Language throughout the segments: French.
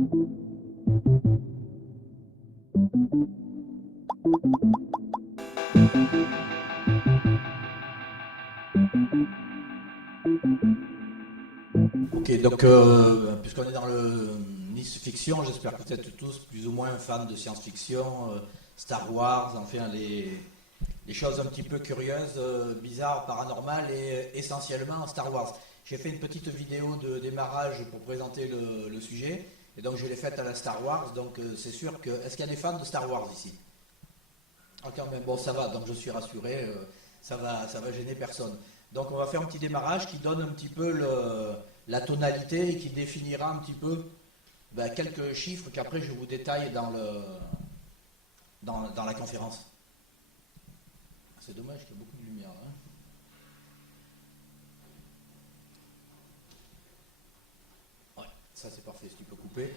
Ok, donc puisqu'on est dans le Nice Fiction, j'espère que vous êtes tous plus ou moins fans de science-fiction, Star Wars, enfin les choses un petit peu curieuses, bizarres, paranormales et essentiellement Star Wars. J'ai fait une petite vidéo de démarrage pour présenter le sujet et donc je l'ai faite à la Star Wars, donc c'est sûr que... Est-ce qu'il y a des fans de Star Wars ici? Ah, quand même, bon ça va, donc je suis rassuré, ça va gêner personne. Donc on va faire un petit démarrage qui donne un petit peu la tonalité et qui définira un petit peu quelques chiffres qu'après je vous détaille dans la conférence. C'est dommage qu'il y a beaucoup de lumière là. Ouais, ça c'est parfait, si tu peux couper.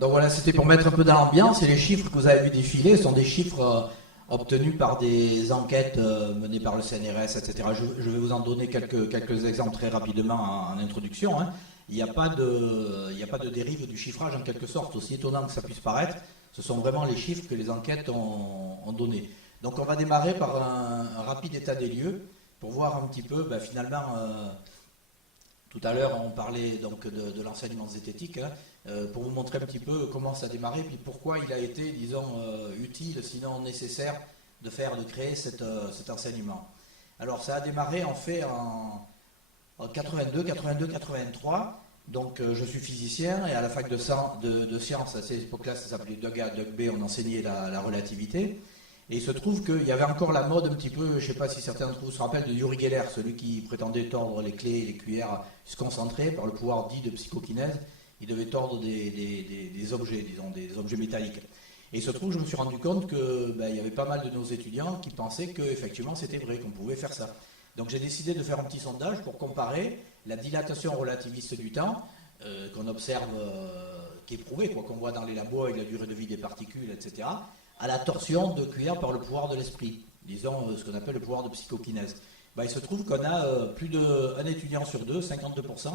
Donc voilà, c'était pour mettre un peu dans l'ambiance et les chiffres que vous avez vu défiler sont des chiffres obtenus par des enquêtes menées par le CNRS, etc. Je vais vous en donner quelques exemples très rapidement en introduction, hein. Il n'y a pas de dérive du chiffrage en quelque sorte, aussi étonnant que ça puisse paraître. Ce sont vraiment les chiffres que les enquêtes ont donnés. Donc on va démarrer par un rapide état des lieux pour voir un petit peu finalement tout à l'heure, on parlait donc de l'enseignement zététique, hein, pour vous montrer un petit peu comment ça a démarré, puis pourquoi il a été, disons, utile, sinon nécessaire, de créer cet enseignement. Alors, ça a démarré en fait en 82-83. Donc, je suis physicien et à la fac de sciences, à cette époque-là, ça s'appelait Doug A, Doug B, on enseignait la relativité. Et il se trouve qu'il y avait encore la mode un petit peu, je ne sais pas si certains d'entre vous se rappellent de Uri Geller, celui qui prétendait tordre les clés et les cuillères, se concentrer par le pouvoir dit de psychokinèse. Il devait tordre des objets, disons, des objets métalliques. Et il se trouve, je me suis rendu compte qu'il y avait pas mal de nos étudiants qui pensaient qu'effectivement c'était vrai, qu'on pouvait faire ça. Donc j'ai décidé de faire un petit sondage pour comparer la dilatation relativiste du temps, qu'on observe, qui est prouvée, qu'on voit dans les labos avec la durée de vie des particules, etc., à la torsion de cuillère par le pouvoir de l'esprit, disons ce qu'on appelle le pouvoir de psychokinèse. Il se trouve qu'on a plus d'un étudiant sur deux, 52%,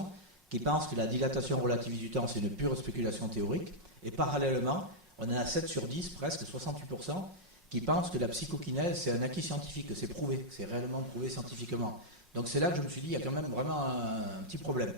qui pense que la dilatation relativiste du temps c'est une pure spéculation théorique, et parallèlement, on en a 7 sur 10, presque 68%, qui pensent que la psychokinèse c'est un acquis scientifique, que c'est prouvé, que c'est réellement prouvé scientifiquement. Donc c'est là que je me suis dit, il y a quand même vraiment un petit problème.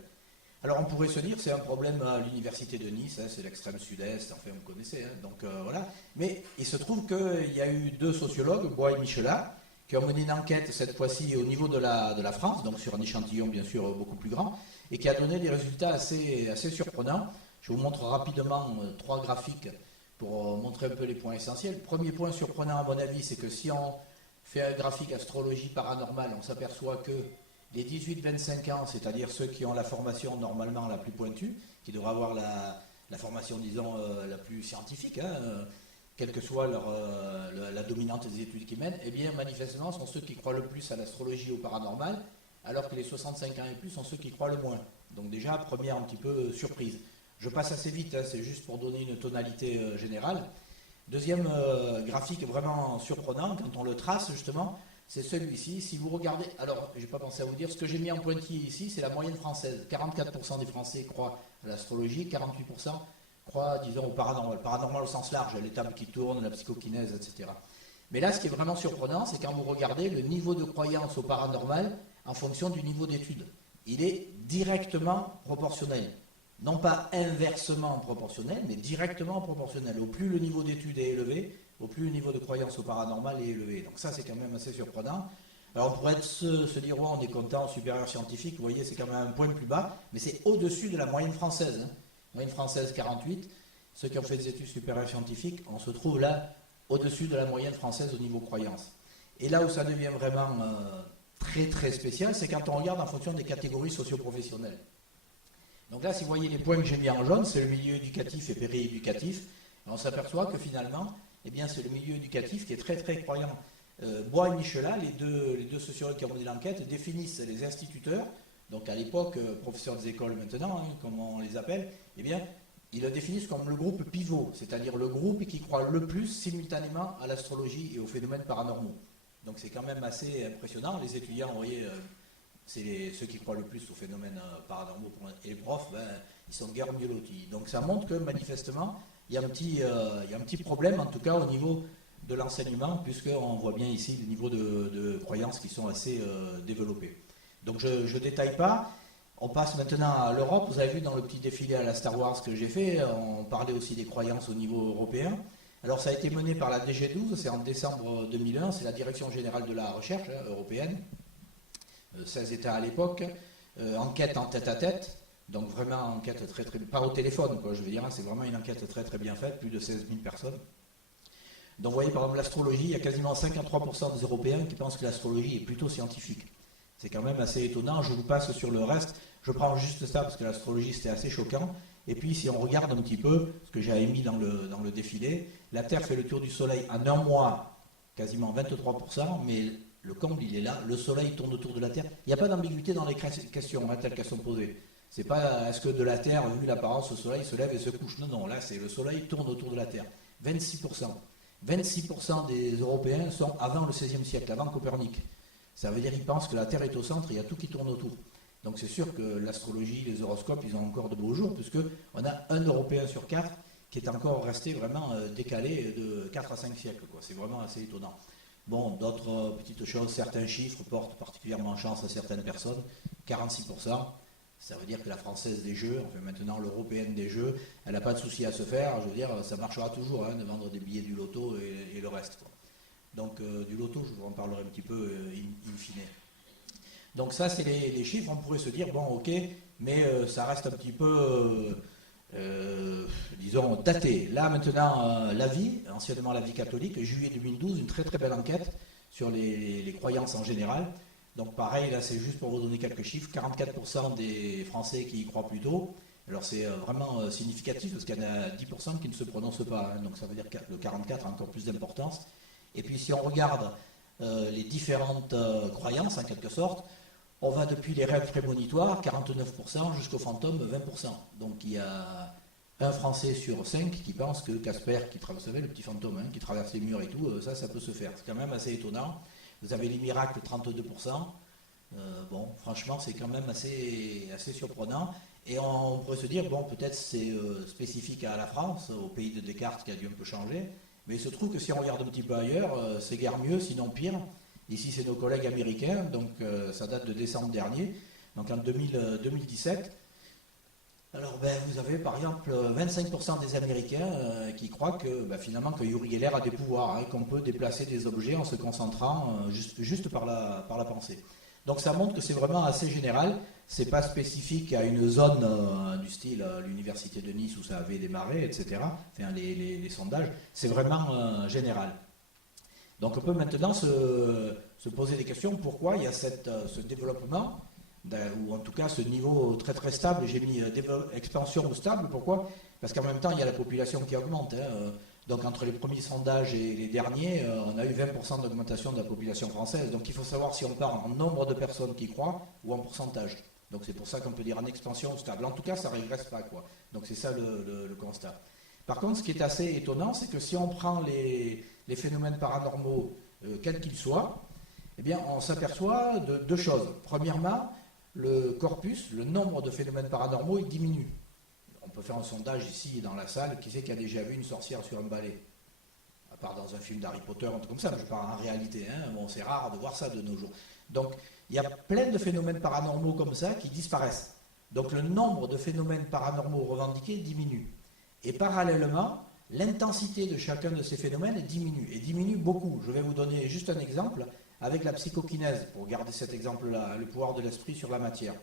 Alors on pourrait se dire c'est un problème à l'université de Nice, hein, c'est l'extrême sud-est, enfin vous connaissez, hein, donc voilà. Mais il se trouve qu'il y a eu deux sociologues, Bois et Michelat, qui ont mené une enquête cette fois-ci au niveau de la France, donc sur un échantillon bien sûr beaucoup plus grand, et qui a donné des résultats assez surprenants. Je vous montre rapidement trois graphiques pour montrer un peu les points essentiels. Le premier point surprenant à mon avis, c'est que si on fait un graphique astrologie paranormale, on s'aperçoit que les 18-25 ans, c'est-à-dire ceux qui ont la formation normalement la plus pointue, qui devraient avoir la formation, disons, la plus scientifique, hein, quelle que soit la dominante des études qu'ils mènent, eh bien, manifestement, sont ceux qui croient le plus à l'astrologie au paranormal, alors que les 65 ans et plus sont ceux qui croient le moins. Donc déjà, première un petit peu surprise. Je passe assez vite, hein, c'est juste pour donner une tonalité générale. Deuxième graphique vraiment surprenant, quand on le trace justement, c'est celui-ci. Si vous regardez, alors je n'ai pas pensé à vous dire, ce que j'ai mis en pointillé ici, c'est la moyenne française. 44% des Français croient à l'astrologie, 48% croient, disons, au paranormal. Paranormal au sens large, les tables qui tournent, la psychokinèse, etc. Mais là, ce qui est vraiment surprenant, c'est quand vous regardez le niveau de croyance au paranormal en fonction du niveau d'études. Il est directement proportionnel. Non pas inversement proportionnel, mais directement proportionnel. Au plus le niveau d'études est élevé, au plus le niveau de croyance au paranormal est élevé. Donc ça, c'est quand même assez surprenant. Alors on pourrait se dire, ouais, on est content, supérieur scientifique, vous voyez, c'est quand même un point plus bas, mais c'est au-dessus de la moyenne française. Hein. Moyenne française 48, ceux qui ont fait des études supérieures scientifiques, on se trouve là au-dessus de la moyenne française au niveau croyance. Et là où ça devient vraiment très très spécial, c'est quand on regarde en fonction des catégories socio-professionnelles. Donc là, si vous voyez les points que j'ai mis en jaune, c'est le milieu éducatif et péri-éducatif. Et on s'aperçoit que finalement, eh bien, c'est le milieu éducatif qui est très très croyant. Bois et Michelat, les deux sociologues qui ont mené l'enquête, définissent les instituteurs, donc à l'époque professeurs des écoles maintenant, hein, comme on les appelle, eh bien, ils le définissent comme le groupe pivot, c'est-à-dire le groupe qui croit le plus simultanément à l'astrologie et aux phénomènes paranormaux. Donc c'est quand même assez impressionnant. Les étudiants, vous voyez, c'est ceux qui croient le plus aux phénomènes paranormaux. Et les profs, ben, ils sont guère mieux lotis. Donc ça montre que manifestement, il y a un petit problème, en tout cas au niveau de l'enseignement, puisqu'on voit bien ici les niveaux de croyances qui sont assez développés. Donc je ne détaille pas. On passe maintenant à l'Europe. Vous avez vu dans le petit défilé à la Star Wars que j'ai fait, on parlait aussi des croyances au niveau européen. Alors ça a été mené par la DG12, c'est en décembre 2001, c'est la Direction Générale de la Recherche européenne, 16 États à l'époque, enquête en tête-à-tête, donc vraiment enquête très très, pas au téléphone quoi, je veux dire, hein, c'est vraiment une enquête très très bien faite, plus de 16 000 personnes. Donc vous voyez par exemple l'astrologie, il y a quasiment 53% des Européens qui pensent que l'astrologie est plutôt scientifique. C'est quand même assez étonnant, je vous passe sur le reste, je prends juste ça parce que l'astrologie c'était assez choquant. Et puis si on regarde un petit peu, ce que j'avais mis dans le défilé, la Terre fait le tour du Soleil en un mois, quasiment 23%, mais le comble il est là, le Soleil tourne autour de la Terre. Il n'y a pas d'ambiguïté dans les questions telles qu'elles sont posées. C'est pas est-ce que de la Terre, vu l'apparence, le Soleil se lève et se couche. Non, non, là c'est le Soleil tourne autour de la Terre. 26%. 26% des Européens sont avant le XVIe siècle, avant Copernic. Ça veut dire qu'ils pensent que la Terre est au centre et il y a tout qui tourne autour. Donc c'est sûr que l'astrologie, les horoscopes, ils ont encore de beaux jours, puisqu'on a un Européen sur 4 qui est encore resté vraiment décalé de 4 à 5 siècles. C'est vraiment assez étonnant. Bon, d'autres petites choses, certains chiffres portent particulièrement chance à certaines personnes. 46%, ça veut dire que la Française des Jeux, enfin maintenant l'Européenne des Jeux, elle n'a pas de souci à se faire. Je veux dire, ça marchera toujours de vendre des billets du loto et le reste. Donc du loto, je vous en parlerai un petit peu in fine. Donc ça, c'est les chiffres. On pourrait se dire, bon, ok, mais ça reste un petit peu, disons, daté. Là, maintenant, la vie, anciennement la vie catholique, juillet 2012, une très très belle enquête sur les croyances en général. Donc pareil, là, c'est juste pour vous donner quelques chiffres. 44% des Français qui y croient plutôt. Alors c'est vraiment significatif parce qu'il y en a 10% qui ne se prononcent pas. Hein, donc ça veut dire que le 44 a encore plus d'importance. Et puis si on regarde les différentes croyances, en quelque sorte, on va depuis les rêves prémonitoires, 49%, jusqu'aux fantômes, 20%. Donc il y a un Français sur 5 qui pense que Casper, vous savez, le petit fantôme qui traverse les murs et tout, ça peut se faire. C'est quand même assez étonnant. Vous avez les miracles, 32%. Bon, franchement, c'est quand même assez surprenant. Et on pourrait se dire, bon, peut-être c'est spécifique à la France, au pays de Descartes qui a dû un peu changer. Mais il se trouve que si on regarde un petit peu ailleurs, c'est guère mieux, sinon pire. Ici, c'est nos collègues américains, donc ça date de décembre dernier, donc en 2017. Alors, vous avez par exemple 25% des Américains qui croient que finalement que Uri Geller a des pouvoirs, qu'on peut déplacer des objets en se concentrant juste par la pensée. Donc ça montre que c'est vraiment assez général, c'est pas spécifique à une zone du style l'université de Nice où ça avait démarré, etc. Enfin, les sondages, c'est vraiment général. Donc on peut maintenant se poser des questions, pourquoi il y a ce développement, ou en tout cas ce niveau très très stable, j'ai mis expansion ou stable, pourquoi? Parce qu'en même temps il y a la population qui augmente, hein. Donc entre les premiers sondages et les derniers, on a eu 20% d'augmentation de la population française. Donc il faut savoir si on part en nombre de personnes qui croient ou en pourcentage. Donc c'est pour ça qu'on peut dire en expansion ou stable. En tout cas, ça ne régresse pas, quoi. Donc c'est ça le constat. Par contre, ce qui est assez étonnant, c'est que si on prend les phénomènes paranormaux, quels qu'ils soient, eh bien on s'aperçoit de deux choses. Premièrement, le corpus, le nombre de phénomènes paranormaux, il diminue. On peut faire un sondage ici dans la salle, qui c'est qui a déjà vu une sorcière sur un balai? À part dans un film d'Harry Potter, un truc comme ça, mais je parle en réalité, hein. Bon, c'est rare de voir ça de nos jours. Donc, il y a plein de phénomènes paranormaux comme ça qui disparaissent. Donc, le nombre de phénomènes paranormaux revendiqués diminue. Et parallèlement, l'intensité de chacun de ces phénomènes diminue, et diminue beaucoup. Je vais vous donner juste un exemple avec la psychokinèse, pour garder cet exemple-là, le pouvoir de l'esprit sur la matière.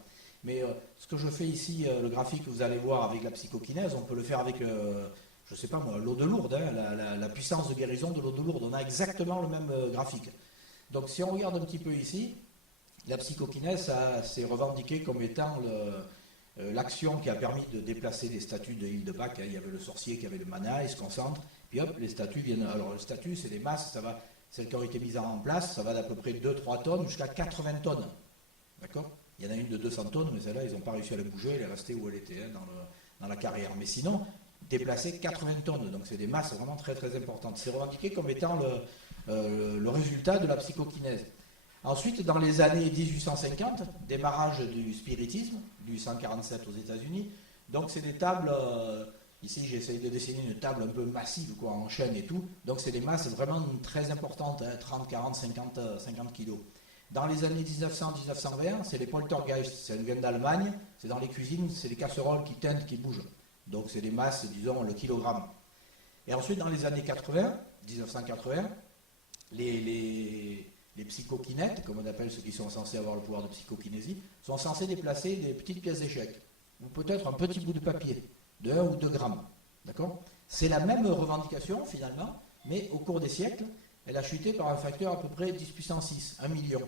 Mais ce que je fais ici, le graphique que vous allez voir avec la psychokinèse, on peut le faire avec, je ne sais pas moi, l'eau de Lourdes, hein, la puissance de guérison de l'eau de Lourdes. On a exactement le même graphique. Donc si on regarde un petit peu ici, la psychokinèse s'est revendiquée comme étant l'action qui a permis de déplacer les statues de l'île de Pâques. Hein. Il y avait le sorcier qui avait le mana, il se concentre, puis hop, les statues viennent. Alors le statut, c'est des masses, celles qui ont été mises en place, ça va d'à peu près 2-3 tonnes jusqu'à 80 tonnes. D'accord? Il y en a une de 200 tonnes, mais celle-là, ils n'ont pas réussi à la bouger, elle est restée où elle était, hein, dans la carrière. Mais sinon, déplacer 80 tonnes, donc c'est des masses vraiment très très importantes. C'est revendiqué comme étant le résultat de la psychokinèse. Ensuite, dans les années 1850, démarrage du spiritisme, du 147 aux États-Unis. Donc c'est des tables, ici j'essaye de dessiner une table un peu massive, quoi, en chaîne et tout. Donc c'est des masses vraiment très importantes, hein, 30, 40, 50 kilos. Dans les années 1900-1920, c'est les poltergeists, ça vient d'Allemagne, c'est dans les cuisines, c'est les casseroles qui teintent, qui bougent. Donc c'est des masses, disons, le kilogramme. Et ensuite, dans les années 80, 1980, les psychokinètes, comme on appelle ceux qui sont censés avoir le pouvoir de psychokinésie, sont censés déplacer des petites pièces d'échecs, ou peut-être un petit bout de papier, de 1 ou 2 grammes. D'accord? C'est la même revendication, finalement, mais au cours des siècles, elle a chuté par un facteur à peu près 10 puissance 6, 1 million.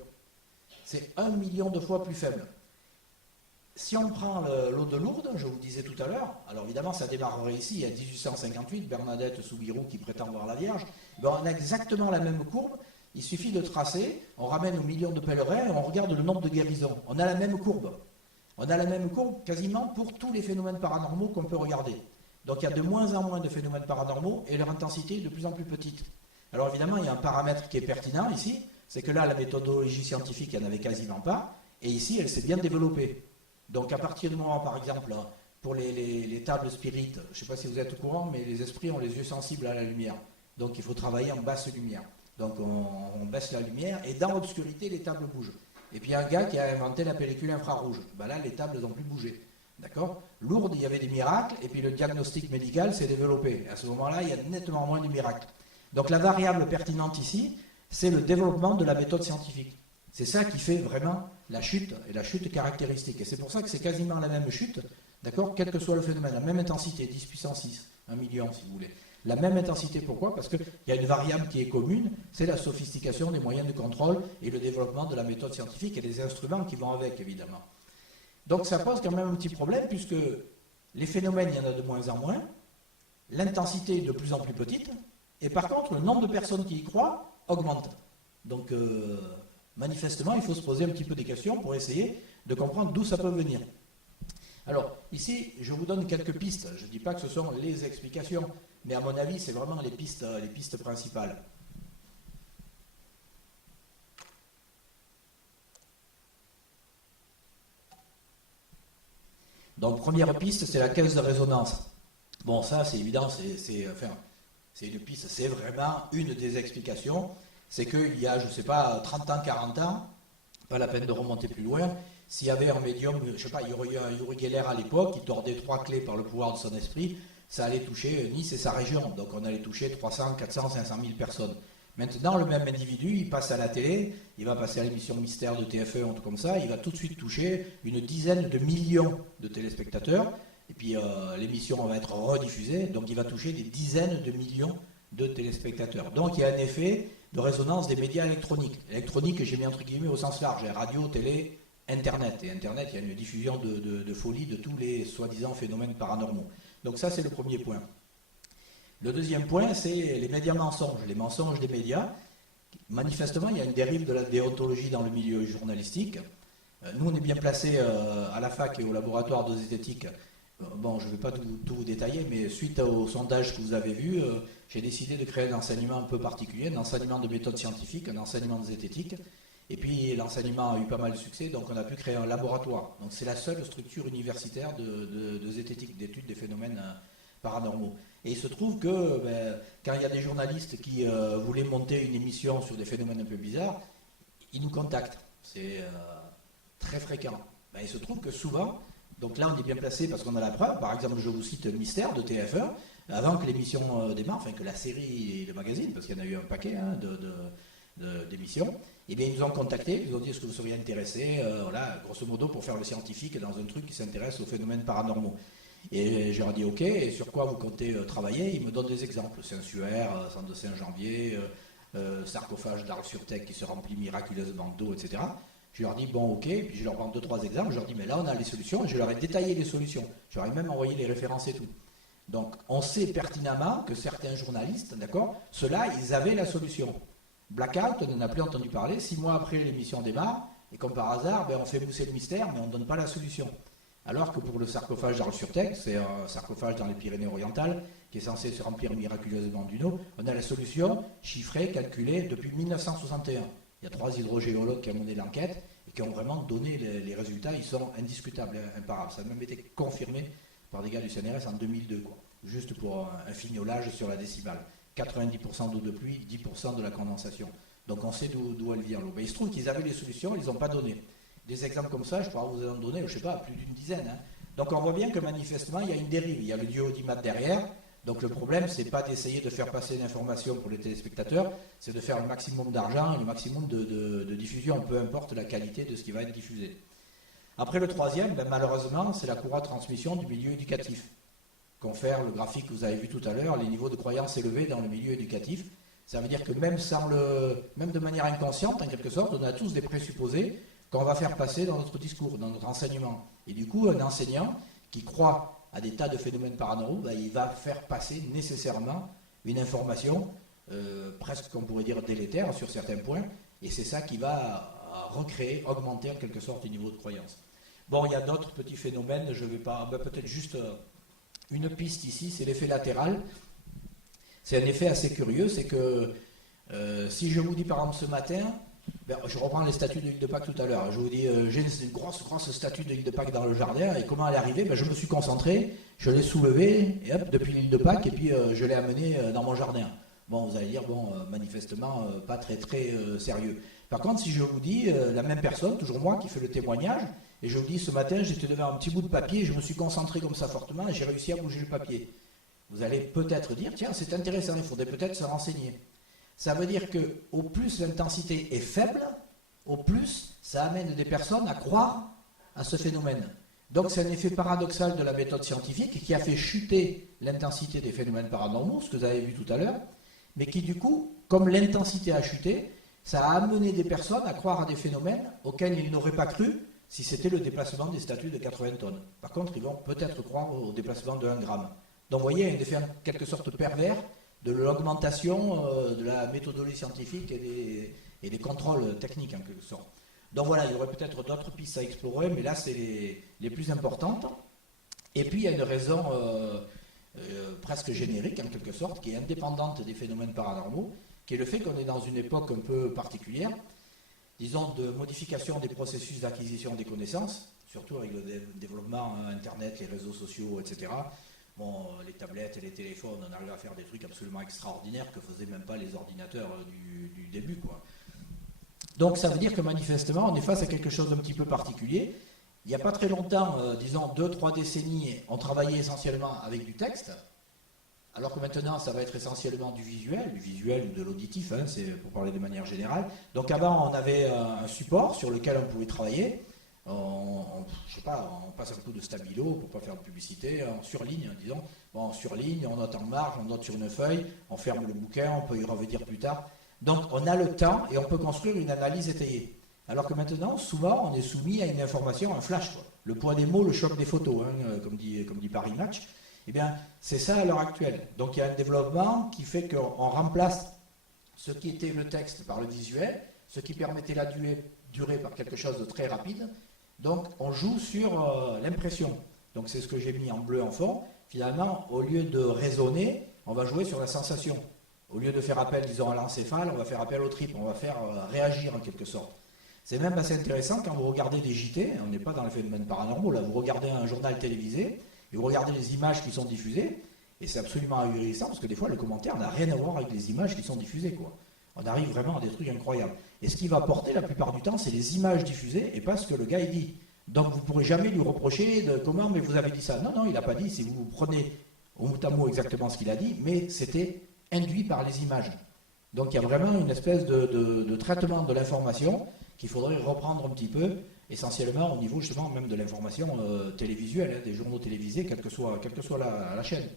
C'est 1 million de fois plus faible. Si on prend l'eau de Lourdes, je vous disais tout à l'heure, alors évidemment ça démarrerait ici, à 1858, Bernadette Soubirous qui prétend voir la Vierge, ben on a exactement la même courbe, il suffit de tracer, on ramène au million de pèlerins et on regarde le nombre de guérisons. On a la même courbe. On a la même courbe quasiment pour tous les phénomènes paranormaux qu'on peut regarder. Donc il y a de moins en moins de phénomènes paranormaux et leur intensité est de plus en plus petite. Alors évidemment, il y a un paramètre qui est pertinent ici, c'est que là, la méthodologie scientifique, il n'y en avait quasiment pas, et ici, elle s'est bien développée. Donc à partir du moment, par exemple, pour les tables spirites, je ne sais pas si vous êtes au courant, mais les esprits ont les yeux sensibles à la lumière. Donc il faut travailler en basse lumière. Donc on baisse la lumière, et dans l'obscurité, les tables bougent. Et puis il y a un gars qui a inventé la pellicule infrarouge. Ben là, les tables n'ont plus bougé. D'accord? Lourdes, il y avait des miracles, et puis le diagnostic médical s'est développé. À ce moment-là, il y a nettement moins de miracles. Donc la variable pertinente ici, c'est le développement de la méthode scientifique. C'est ça qui fait vraiment la chute, et la chute caractéristique. Et c'est pour ça que c'est quasiment la même chute, d'accord, quel que soit le phénomène, la même intensité, 10 puissance 6, 1 million si vous voulez. La même intensité, pourquoi? Parce qu'il y a une variable qui est commune, c'est la sophistication des moyens de contrôle et le développement de la méthode scientifique et des instruments qui vont avec, évidemment. Donc ça pose quand même un petit problème, puisque les phénomènes, il y en a de moins en moins, l'intensité est de plus en plus petite, et par contre, le nombre de personnes qui y croient augmente. Donc, manifestement, il faut se poser un petit peu des questions pour essayer de comprendre d'où ça peut venir. Alors, ici, je vous donne quelques pistes. Je ne dis pas que ce sont les explications, mais à mon avis, c'est vraiment les pistes principales. Donc, première piste, c'est la caisse de résonance. Bon, ça, c'est évident, c'est une piste, c'est vraiment une des explications. C'est qu'il y a, je ne sais pas, 30 ans, 40 ans, pas la peine de remonter plus loin, s'il y avait un médium, je ne sais pas, il y aurait eu un Uri Geller à l'époque, qui tordait 3 clés par le pouvoir de son esprit, ça allait toucher Nice et sa région. Donc on allait toucher 300, 400, 500 000 personnes. Maintenant, le même individu, il passe à la télé, il va passer à l'émission Mystère de TF1, un truc comme ça, il va tout de suite toucher une dizaine de millions de téléspectateurs, et puis l'émission va être rediffusée, donc il va toucher des dizaines de millions de téléspectateurs. Donc il y a un effet de résonance des médias électroniques. Électronique, j'ai mis entre guillemets au sens large, radio, télé, Internet. Et Internet, il y a une diffusion de folie de tous les soi-disant phénomènes paranormaux. Donc ça, c'est le premier point. Le deuxième point, c'est les médias mensonges, les mensonges des médias. Manifestement, il y a une dérive de la déontologie dans le milieu journalistique. Nous, on est bien placés à la fac et au laboratoire de zététique. Bon, je ne vais pas tout vous détailler, mais suite au sondage que vous avez vu, j'ai décidé de créer un enseignement un peu particulier, un enseignement de méthode scientifique, un enseignement de zététique. Et puis l'enseignement a eu pas mal de succès, donc on a pu créer un laboratoire. Donc c'est la seule structure universitaire de zététique, d'études des phénomènes paranormaux. Et il se trouve que quand il y a des journalistes qui voulaient monter une émission sur des phénomènes un peu bizarres, ils nous contactent. C'est très fréquent. Il se trouve que souvent, donc là on est bien placé parce qu'on a la preuve, par exemple je vous cite Mystère de TF1, avant que l'émission démarre, enfin que la série et le magazine, parce qu'il y en a eu un paquet d'émissions, et bien ils nous ont contactés, ils nous ont dit est-ce que vous seriez intéressé, voilà, grosso modo pour faire le scientifique dans un truc qui s'intéresse aux phénomènes paranormaux. Et je leur ai dit ok, et sur quoi vous comptez travailler? Ils me donnent des exemples, Saint-Suaire, Centre de Saint-Janvier, sarcophage d'Arles-sur-Tech qui se remplit miraculeusement d'eau, etc. Je leur dis bon ok, puis je leur prends 2-3 exemples, je leur dis mais là on a les solutions, et je leur ai détaillé les solutions, je leur ai même envoyé les références et tout. Donc on sait pertinemment que certains journalistes, d'accord, ceux-là ils avaient la solution. Blackout, on n'en a plus entendu parler, 6 mois après l'émission démarre, et comme par hasard, on fait mousser le mystère, mais on ne donne pas la solution. Alors que pour le sarcophage d'Arles-sur-Tech, c'est un sarcophage dans les Pyrénées-Orientales, qui est censé se remplir miraculeusement d'une eau, on a la solution chiffrée, calculée depuis 1961. Il y a 3 hydrogéologues qui ont mené l'enquête et qui ont vraiment donné les résultats, ils sont indiscutables, imparables. Ça a même été confirmé par des gars du CNRS en 2002, quoi. Juste pour un fignolage sur la décibale. 90% d'eau de pluie, 10% de la condensation. Donc on sait d'où elle vient l'eau. Il se trouve qu'ils avaient les solutions, ils ne les ont pas données. Des exemples comme ça, je pourrais vous en donner, je ne sais pas, plus d'une dizaine. Donc on voit bien que manifestement, il y a une dérive. Il y a le dieu audimat derrière. Donc le problème, ce n'est pas d'essayer de faire passer l'information pour les téléspectateurs, c'est de faire le maximum d'argent et le maximum de diffusion, peu importe la qualité de ce qui va être diffusé. Après le troisième, malheureusement, c'est la courroie de transmission du milieu éducatif. Confère le graphique que vous avez vu tout à l'heure, les niveaux de croyance élevés dans le milieu éducatif. Ça veut dire que même de manière inconsciente, en quelque sorte, on a tous des présupposés qu'on va faire passer dans notre discours, dans notre enseignement. Et du coup, un enseignant qui croit à des tas de phénomènes paranormaux, il va faire passer nécessairement une information presque, on pourrait dire, délétère sur certains points, et c'est ça qui va recréer, augmenter en quelque sorte le niveau de croyance. Bon, il y a d'autres petits phénomènes, je ne vais pas, peut-être juste une piste ici, c'est l'effet latéral. C'est un effet assez curieux, c'est que si je vous dis par exemple ce matin, je reprends les statues de l'île de Pâques tout à l'heure, je vous dis j'ai une grosse statue de l'île de Pâques dans le jardin, et comment elle est arrivée? Je me suis concentré, je l'ai soulevée, et hop, depuis l'île de Pâques, et puis je l'ai amenée dans mon jardin. Bon, vous allez dire, manifestement, pas très sérieux. Par contre, si je vous dis, la même personne, toujours moi, qui fait le témoignage, et je vous dis, ce matin, j'étais devant un petit bout de papier, et je me suis concentré comme ça fortement, et j'ai réussi à bouger le papier. Vous allez peut-être dire, tiens, c'est intéressant, il faudrait peut-être se renseigner. Ça veut dire que au plus l'intensité est faible, au plus ça amène des personnes à croire à ce phénomène. Donc c'est un effet paradoxal de la méthode scientifique qui a fait chuter l'intensité des phénomènes paranormaux, ce que vous avez vu tout à l'heure, mais qui du coup, comme l'intensité a chuté, ça a amené des personnes à croire à des phénomènes auxquels ils n'auraient pas cru si c'était le déplacement des statues de 80 tonnes. Par contre, ils vont peut-être croire au déplacement de 1 gramme. Donc vous voyez, il y a un effet en quelque sorte pervers de l'augmentation de la méthodologie scientifique et des contrôles techniques en quelque sorte. Donc voilà, il y aurait peut-être d'autres pistes à explorer, mais là c'est les plus importantes. Et puis il y a une raison presque générique en quelque sorte, qui est indépendante des phénomènes paranormaux, qui est le fait qu'on est dans une époque un peu particulière, disons de modification des processus d'acquisition des connaissances, surtout avec le développement Internet, les réseaux sociaux, etc. Bon, les tablettes et les téléphones, on arrive à faire des trucs absolument extraordinaires que ne faisaient même pas les ordinateurs du début, quoi. Donc ça veut dire que manifestement, on est face à quelque chose d'un petit peu particulier. Il n'y a pas très longtemps, disons 2-3 décennies, on travaillait essentiellement avec du texte, alors que maintenant, ça va être essentiellement du visuel ou de l'auditif, hein, c'est pour parler de manière générale. Donc avant, on avait un support sur lequel on pouvait travailler. Je sais pas, on passe un coup de stabilo pour ne pas faire de publicité, on surligne, disons. Bon, on surligne, on note en marge, on note sur une feuille, on ferme le bouquin, on peut y revenir plus tard. Donc on a le temps et on peut construire une analyse étayée. Alors que maintenant, souvent, on est soumis à une information, un flash, quoi. Le poids des mots, le choc des photos, hein, comme dit Paris Match. Eh bien, c'est ça à l'heure actuelle. Donc il y a un développement qui fait qu'on remplace ce qui était le texte par le visuel, ce qui permettait la durée par quelque chose de très rapide. Donc on joue sur l'impression. Donc c'est ce que j'ai mis en bleu en fond. Finalement, au lieu de raisonner, on va jouer sur la sensation. Au lieu de faire appel, disons, à l'encéphale, on va faire appel aux tripes, on va faire réagir en quelque sorte. C'est même assez intéressant quand vous regardez des JT, on n'est pas dans les phénomènes paranormaux, là, vous regardez un journal télévisé, et vous regardez les images qui sont diffusées, et c'est absolument ahurissant, parce que des fois, le commentaire n'a rien à voir avec les images qui sont diffusées, quoi. On arrive vraiment à des trucs incroyables. Et ce qui va porter la plupart du temps, c'est les images diffusées, et pas ce que le gars il dit. Donc vous ne pourrez jamais lui reprocher de comment, mais vous avez dit ça. Non, non, il n'a pas dit, si vous prenez au mot à mot exactement ce qu'il a dit, mais c'était induit par les images. Donc il y a vraiment une espèce de traitement de l'information qu'il faudrait reprendre un petit peu, essentiellement au niveau justement même de l'information télévisuelle, hein, des journaux télévisés, quelle que soit la chaîne.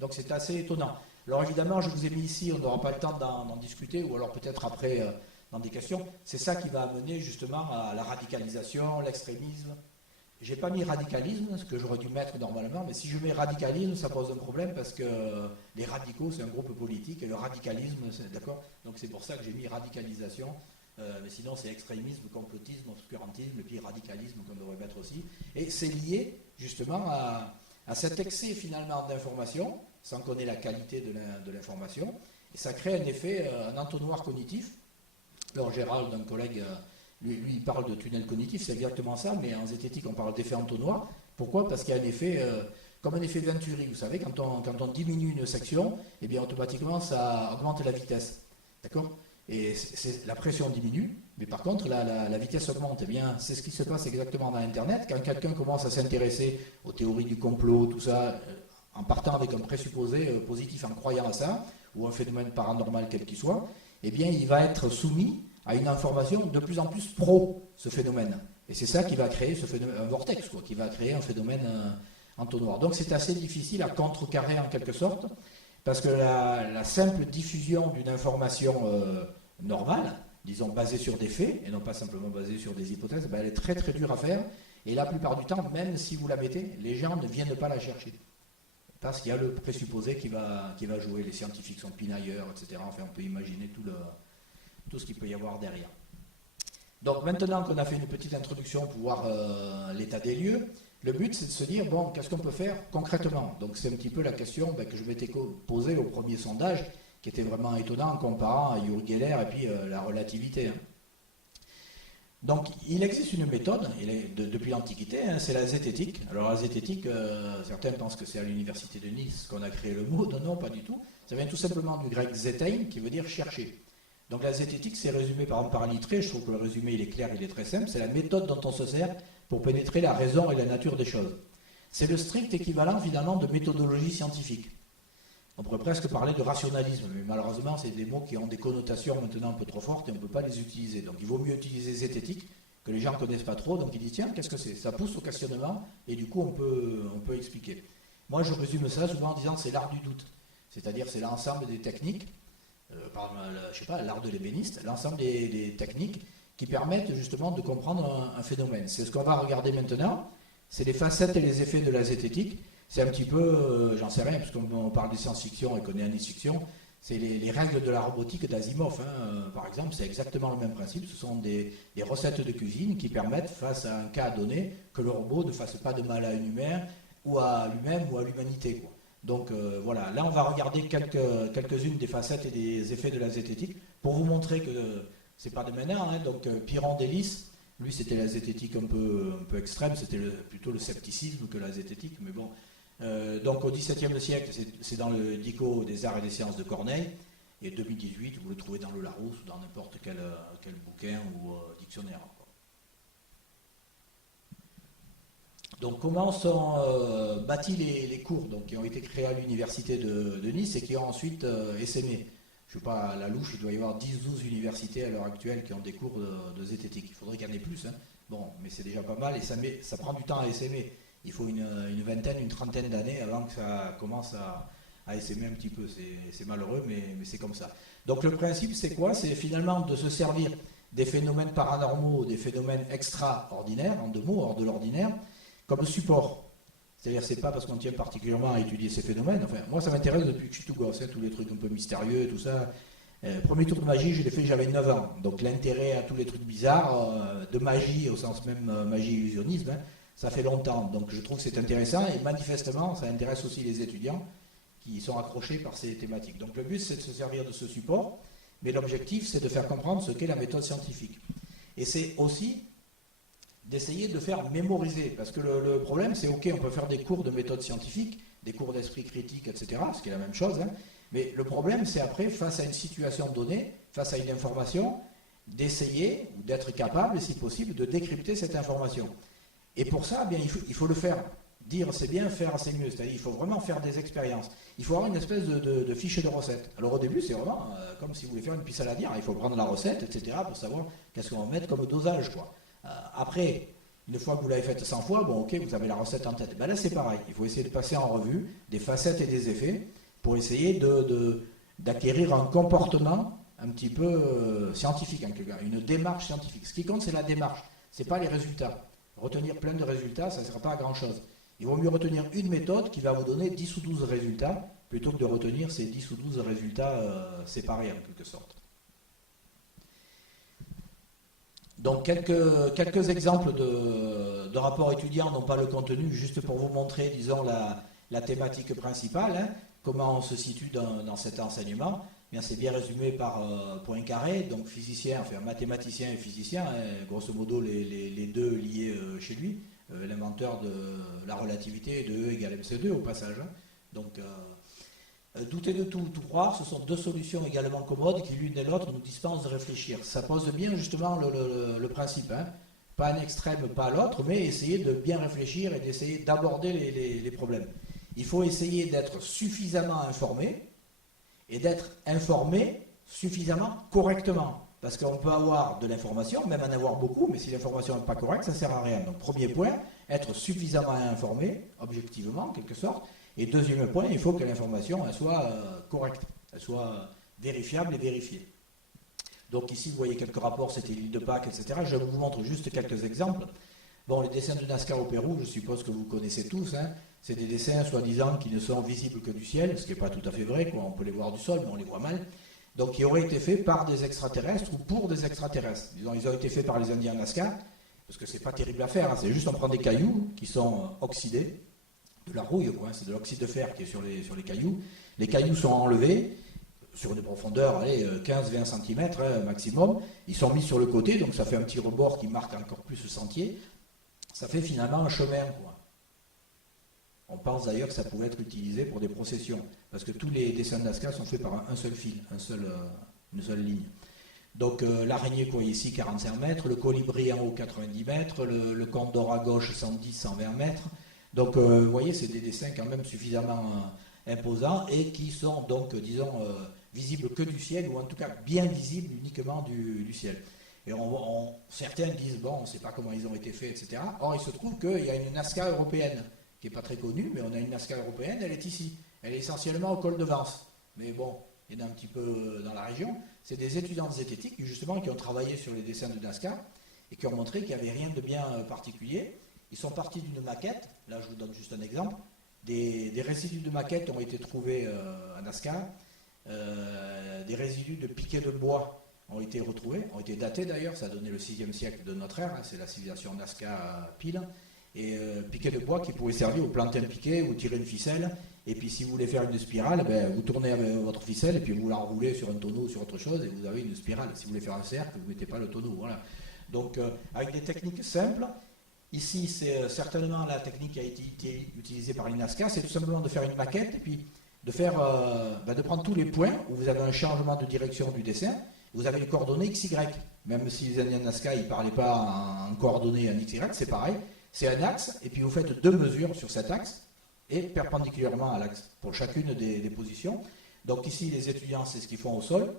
Donc c'est assez étonnant. Alors évidemment, je vous ai mis ici, on n'aura pas le temps d'en discuter, ou alors peut-être après dans des questions. C'est ça qui va amener justement à la radicalisation, l'extrémisme. J'ai pas mis radicalisme, ce que j'aurais dû mettre normalement, mais si je mets radicalisme, ça pose un problème parce que les radicaux, c'est un groupe politique, et le radicalisme, d'accord. Donc c'est pour ça que j'ai mis radicalisation. Mais sinon, c'est extrémisme, complotisme, obscurantisme, et puis radicalisme qu'on devrait mettre aussi. Et c'est lié justement à cet excès finalement d'information, sans qu'on ait la qualité de l'information, et ça crée un effet, un entonnoir cognitif. Alors Gérald, un collègue, lui il parle de tunnel cognitif, c'est exactement ça, mais en zététique on parle d'effet entonnoir. Pourquoi? Parce qu'il y a un effet, comme un effet Venturi, vous savez, quand on diminue une section, eh bien automatiquement ça augmente la vitesse. D'accord? Et la pression diminue, mais par contre la vitesse augmente. Eh bien, c'est ce qui se passe exactement dans Internet. Quand quelqu'un commence à s'intéresser aux théories du complot, tout ça, en partant avec un présupposé positif, en croyant à ça, ou un phénomène paranormal quel qu'il soit, eh bien, il va être soumis à une information de plus en plus pro, ce phénomène. Et c'est ça qui va créer ce phénomène, un vortex, quoi, qui va créer un phénomène entonnoir. Donc c'est assez difficile à contrecarrer en quelque sorte, parce que la simple diffusion d'une information normale, disons basée sur des faits, et non pas simplement basée sur des hypothèses, ben, elle est très très dure à faire, et la plupart du temps, même si vous la mettez, les gens ne viennent pas la chercher. Parce qu'il y a le présupposé qui va jouer, les scientifiques sont pinailleurs, etc. Enfin, on peut imaginer tout ce qu'il peut y avoir derrière. Donc maintenant qu'on a fait une petite introduction pour voir l'état des lieux, le but c'est de se dire, bon, qu'est-ce qu'on peut faire concrètement? Donc c'est un petit peu la question que je m'étais posée au premier sondage, qui était vraiment étonnant en comparant à Uri Geller et puis la relativité. Donc il existe une méthode, depuis l'Antiquité, hein, c'est la zététique. Alors la zététique, certains pensent que c'est à l'université de Nice qu'on a créé le mot, non, pas du tout. Ça vient tout simplement du grec zétein, qui veut dire chercher. Donc la zététique, c'est résumé par exemple par Littré, je trouve que le résumé il est clair, il est très simple, c'est la méthode dont on se sert pour pénétrer la raison et la nature des choses. C'est le strict équivalent finalement de méthodologie scientifique. On pourrait presque parler de rationalisme, mais malheureusement c'est des mots qui ont des connotations maintenant un peu trop fortes et on ne peut pas les utiliser. Donc il vaut mieux utiliser zététique, que les gens ne connaissent pas trop, donc ils disent tiens, qu'est-ce que c'est? Ça pousse au questionnement et du coup on peut expliquer. Moi je résume ça souvent en disant c'est l'art du doute, c'est-à-dire c'est l'ensemble des techniques, je sais pas, l'art de l'ébéniste, l'ensemble des techniques qui permettent justement de comprendre un phénomène. C'est ce qu'on va regarder maintenant, c'est les facettes et les effets de la zététique. C'est un petit peu, j'en sais rien, parce qu'on parle de science-fiction et qu'on est en science-fiction, c'est les règles de la robotique d'Asimov, hein, par exemple, c'est exactement le même principe. Ce sont des recettes de cuisine qui permettent, face à un cas donné, que le robot ne fasse pas de mal à un humain, ou à lui-même, ou à l'humanité, quoi. Donc voilà, là on va regarder quelques-unes des facettes et des effets de la zététique pour vous montrer que c'est pas de maintenant. Hein, donc Pyrrhon d'Hélice, lui c'était la zététique un peu extrême, c'était plutôt le scepticisme que la zététique, mais bon. Donc au XVIIe siècle, c'est dans le Dico des arts et des sciences de Corneille, et 2018, vous le trouvez dans le Larousse ou dans n'importe quel bouquin ou dictionnaire. Donc comment sont bâtis les cours qui ont été créés à l'université de Nice et qui ont ensuite essaimé. Je ne sais pas, à la louche, il doit y avoir 10-12 universités à l'heure actuelle qui ont des cours de zététique. Il faudrait qu'il y en ait plus, hein. Bon, mais c'est déjà pas mal et ça prend du temps à essaimer. Il faut une vingtaine, une trentaine d'années avant que ça commence à essaimer un petit peu. C'est malheureux, mais c'est comme ça. Donc le principe, c'est quoi? C'est finalement de se servir des phénomènes paranormaux, des phénomènes extraordinaires, en deux mots, hors de l'ordinaire, comme support. C'est-à-dire, c'est pas parce qu'on tient particulièrement à étudier ces phénomènes. Enfin, moi, ça m'intéresse depuis que je suis tout gosse, tous les trucs un peu mystérieux, tout ça. Premier tour de magie, je l'ai fait, j'avais 9 ans. Donc l'intérêt à tous les trucs bizarres, de magie, au sens même magie illusionnisme, ça fait longtemps. Donc je trouve que c'est intéressant et manifestement, ça intéresse aussi les étudiants qui sont accrochés par ces thématiques. Donc le but, c'est de se servir de ce support, mais l'objectif, c'est de faire comprendre ce qu'est la méthode scientifique. Et c'est aussi d'essayer de faire mémoriser, parce que le problème, c'est ok, on peut faire des cours de méthode scientifique, des cours d'esprit critique, etc., ce qui est la même chose, mais le problème, c'est après, face à une situation donnée, face à une information, d'essayer, ou d'être capable, si possible, de décrypter cette information. Et pour ça, bien, il faut le faire. Dire c'est bien, faire c'est mieux. C'est-à-dire il faut vraiment faire des expériences. Il faut avoir une espèce de fiche de recette. Alors au début, c'est vraiment comme si vous voulez faire une pisse saladière. Il faut prendre la recette, etc., pour savoir qu'est-ce qu'on va mettre comme dosage, quoi. Après, une fois que vous l'avez faite 100 fois, bon ok, vous avez la recette en tête. Ben là, c'est pareil. Il faut essayer de passer en revue des facettes et des effets pour essayer d'acquérir un comportement un petit peu scientifique, en quelque cas, une démarche scientifique. Ce qui compte, c'est la démarche. Ce n'est pas les résultats. Retenir plein de résultats, ça ne sera pas à grand-chose. Il vaut mieux retenir une méthode qui va vous donner 10 ou 12 résultats, plutôt que de retenir ces 10 ou 12 résultats séparés, en quelque sorte. Donc, quelques exemples de rapports étudiants, non pas le contenu, juste pour vous montrer, disons, la thématique principale, comment on se situe dans cet enseignement. Bien, c'est bien résumé par Poincaré, donc physicien, enfin mathématicien et physicien, grosso modo les deux liés chez lui. L'inventeur de la relativité de E égale mc2 au passage. Donc, douter de tout, tout croire, ce sont deux solutions également commodes qui l'une et l'autre nous dispensent de réfléchir. Ça pose bien justement le principe. Pas un extrême, pas l'autre, mais essayer de bien réfléchir et d'essayer d'aborder les problèmes. Il faut essayer d'être suffisamment informé et d'être informé suffisamment correctement. Parce qu'on peut avoir de l'information, même en avoir beaucoup, mais si l'information n'est pas correcte, ça ne sert à rien. Donc premier point, être suffisamment informé, objectivement, en quelque sorte. Et deuxième point, il faut que l'information soit correcte, elle soit vérifiable et vérifiée. Donc ici, vous voyez quelques rapports, c'était l'île de Pâques, etc. Je vous montre juste quelques exemples. Bon, les dessins de Nazca au Pérou, je suppose que vous connaissez tous. C'est des dessins, soi-disant, qui ne sont visibles que du ciel, ce qui n'est pas tout à fait vrai, quoi. On peut les voir du sol, mais on les voit mal. Donc, qui auraient été faits par des extraterrestres ou pour des extraterrestres. Disons, ils ont été faits par les Indiens Nazca, parce que c'est pas terrible à faire. C'est juste on prend des cailloux qui sont oxydés, de la rouille, quoi. C'est de l'oxyde de fer qui est sur les cailloux. Les cailloux sont enlevés sur une profondeur, 15-20 cm maximum. Ils sont mis sur le côté, donc ça fait un petit rebord qui marque encore plus le sentier. Ça fait finalement un chemin, quoi. On pense d'ailleurs que ça pouvait être utilisé pour des processions, parce que tous les dessins de Nazca sont faits par un seul fil, une seule ligne. Donc l'araignée, quoi, ici 45 mètres, le colibri en haut 90 mètres, le condor à gauche 110-120 mètres. Donc vous voyez, c'est des dessins quand même suffisamment imposants et qui sont donc, disons, visibles que du ciel, ou en tout cas bien visibles uniquement du ciel. Et certains disent, bon, on ne sait pas comment ils ont été faits, etc. Or, il se trouve qu'il y a une Nazca européenne, qui n'est pas très connue, mais on a une Nazca européenne, elle est ici. Elle est essentiellement au col de Vence. Mais bon, il y en a un petit peu dans la région. C'est des étudiants de zététique, justement, qui ont travaillé sur les dessins de Nazca et qui ont montré qu'il n'y avait rien de bien particulier. Ils sont partis d'une maquette, là je vous donne juste un exemple. Des résidus de maquette ont été trouvés à Nazca. Des résidus de piquets de bois ont été retrouvés, ont été datés d'ailleurs, ça a donné le 6e siècle de notre ère, c'est la civilisation Nazca pile. Et piquet de bois qui pourrait servir au planter un piquet ou tirer une ficelle. Et puis si vous voulez faire une spirale, vous tournez avec votre ficelle et puis vous l'enroulez sur un tonneau ou sur autre chose et vous avez une spirale. Si vous voulez faire un cercle, vous ne mettez pas le tonneau. Voilà. Donc avec des techniques simples, ici c'est certainement la technique qui a été utilisée par les Nazca, c'est tout simplement de faire une maquette et puis de prendre tous les points où vous avez un changement de direction du dessin. Vous avez les coordonnées XY. Même si les Indiens Nazca ne parlaient pas en coordonnées en XY, c'est pareil. C'est un axe, et puis vous faites deux mesures sur cet axe, et perpendiculairement à l'axe, pour chacune des positions. Donc ici, les étudiants, c'est ce qu'ils font au sol.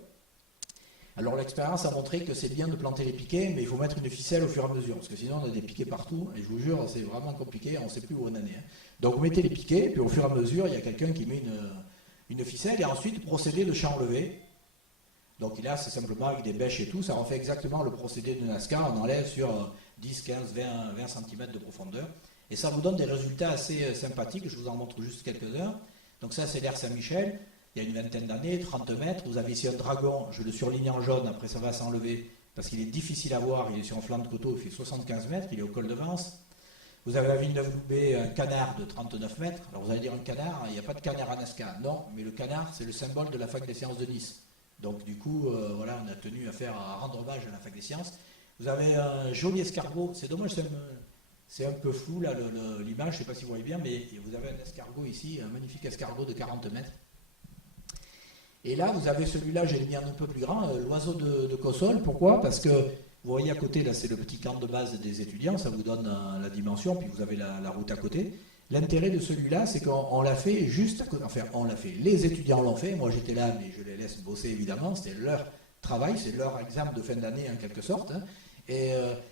Alors l'expérience a montré que c'est bien de planter les piquets, mais il faut mettre une ficelle au fur et à mesure, parce que sinon on a des piquets partout, et je vous jure, c'est vraiment compliqué, on ne sait plus où on en est. Donc vous mettez les piquets, puis au fur et à mesure, il y a quelqu'un qui met une ficelle, et ensuite procédez de champ levé. Donc là, c'est simplement avec des bêches et tout, ça refait exactement le procédé de Nazca, on enlève sur 10, 15, 20 cm de profondeur. Et ça vous donne des résultats assez sympathiques, je vous en montre juste quelques-uns. Donc ça, c'est l'air Saint-Michel, il y a une vingtaine d'années, 30 mètres. Vous avez ici un dragon, je le surligne en jaune, après ça va s'enlever, parce qu'il est difficile à voir, il est sur un flanc de coteau, il fait 75 mètres, il est au col de Vence. Vous avez à Villeneuve-Loubet un canard de 39 mètres. Alors vous allez dire un canard, il n'y a pas de canard à Nazca. Non, mais le canard, c'est le symbole de la fac des sciences de Nice. Donc du coup, voilà, on a tenu à rendre hommage à la fac des sciences. Vous avez un joli escargot, c'est dommage, c'est un peu flou là l'image, je ne sais pas si vous voyez bien, mais vous avez un escargot ici, un magnifique escargot de 40 mètres. Et là, vous avez celui-là, j'ai mis un peu plus grand, l'oiseau de Cossol. Pourquoi? Parce que vous voyez à côté, là, c'est le petit camp de base des étudiants, ça vous donne la dimension, puis vous avez la route à côté. L'intérêt de celui-là, c'est qu'on l'a fait juste à côté, enfin, on l'a fait, les étudiants l'ont fait, moi j'étais là, mais je les laisse bosser évidemment, c'était leur travail, c'est leur examen de fin d'année en quelque sorte, hein. Et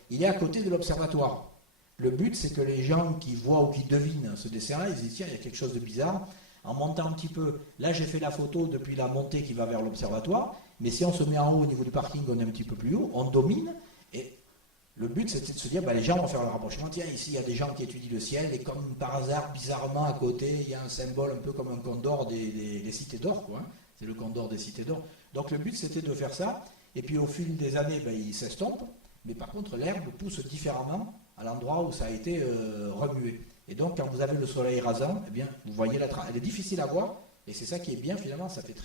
il est à côté de l'observatoire. Le but, c'est que les gens qui voient ou qui devinent ce dessin-là, ils disent, tiens, il y a quelque chose de bizarre. En montant un petit peu, là j'ai fait la photo depuis la montée qui va vers l'observatoire, mais si on se met en haut au niveau du parking, on est un petit peu plus haut, on domine, et le but c'était de se dire, les gens vont faire le rapprochement, tiens ici il y a des gens qui étudient le ciel, et comme par hasard, bizarrement à côté, il y a un symbole un peu comme un condor des cités d'or, quoi, hein. C'est le condor des cités d'or. Donc le but c'était de faire ça, et puis au fil des années, il s'estompe, mais par contre l'herbe pousse différemment à l'endroit où ça a été remué. Et donc, quand vous avez le soleil rasant, eh bien, vous voyez la trace. Elle est difficile à voir, et c'est ça qui est bien, finalement, ça fait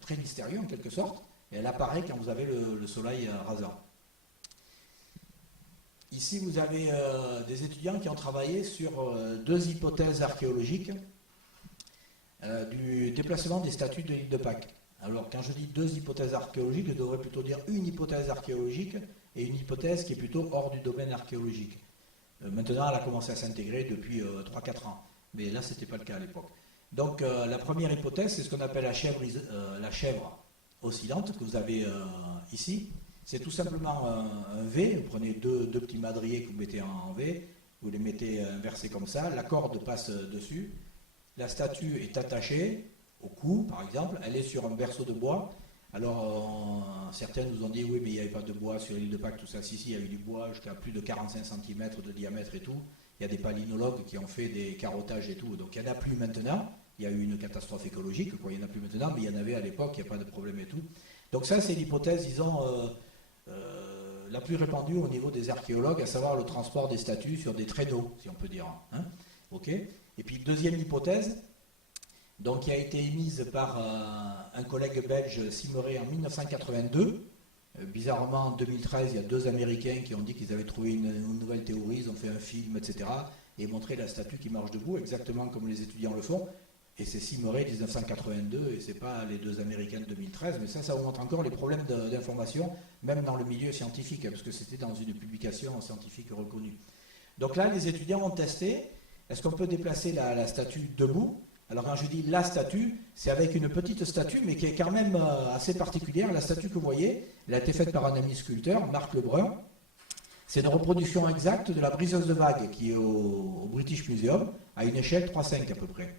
très mystérieux, en quelque sorte, et elle apparaît quand vous avez le soleil rasant. Ici, vous avez des étudiants qui ont travaillé sur deux hypothèses archéologiques du déplacement des statues de l'île de Pâques. Alors, quand je dis deux hypothèses archéologiques, je devrais plutôt dire une hypothèse archéologique et une hypothèse qui est plutôt hors du domaine archéologique. Maintenant, elle a commencé à s'intégrer depuis 3-4 ans, mais là, ce n'était pas le cas à l'époque. Donc, la première hypothèse, c'est ce qu'on appelle la chèvre oscillante que vous avez ici. C'est tout simplement un V. Vous prenez deux petits madriers que vous mettez en V, vous les mettez inversés comme ça, la corde passe dessus, la statue est attachée au cou, par exemple, elle est sur un berceau de bois. Alors, certains nous ont dit, oui, mais il n'y avait pas de bois sur l'île de Pâques, tout ça. Si, il y a eu du bois jusqu'à plus de 45 cm de diamètre et tout. Il y a des palynologues qui ont fait des carottages et tout. Donc, il n'y en a plus maintenant. Il y a eu une catastrophe écologique, quoi. Il n'y en a plus maintenant, mais il y en avait à l'époque, il n'y a pas de problème et tout. Donc, ça, c'est l'hypothèse, disons, la plus répandue au niveau des archéologues, à savoir le transport des statues sur des traîneaux, si on peut dire. Hein. OK. Et puis, deuxième hypothèse, donc, qui a été émise par un collègue belge, Simeret, en 1982. Bizarrement, en 2013, il y a deux Américains qui ont dit qu'ils avaient trouvé une nouvelle théorie, ils ont fait un film, etc., et montré la statue qui marche debout, exactement comme les étudiants le font. Et c'est Simeret 1982, et ce n'est pas les deux Américains de 2013, mais ça vous montre encore les problèmes d'information, même dans le milieu scientifique, parce que c'était dans une publication scientifique reconnue. Donc là, les étudiants ont testé, est-ce qu'on peut déplacer la statue debout? Alors quand je dis la statue, c'est avec une petite statue, mais qui est quand même assez particulière. La statue que vous voyez, elle a été faite par un ami sculpteur, Marc Lebrun. C'est une reproduction exacte de la briseuse de vagues qui est au British Museum, à une échelle 3,5 à peu près.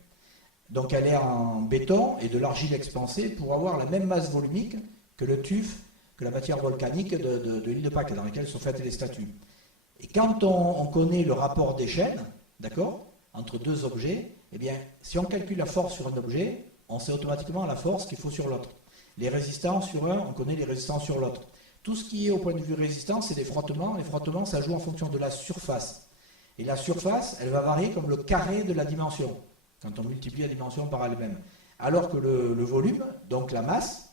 Donc elle est en béton et de l'argile expansée pour avoir la même masse volumique que le tuf, que la matière volcanique de l'île de Pâques, dans laquelle sont faites les statues. Et quand on connaît le rapport d'échelle, d'accord, entre deux objets, eh bien, si on calcule la force sur un objet, on sait automatiquement la force qu'il faut sur l'autre. Les résistances sur un, on connaît les résistances sur l'autre. Tout ce qui est au point de vue résistance, c'est des frottements. Les frottements, ça joue en fonction de la surface. Et la surface, elle va varier comme le carré de la dimension, quand on multiplie la dimension par elle-même. Alors que le volume, donc la masse,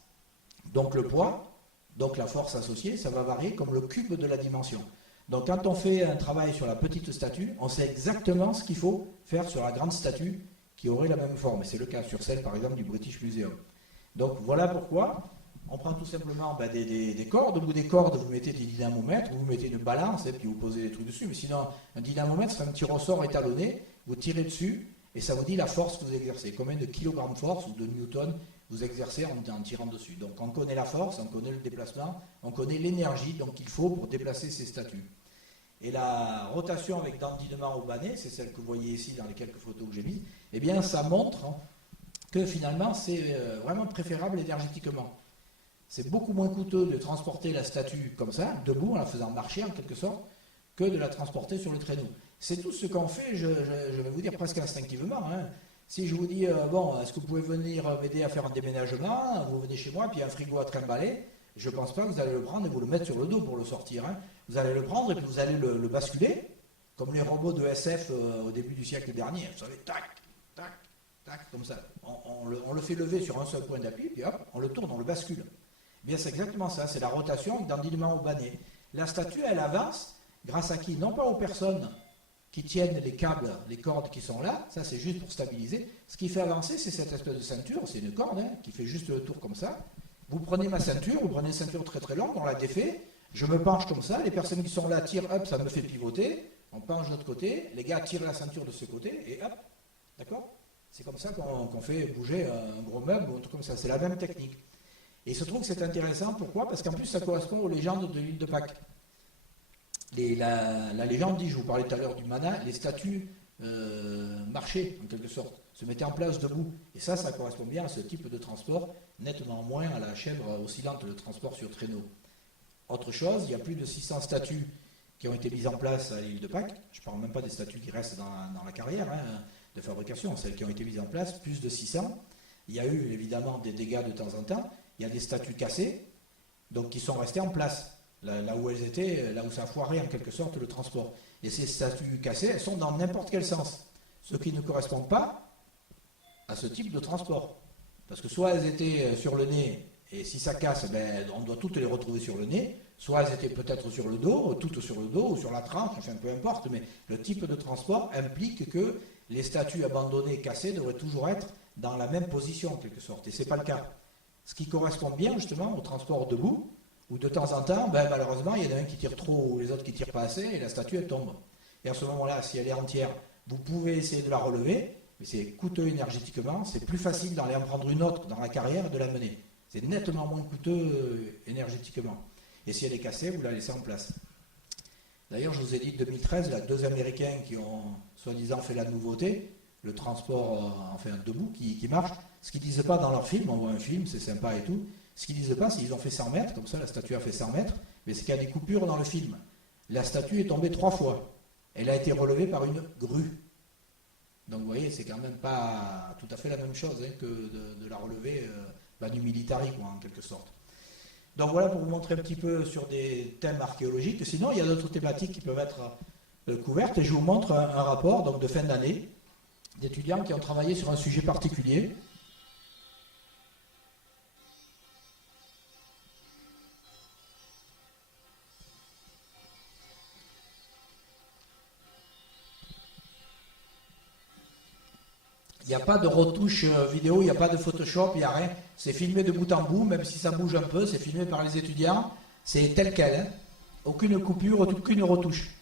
donc le poids, donc la force associée, ça va varier comme le cube de la dimension. Donc quand on fait un travail sur la petite statue, on sait exactement ce qu'il faut faire sur la grande statue qui aurait la même forme. Et c'est le cas sur celle, par exemple, du British Museum. Donc voilà pourquoi on prend tout simplement des cordes. Au bout des cordes, vous mettez des dynamomètres, vous mettez une balance et puis vous posez des trucs dessus. Mais sinon, un dynamomètre, c'est un petit ressort étalonné. Vous tirez dessus et ça vous dit la force que vous exercez. Combien de kilogrammes de force ou de newton vous exercez en tirant dessus. Donc on connaît la force, on connaît le déplacement, on connaît l'énergie qu'il faut pour déplacer ces statues. Et la rotation avec dandinement au banné, c'est celle que vous voyez ici dans les quelques photos que j'ai mises, eh bien ça montre que finalement c'est vraiment préférable énergétiquement. C'est beaucoup moins coûteux de transporter la statue comme ça, debout, en la faisant marcher en quelque sorte, que de la transporter sur le traîneau. C'est tout ce qu'on fait, je vais vous dire presque instinctivement. Hein. Si je vous dis, bon, est-ce que vous pouvez venir m'aider à faire un déménagement, vous venez chez moi, puis il y a un frigo à trimballer, je ne pense pas que vous allez le prendre et vous le mettre sur le dos pour le sortir. Hein. Vous allez le prendre et puis vous allez le basculer, comme les robots de SF au début du siècle dernier. Vous savez, tac, tac, tac, comme ça. On le fait lever sur un seul point d'appui, puis hop, on le tourne, on le bascule. Eh bien, c'est exactement ça, c'est la rotation d'endinement au bané. La statue, elle avance, grâce à qui? Non pas aux personnes qui tiennent les câbles, les cordes qui sont là, ça c'est juste pour stabiliser. Ce qui fait avancer, c'est cette espèce de ceinture, c'est une corde hein, qui fait juste le tour comme ça. Vous prenez ma ceinture, vous prenez une ceinture très très longue, on la défait, je me penche comme ça, les personnes qui sont là tirent, hop, ça me fait pivoter, on penche de l'autre côté, les gars tirent la ceinture de ce côté, et hop, d'accord? C'est comme ça qu'on fait bouger un gros meuble ou un truc comme ça, c'est la même technique. Et il se trouve que c'est intéressant, pourquoi? Parce qu'en plus ça correspond aux légendes de l'île de Pâques. La légende dit, je vous parlais tout à l'heure du mana, les statues marchaient en quelque sorte, se mettaient en place debout. Et ça correspond bien à ce type de transport, nettement moins à la chèvre oscillante, le transport sur traîneau. Autre chose, il y a plus de 600 statues qui ont été mises en place à l'île de Pâques. Je ne parle même pas des statues qui restent dans la carrière hein, de fabrication, celles qui ont été mises en place, plus de 600. Il y a eu évidemment des dégâts de temps en temps. Il y a des statues cassées, donc qui sont restées en place. Là où elles étaient, là où ça a foiré en quelque sorte le transport. Et ces statues cassées, elles sont dans n'importe quel sens. Ce qui ne correspond pas à ce type de transport. Parce que soit elles étaient sur le nez, et si ça casse, ben, on doit toutes les retrouver sur le nez, soit elles étaient peut-être sur le dos, toutes sur le dos, ou sur la tranche, enfin peu importe, mais le type de transport implique que les statues abandonnées, cassées, devraient toujours être dans la même position en quelque sorte. Et ce n'est pas le cas. Ce qui correspond bien justement au transport debout, où de temps en temps, ben, malheureusement, il y en a un qui tire trop ou les autres qui ne tirent pas assez, et la statue elle tombe. Et à ce moment-là, si elle est entière, vous pouvez essayer de la relever, mais c'est coûteux énergétiquement, c'est plus facile d'aller en prendre une autre dans la carrière et de la mener. C'est nettement moins coûteux énergétiquement. Et si elle est cassée, vous la laissez en place. D'ailleurs, je vous ai dit, 2013, il y a deux Américains qui ont soi-disant fait la nouveauté, le transport enfin debout qui marche. Ce qu'ils ne disent pas dans leur film, on voit un film, c'est sympa et tout. Ce qu'ils ne disent pas, c'est qu'ils ont fait 100 mètres, comme ça la statue a fait 100 mètres, mais c'est qu'il y a des coupures dans le film. La statue est tombée 3 fois. Elle a été relevée par une grue. Donc vous voyez, c'est quand même pas tout à fait la même chose hein, que de la relever du militari, quoi, en quelque sorte. Donc voilà pour vous montrer un petit peu sur des thèmes archéologiques. Sinon, il y a d'autres thématiques qui peuvent être couvertes, et je vous montre un rapport donc, de fin d'année d'étudiants qui ont travaillé sur un sujet particulier. Il n'y a pas de retouche vidéo, il n'y a pas de Photoshop, il n'y a rien. C'est filmé de bout en bout, même si ça bouge un peu, c'est filmé par les étudiants. C'est tel quel. Hein. Aucune coupure, aucune retouche.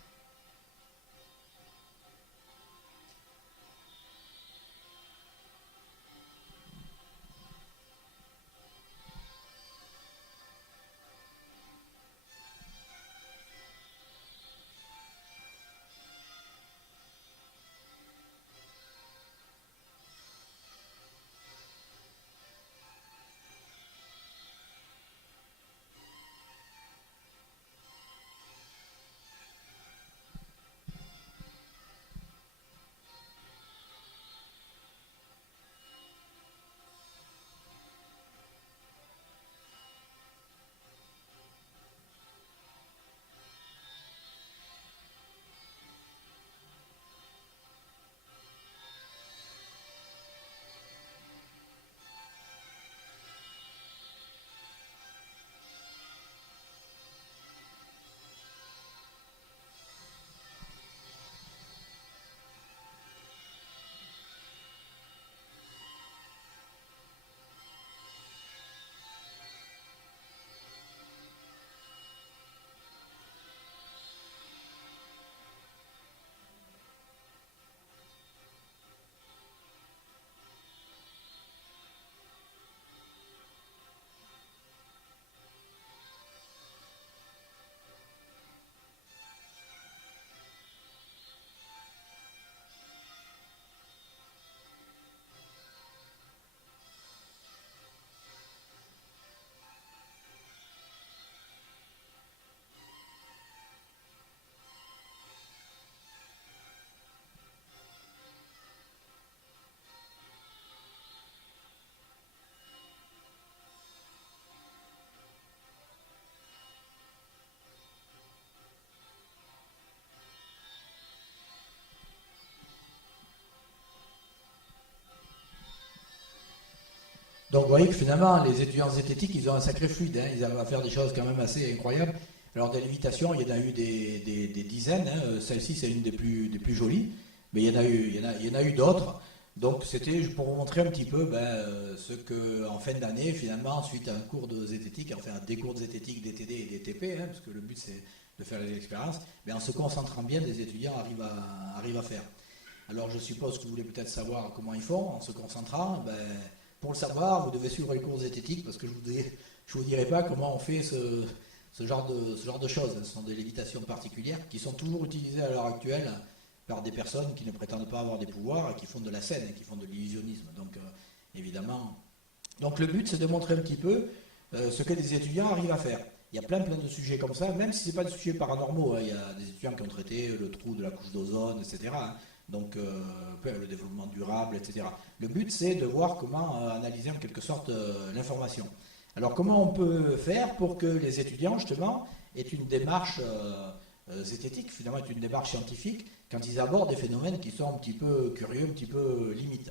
Donc vous voyez que finalement, les étudiants en zététique, ils ont un sacré fluide, hein, ils arrivent à faire des choses quand même assez incroyables. Alors des lévitations, il y en a eu des dizaines, hein, celle-ci c'est une des plus jolies, mais il y en a eu d'autres. Donc c'était pour vous montrer un petit peu ce que en fin d'année, finalement, suite à un cours de zététique, enfin des cours de zététique, des TD et des TP, hein, parce que le but c'est de faire les expériences, mais en se concentrant bien, des étudiants arrivent à faire. Alors je suppose que vous voulez peut-être savoir comment ils font en se concentrant. Pour le savoir, vous devez suivre les cours zététiques parce que je ne vous dirai pas comment on fait ce genre de choses. Ce sont des lévitations particulières qui sont toujours utilisées à l'heure actuelle par des personnes qui ne prétendent pas avoir des pouvoirs et qui font de la scène et qui font de l'illusionnisme. Donc évidemment. Donc le but c'est de montrer un petit peu ce que les étudiants arrivent à faire. Il y a plein de sujets comme ça, même si ce n'est pas des sujets paranormaux. Hein. Il y a des étudiants qui ont traité le trou de la couche d'ozone, etc. Hein. Donc le développement durable, etc. Le but c'est de voir comment analyser en quelque sorte l'information. Alors comment on peut faire pour que les étudiants justement aient une démarche zététique, finalement aient une démarche scientifique quand ils abordent des phénomènes qui sont un petit peu curieux, un petit peu limites.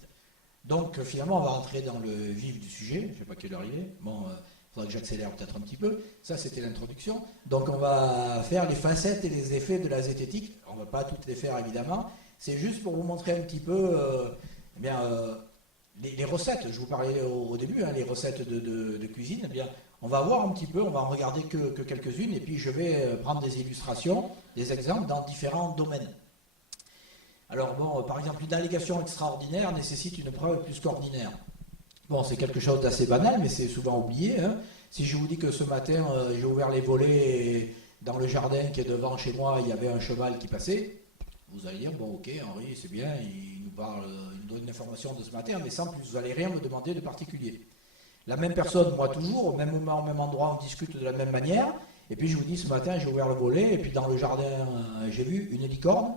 Donc finalement on va rentrer dans le vif du sujet, je ne sais pas quelle heure il est, bon, il faudra que j'accélère peut-être un petit peu, ça c'était l'introduction. Donc on va faire les facettes et les effets de la zététique, on ne va pas toutes les faire évidemment, c'est juste pour vous montrer un petit peu les recettes. Je vous parlais au début, hein, les recettes de cuisine. Eh bien, on va voir un petit peu, on va en regarder que quelques-unes, et puis je vais prendre des illustrations, des exemples dans différents domaines. Alors bon, par exemple, une allégation extraordinaire nécessite une preuve plus qu'ordinaire. Bon, c'est quelque chose d'assez banal, mais c'est souvent oublié. Hein. Si je vous dis que ce matin, j'ai ouvert les volets et dans le jardin qui est devant chez moi, il y avait un cheval qui passait, vous allez dire, bon ok, Henri, c'est bien, il nous donne une information de ce matin, mais sans plus, vous n'allez rien me demander de particulier. La même personne, moi toujours, au même moment, au même endroit, on discute de la même manière, et puis je vous dis, ce matin, j'ai ouvert le volet, et puis dans le jardin, j'ai vu une licorne,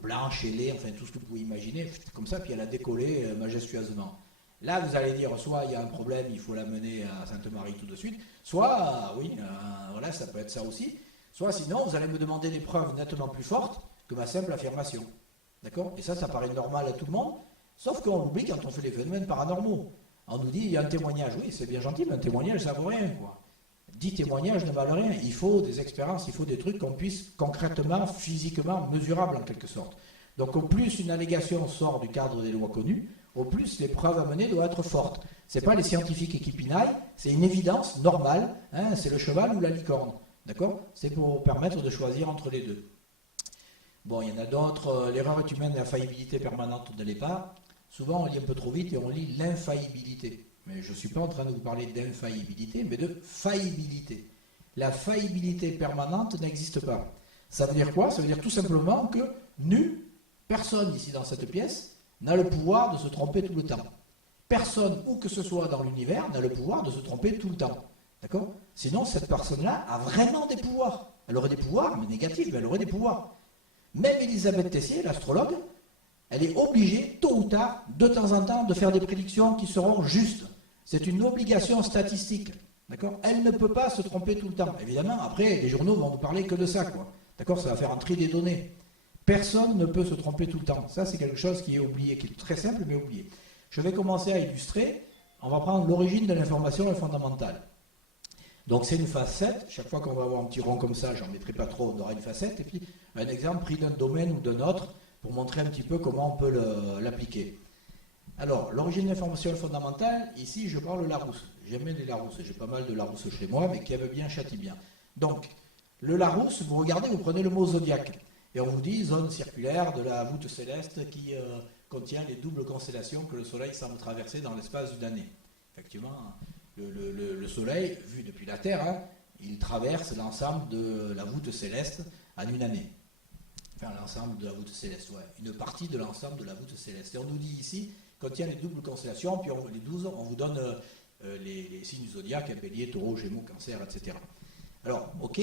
blanche, ailée, enfin tout ce que vous pouvez imaginer, comme ça, puis elle a décollé majestueusement. Là, vous allez dire, soit il y a un problème, il faut l'amener à Sainte-Marie tout de suite, soit, oui, voilà, ça peut être ça aussi, soit sinon, vous allez me demander des preuves nettement plus fortes que ma simple affirmation. D'accord? Et ça paraît normal à tout le monde, sauf qu'on l'oublie quand on fait les phénomènes paranormaux. On nous dit, il y a un témoignage. Oui, c'est bien gentil, mais un témoignage, ça ne vaut rien, quoi. 10 témoignages ne valent rien. Il faut des expériences, il faut des trucs qu'on puisse concrètement, physiquement, mesurables en quelque sorte. Donc au plus une allégation sort du cadre des lois connues, au plus les preuves à mener doivent être fortes. Ce n'est pas les scientifiques qui pinaillent, c'est une évidence normale, hein, c'est le cheval ou la licorne. D'accord? C'est pour permettre de choisir entre les deux. Bon, il y en a d'autres. L'erreur est humaine et la faillibilité permanente ne l'est pas. Souvent, on lit un peu trop vite et on lit l'infaillibilité. Mais je ne suis pas en train de vous parler d'infaillibilité, mais de faillibilité. La faillibilité permanente n'existe pas. Ça veut dire quoi? Ça veut dire tout simplement que personne ici dans cette pièce, n'a le pouvoir de se tromper tout le temps. Personne, où que ce soit dans l'univers, n'a le pouvoir de se tromper tout le temps. D'accord? Sinon, cette personne-là a vraiment des pouvoirs. Elle aurait des pouvoirs, mais négatifs, mais elle aurait des pouvoirs. Même Elisabeth Tessier, l'astrologue, elle est obligée, tôt ou tard, de temps en temps, de faire des prédictions qui seront justes. C'est une obligation statistique. D'accord? Elle ne peut pas se tromper tout le temps. Évidemment, après, les journaux vont vous parler que de ça, quoi. D'accord? Ça va faire un tri des données. Personne ne peut se tromper tout le temps. Ça, c'est quelque chose qui est oublié, qui est très simple, mais oublié. Je vais commencer à illustrer. On va prendre l'origine de l'information fondamentale. Donc c'est une facette, chaque fois qu'on va avoir un petit rond comme ça, j'en mettrai pas trop, on aura une facette, et puis un exemple pris d'un domaine ou d'un autre pour montrer un petit peu comment on peut l'appliquer. Alors, l'origine de l'information fondamentale, ici je parle Larousse. J'aime les Larousse, j'ai pas mal de Larousse chez moi, mais qui aiment bien châtie bien. Donc, le Larousse, vous regardez, vous prenez le mot zodiaque, et on vous dit zone circulaire de la voûte céleste qui contient les doubles constellations que le Soleil semble traverser dans l'espace d'une année. Effectivement, le Soleil, vu depuis la Terre, hein, il traverse l'ensemble de la voûte céleste en une année. Enfin, l'ensemble de la voûte céleste, ouais. Une partie de l'ensemble de la voûte céleste. Et on nous dit ici, contient les doubles constellations, puis les 12, on vous donne les signes du zodiaque, Bélier, Taureau, Gémeaux, Cancer, etc. Alors, ok,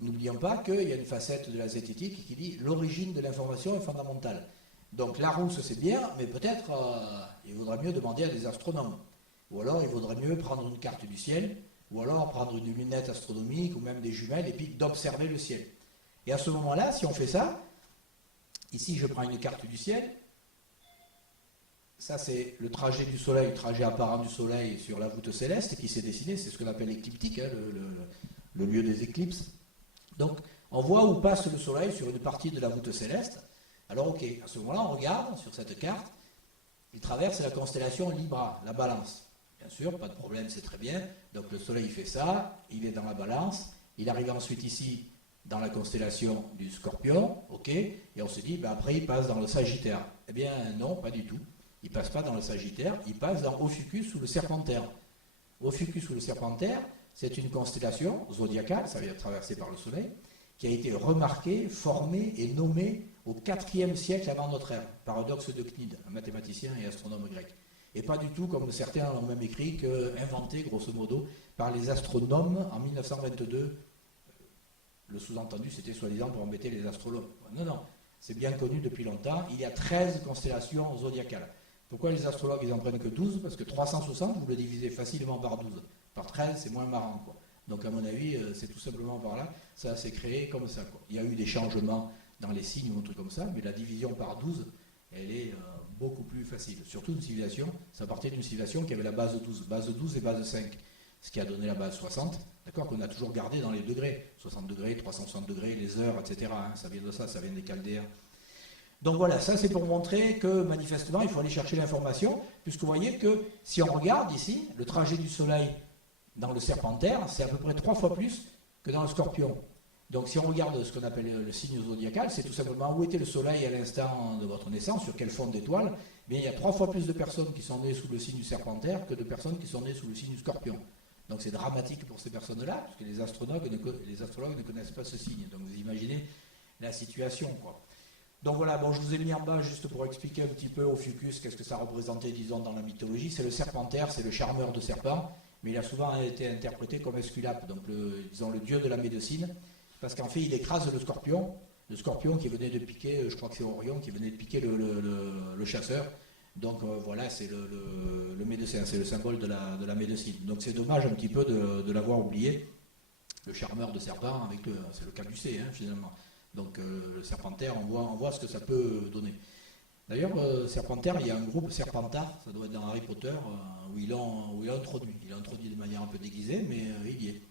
n'oublions pas qu'il y a une facette de la zététique qui dit l'origine de l'information est fondamentale. Donc, Larousse, c'est bien, mais peut-être il vaudrait mieux demander à des astronomes. Ou alors, il vaudrait mieux prendre une carte du ciel, ou alors prendre une lunette astronomique, ou même des jumelles, et puis d'observer le ciel. Et à ce moment-là, si on fait ça, ici je prends une carte du ciel, ça c'est le trajet du Soleil, le trajet apparent du Soleil sur la voûte céleste qui s'est dessiné, c'est ce qu'on appelle l'écliptique, hein, le lieu des éclipses. Donc on voit où passe le Soleil sur une partie de la voûte céleste. Alors ok, à ce moment-là on regarde sur cette carte, il traverse la constellation Libra, la Balance. Bien sûr, pas de problème, c'est très bien. Donc le Soleil fait ça, il est dans la Balance, il arrive ensuite ici dans la constellation du Scorpion, ok, et on se dit, ben après il passe dans le Sagittaire. Eh bien non, pas du tout. Il ne passe pas dans le Sagittaire, il passe dans Ophiuchus ou le Serpentaire. Ophiuchus ou le Serpentaire, c'est une constellation zodiacale, ça vient être traversée par le Soleil, qui a été remarquée, formée et nommée au IVe siècle avant notre ère, par Eudoxe de Cnide, un mathématicien et astronome grec. Et pas du tout, comme certains l'ont même écrit, inventé, grosso modo, par les astronomes en 1922. Le sous-entendu, c'était soi-disant pour embêter les astrologues. Non, non, c'est bien connu depuis longtemps. Il y a 13 constellations zodiacales. Pourquoi les astrologues, ils n'en prennent que 12? Parce que 360, vous le divisez facilement par 12. Par 13, c'est moins marrant, quoi. Donc, à mon avis, c'est tout simplement par là. Ça s'est créé comme ça, quoi. Il y a eu des changements dans les signes ou un truc comme ça, mais la division par 12, elle est beaucoup plus facile. Surtout une civilisation, ça partait d'une civilisation qui avait la base 12. Base 12 et base 5. Ce qui a donné la base 60, d'accord, qu'on a toujours gardé dans les degrés. 60 degrés, 360 degrés, les heures, etc. Hein, ça vient de ça vient des chaldéens. Donc voilà, ça c'est pour montrer que manifestement il faut aller chercher l'information, puisque vous voyez que si on regarde ici, le trajet du Soleil dans le Serpentaire, c'est à peu près 3 fois plus que dans le Scorpion. Donc si on regarde ce qu'on appelle le signe zodiacal, c'est tout simplement où était le Soleil à l'instant de votre naissance, sur quel fond d'étoile. Bien, il y a 3 fois plus de personnes qui sont nées sous le signe du Serpentaire que de personnes qui sont nées sous le signe du Scorpion. Donc c'est dramatique pour ces personnes-là, parce que les astrologues ne connaissent pas ce signe. Donc vous imaginez la situation, quoi. Donc voilà, bon, je vous ai mis en bas juste pour expliquer un petit peu Ophiuchus, qu'est-ce que ça représentait, disons, dans la mythologie. C'est le Serpentaire, c'est le charmeur de serpents, mais il a souvent été interprété comme Esculape, donc disons le dieu de la médecine, parce qu'en fait il écrase le scorpion qui venait de piquer, je crois que c'est Orion, qui venait de piquer le chasseur. Donc voilà, c'est le médecin, c'est le symbole de la médecine. Donc c'est dommage un petit peu de l'avoir oublié, le charmeur de serpent, c'est le cabucé, hein, finalement. Donc le Serpentaire, on voit ce que ça peut donner. D'ailleurs, Serpentaire, il y a un groupe Serpentard, ça doit être dans Harry Potter, où il a introduit. Il a introduit de manière un peu déguisée, mais il y est.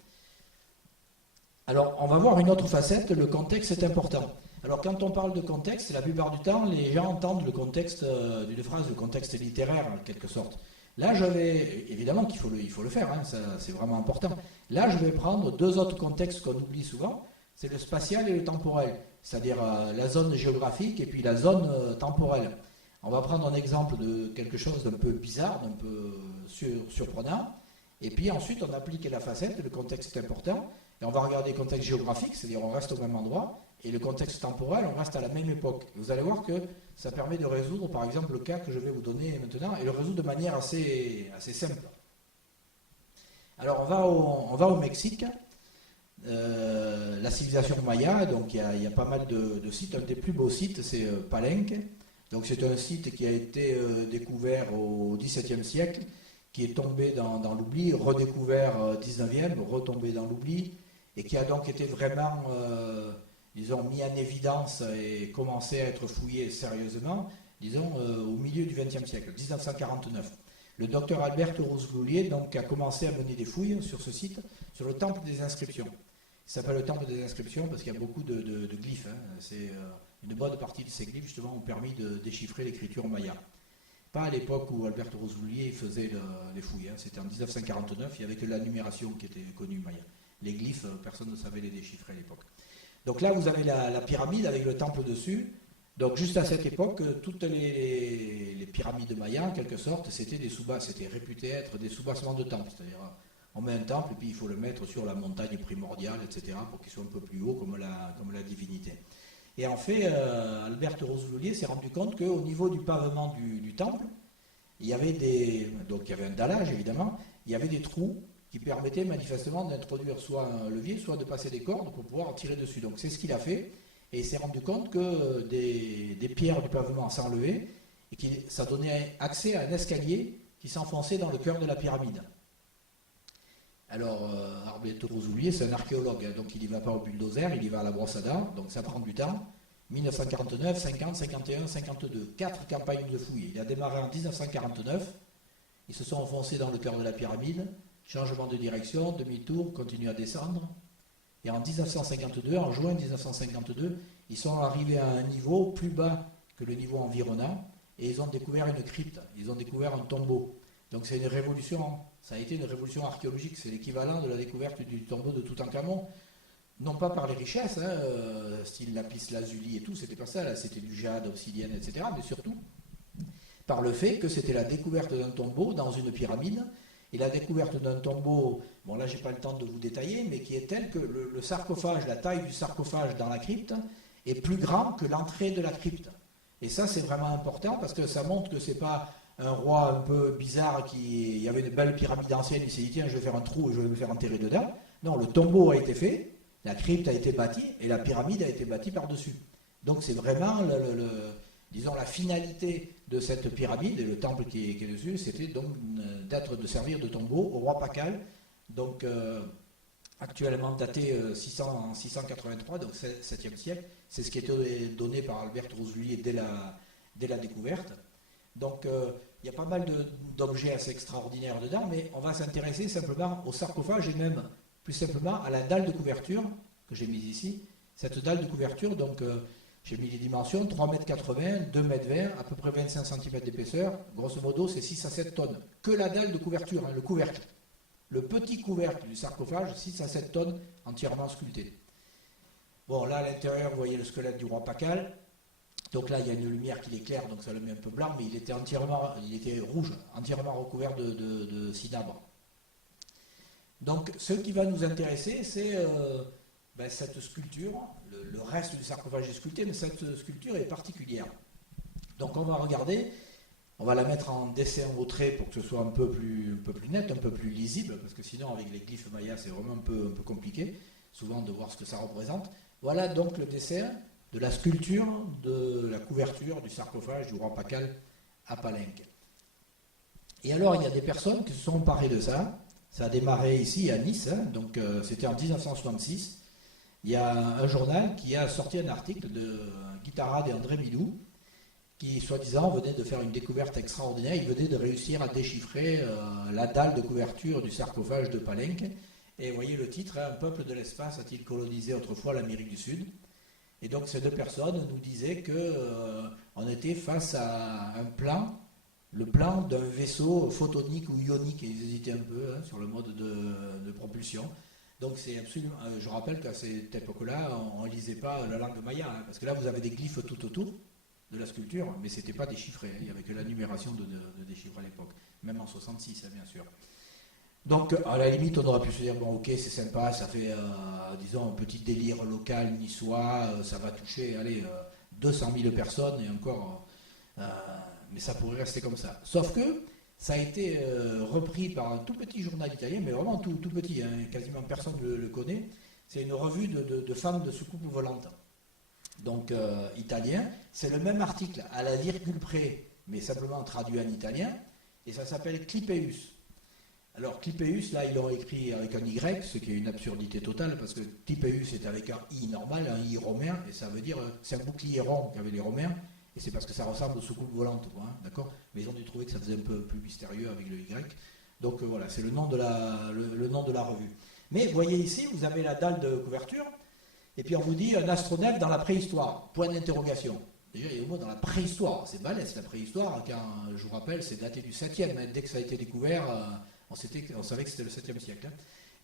Alors, on va voir une autre facette, le contexte est important. Alors, quand on parle de contexte, la plupart du temps, les gens entendent le contexte d'une phrase, le contexte littéraire, en quelque sorte. Là, évidemment qu'il faut le faire, hein, c'est vraiment important. Là, je vais prendre 2 autres contextes qu'on oublie souvent, c'est le spatial et le temporel, c'est-à-dire la zone géographique et puis la zone temporelle. On va prendre un exemple de quelque chose d'un peu bizarre, d'un peu surprenant, et puis ensuite on applique la facette, le contexte est important, et on va regarder le contexte géographique, c'est-à-dire on reste au même endroit, et le contexte temporel, on reste à la même époque. Vous allez voir que ça permet de résoudre, par exemple, le cas que je vais vous donner maintenant, et le résoudre de manière assez simple. Alors on va au Mexique. La civilisation maya, donc il y a pas mal de sites. Un des plus beaux sites, c'est Palenque. Donc c'est un site qui a été découvert au XVIIe siècle, qui est tombé dans l'oubli, redécouvert 19e, retombé dans l'oubli, et qui a donc été vraiment, disons, mis en évidence et commencé à être fouillé sérieusement, disons, au milieu du XXe siècle, 1949. Le docteur Alberto Rusgullier donc, a commencé à mener des fouilles sur ce site, sur le temple des inscriptions. Il s'appelle le temple des inscriptions parce qu'il y a beaucoup de glyphes. Hein. C'est une bonne partie de ces glyphes, justement, ont permis de déchiffrer l'écriture maya. Pas à l'époque où Alberto Rusgullier faisait les fouilles. Hein. C'était en 1949, il n'y avait que la numération qui était connue maya. Les glyphes, personne ne savait les déchiffrer à l'époque. Donc là, vous avez la pyramide avec le temple dessus. Donc juste à cette époque, toutes les pyramides mayas, en quelque sorte, c'était réputé être des soubassements de temples. C'est-à-dire, on met un temple et puis il faut le mettre sur la montagne primordiale, etc., pour qu'il soit un peu plus haut comme la divinité. Et en fait, Alberto Rusgullier s'est rendu compte qu'au niveau du pavement du temple, il y avait un dallage, évidemment, il y avait des trous qui permettaient manifestement d'introduire soit un levier, soit de passer des cordes pour pouvoir tirer dessus. Donc c'est ce qu'il a fait. Et il s'est rendu compte que des pierres du pavement s'enlevaient et que ça donnait accès à un escalier qui s'enfonçait dans le cœur de la pyramide. Alors, Alberto Rusgullier, c'est un archéologue, hein, donc il n'y va pas au bulldozer, il y va à la brosse à dents, donc ça prend du temps. 1949, 50, 51, 52. 4 campagnes de fouilles. Il a démarré en 1949. Ils se sont enfoncés dans le cœur de la pyramide. Changement de direction, demi-tour, continuent à descendre. Et en 1952, en juin 1952, ils sont arrivés à un niveau plus bas que le niveau environnant et ils ont découvert une crypte, ils ont découvert un tombeau. Donc c'est une révolution, ça a été une révolution archéologique, c'est l'équivalent de la découverte du tombeau de Toutankhamon. Non pas par les richesses, style lapis lazuli et tout, c'était pas ça, là, c'était du jade, obsidienne, etc. Mais surtout par le fait que c'était la découverte d'un tombeau dans une pyramide. Et la découverte d'un tombeau, bon là j'ai pas le temps de vous détailler, mais qui est tel que le sarcophage, la taille du sarcophage dans la crypte est plus grand que l'entrée de la crypte. Et ça c'est vraiment important parce que ça montre que c'est pas un roi un peu bizarre il y avait une belle pyramide ancienne, il s'est dit tiens je vais faire un trou et je vais me faire enterrer dedans. Non, le tombeau a été fait, la crypte a été bâtie et la pyramide a été bâtie par-dessus. Donc c'est vraiment disons la finalité de cette pyramide, et le temple qui est dessus, c'était donc de servir de tombeau au roi Pakal, donc actuellement daté 683, donc 7e siècle. C'est ce qui était donné par Albert Roselier dès la découverte. Donc il y a pas mal d'objets assez extraordinaires dedans, mais on va s'intéresser simplement au sarcophage et même plus simplement à la dalle de couverture que j'ai mise ici. Cette dalle de couverture, donc j'ai mis les dimensions, 3,80 m, 2,20 m, à peu près 25 cm d'épaisseur. Grosso modo, c'est 6 à 7 tonnes. Que la dalle de couverture, le couvercle. Le petit couvercle du sarcophage, 6 à 7 tonnes, entièrement sculpté. Bon, là, à l'intérieur, vous voyez le squelette du roi Pakal. Donc là, il y a une lumière qui l'éclaire, donc ça le met un peu blanc, mais il était rouge, entièrement recouvert de cinabre. Donc, ce qui va nous intéresser, c'est cette sculpture. Le reste du sarcophage est sculpté, mais cette sculpture est particulière. Donc on va regarder, on va la mettre en dessin au trait pour que ce soit un peu plus net, un peu plus lisible, parce que sinon avec les glyphes mayas c'est vraiment un peu compliqué, souvent de voir ce que ça représente. Voilà donc le dessin de la sculpture de la couverture du sarcophage du roi Pakal à Palenque. Et alors il y a des personnes qui se sont emparées de ça. Ça a démarré ici à Nice, donc c'était en 1966. Il y a un journal qui a sorti un article de Guitarade et André Milou qui, soi-disant, venait de faire une découverte extraordinaire. Il venait de réussir à déchiffrer la dalle de couverture du sarcophage de Palenque. Et vous voyez le titre, un peuple de l'espace a-t-il colonisé autrefois l'Amérique du Sud? Et donc ces deux personnes nous disaient qu'on était face à un plan, le plan d'un vaisseau photonique ou ionique. Et ils hésitaient un peu sur le mode de propulsion. Donc c'est absolument. Je rappelle qu'à cette époque-là, on ne lisait pas la langue maya, parce que là vous avez des glyphes tout autour de la sculpture, mais ce n'était pas déchiffré, il n'y avait que la numération de déchiffrer à l'époque, même en 66, bien sûr. Donc à la limite, on aurait pu se dire bon ok, c'est sympa, ça fait disons un petit délire local niçois, ça va toucher 200 000 personnes et encore, mais ça pourrait rester comme ça. Sauf que ça a été repris par un tout petit journal italien, mais vraiment tout petit, quasiment personne ne le connaît. C'est une revue de femmes de soucoupe volante. Donc italien, c'est le même article à la virgule près, mais simplement traduit en italien, et ça s'appelle Clipeus. Alors Clipeus, là ils l'ont écrit avec un Y, ce qui est une absurdité totale, parce que Clipeus est avec un I normal, un I romain, et ça veut dire, c'est un bouclier rond qu'avaient les Romains, et c'est parce que ça ressemble aux soucoupes volantes, d'accord? Mais ils ont dû trouver que ça faisait un peu plus mystérieux avec le Y. Donc voilà, c'est le nom de la revue. Mais vous voyez ici, vous avez la dalle de couverture, et puis on vous dit un astronef dans la préhistoire, point d'interrogation. Déjà, il y a le mot dans la préhistoire, c'est balèze la préhistoire, quand je vous rappelle, c'est daté du 7e, dès que ça a été découvert, on savait que c'était le 7e siècle.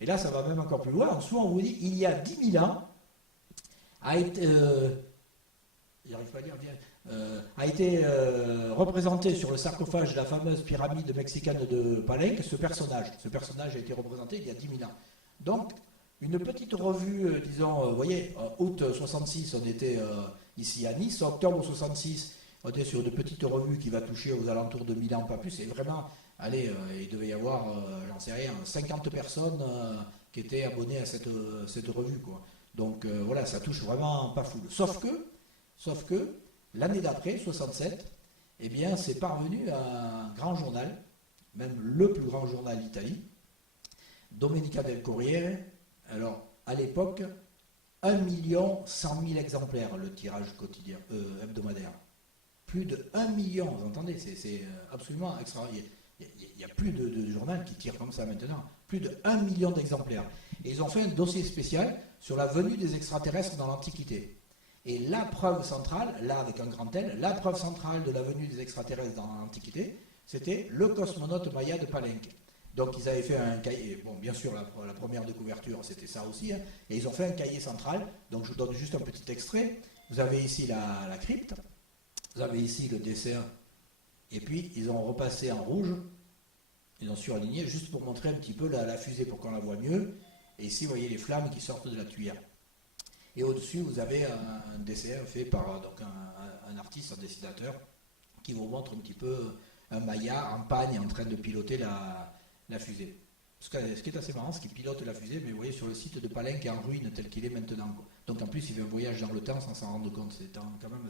Et là, ça va même encore plus loin, en dessous on vous dit, il y a 10 000 ans, a été représenté sur le sarcophage de la fameuse pyramide mexicaine de Palenque, ce personnage. Ce personnage a été représenté il y a 10 000 ans. Donc, une petite revue, disons, vous voyez, août 66, on était ici à Nice, octobre 66, on était sur une petite revue qui va toucher aux alentours de 1000 ans, pas plus, et vraiment, il devait y avoir, j'en sais rien, 50 personnes qui étaient abonnées à cette revue, quoi. Donc voilà, ça touche vraiment pas fou. Sauf que l'année d'après, 67, eh bien, c'est parvenu à un grand journal, même le plus grand journal d'Italie, Domenica del Corriere. Alors, à l'époque, 1 100 000 exemplaires le tirage quotidien, hebdomadaire. Plus de 1 million, vous entendez, c'est absolument extraordinaire. Il n'y a plus de journal qui tire comme ça maintenant. Plus de 1 million d'exemplaires. Et ils ont fait un dossier spécial sur la venue des extraterrestres dans l'Antiquité. Et la preuve centrale, là avec un grand L, la preuve centrale de la venue des extraterrestres dans l'Antiquité, c'était le cosmonaute Maya de Palenque. Donc ils avaient fait un cahier, bon bien sûr la première de couverture c'était ça aussi, hein, et ils ont fait un cahier central, donc je vous donne juste un petit extrait. Vous avez ici la crypte, vous avez ici le dessin, et puis ils ont repassé en rouge, ils ont surligné juste pour montrer un petit peu la fusée pour qu'on la voit mieux, et ici vous voyez les flammes qui sortent de la tuyère. Et au-dessus vous avez un dessin fait par donc un artiste, un dessinateur, qui vous montre un petit peu un Maya en pagne en train de piloter la fusée. Ce qui est assez marrant, c'est qu'il pilote la fusée, mais vous voyez sur le site de Palenque en ruine tel qu'il est maintenant. Donc en plus, il fait un voyage dans le temps sans s'en rendre compte. C'est quand même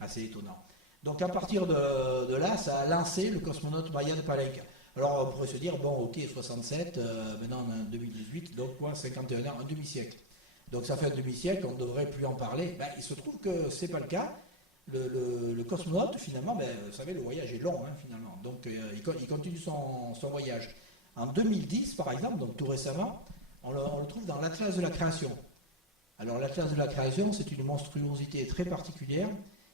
assez étonnant. Donc à partir de là, ça a lancé le cosmonaute Maya de Palenque. Alors on pourrait se dire, bon ok, 67, maintenant on est en 2018, donc quoi, 51 ans, un demi-siècle. Donc ça fait un demi-siècle, on ne devrait plus en parler. Ben, il se trouve que ce n'est pas le cas. Le cosmonaute, finalement, ben, vous savez, le voyage est long, hein, finalement. Donc, il continue son voyage. En 2010, par exemple, donc tout récemment, on le trouve dans l'Atlas de la création. Alors, l'Atlas de la création, c'est une monstruosité très particulière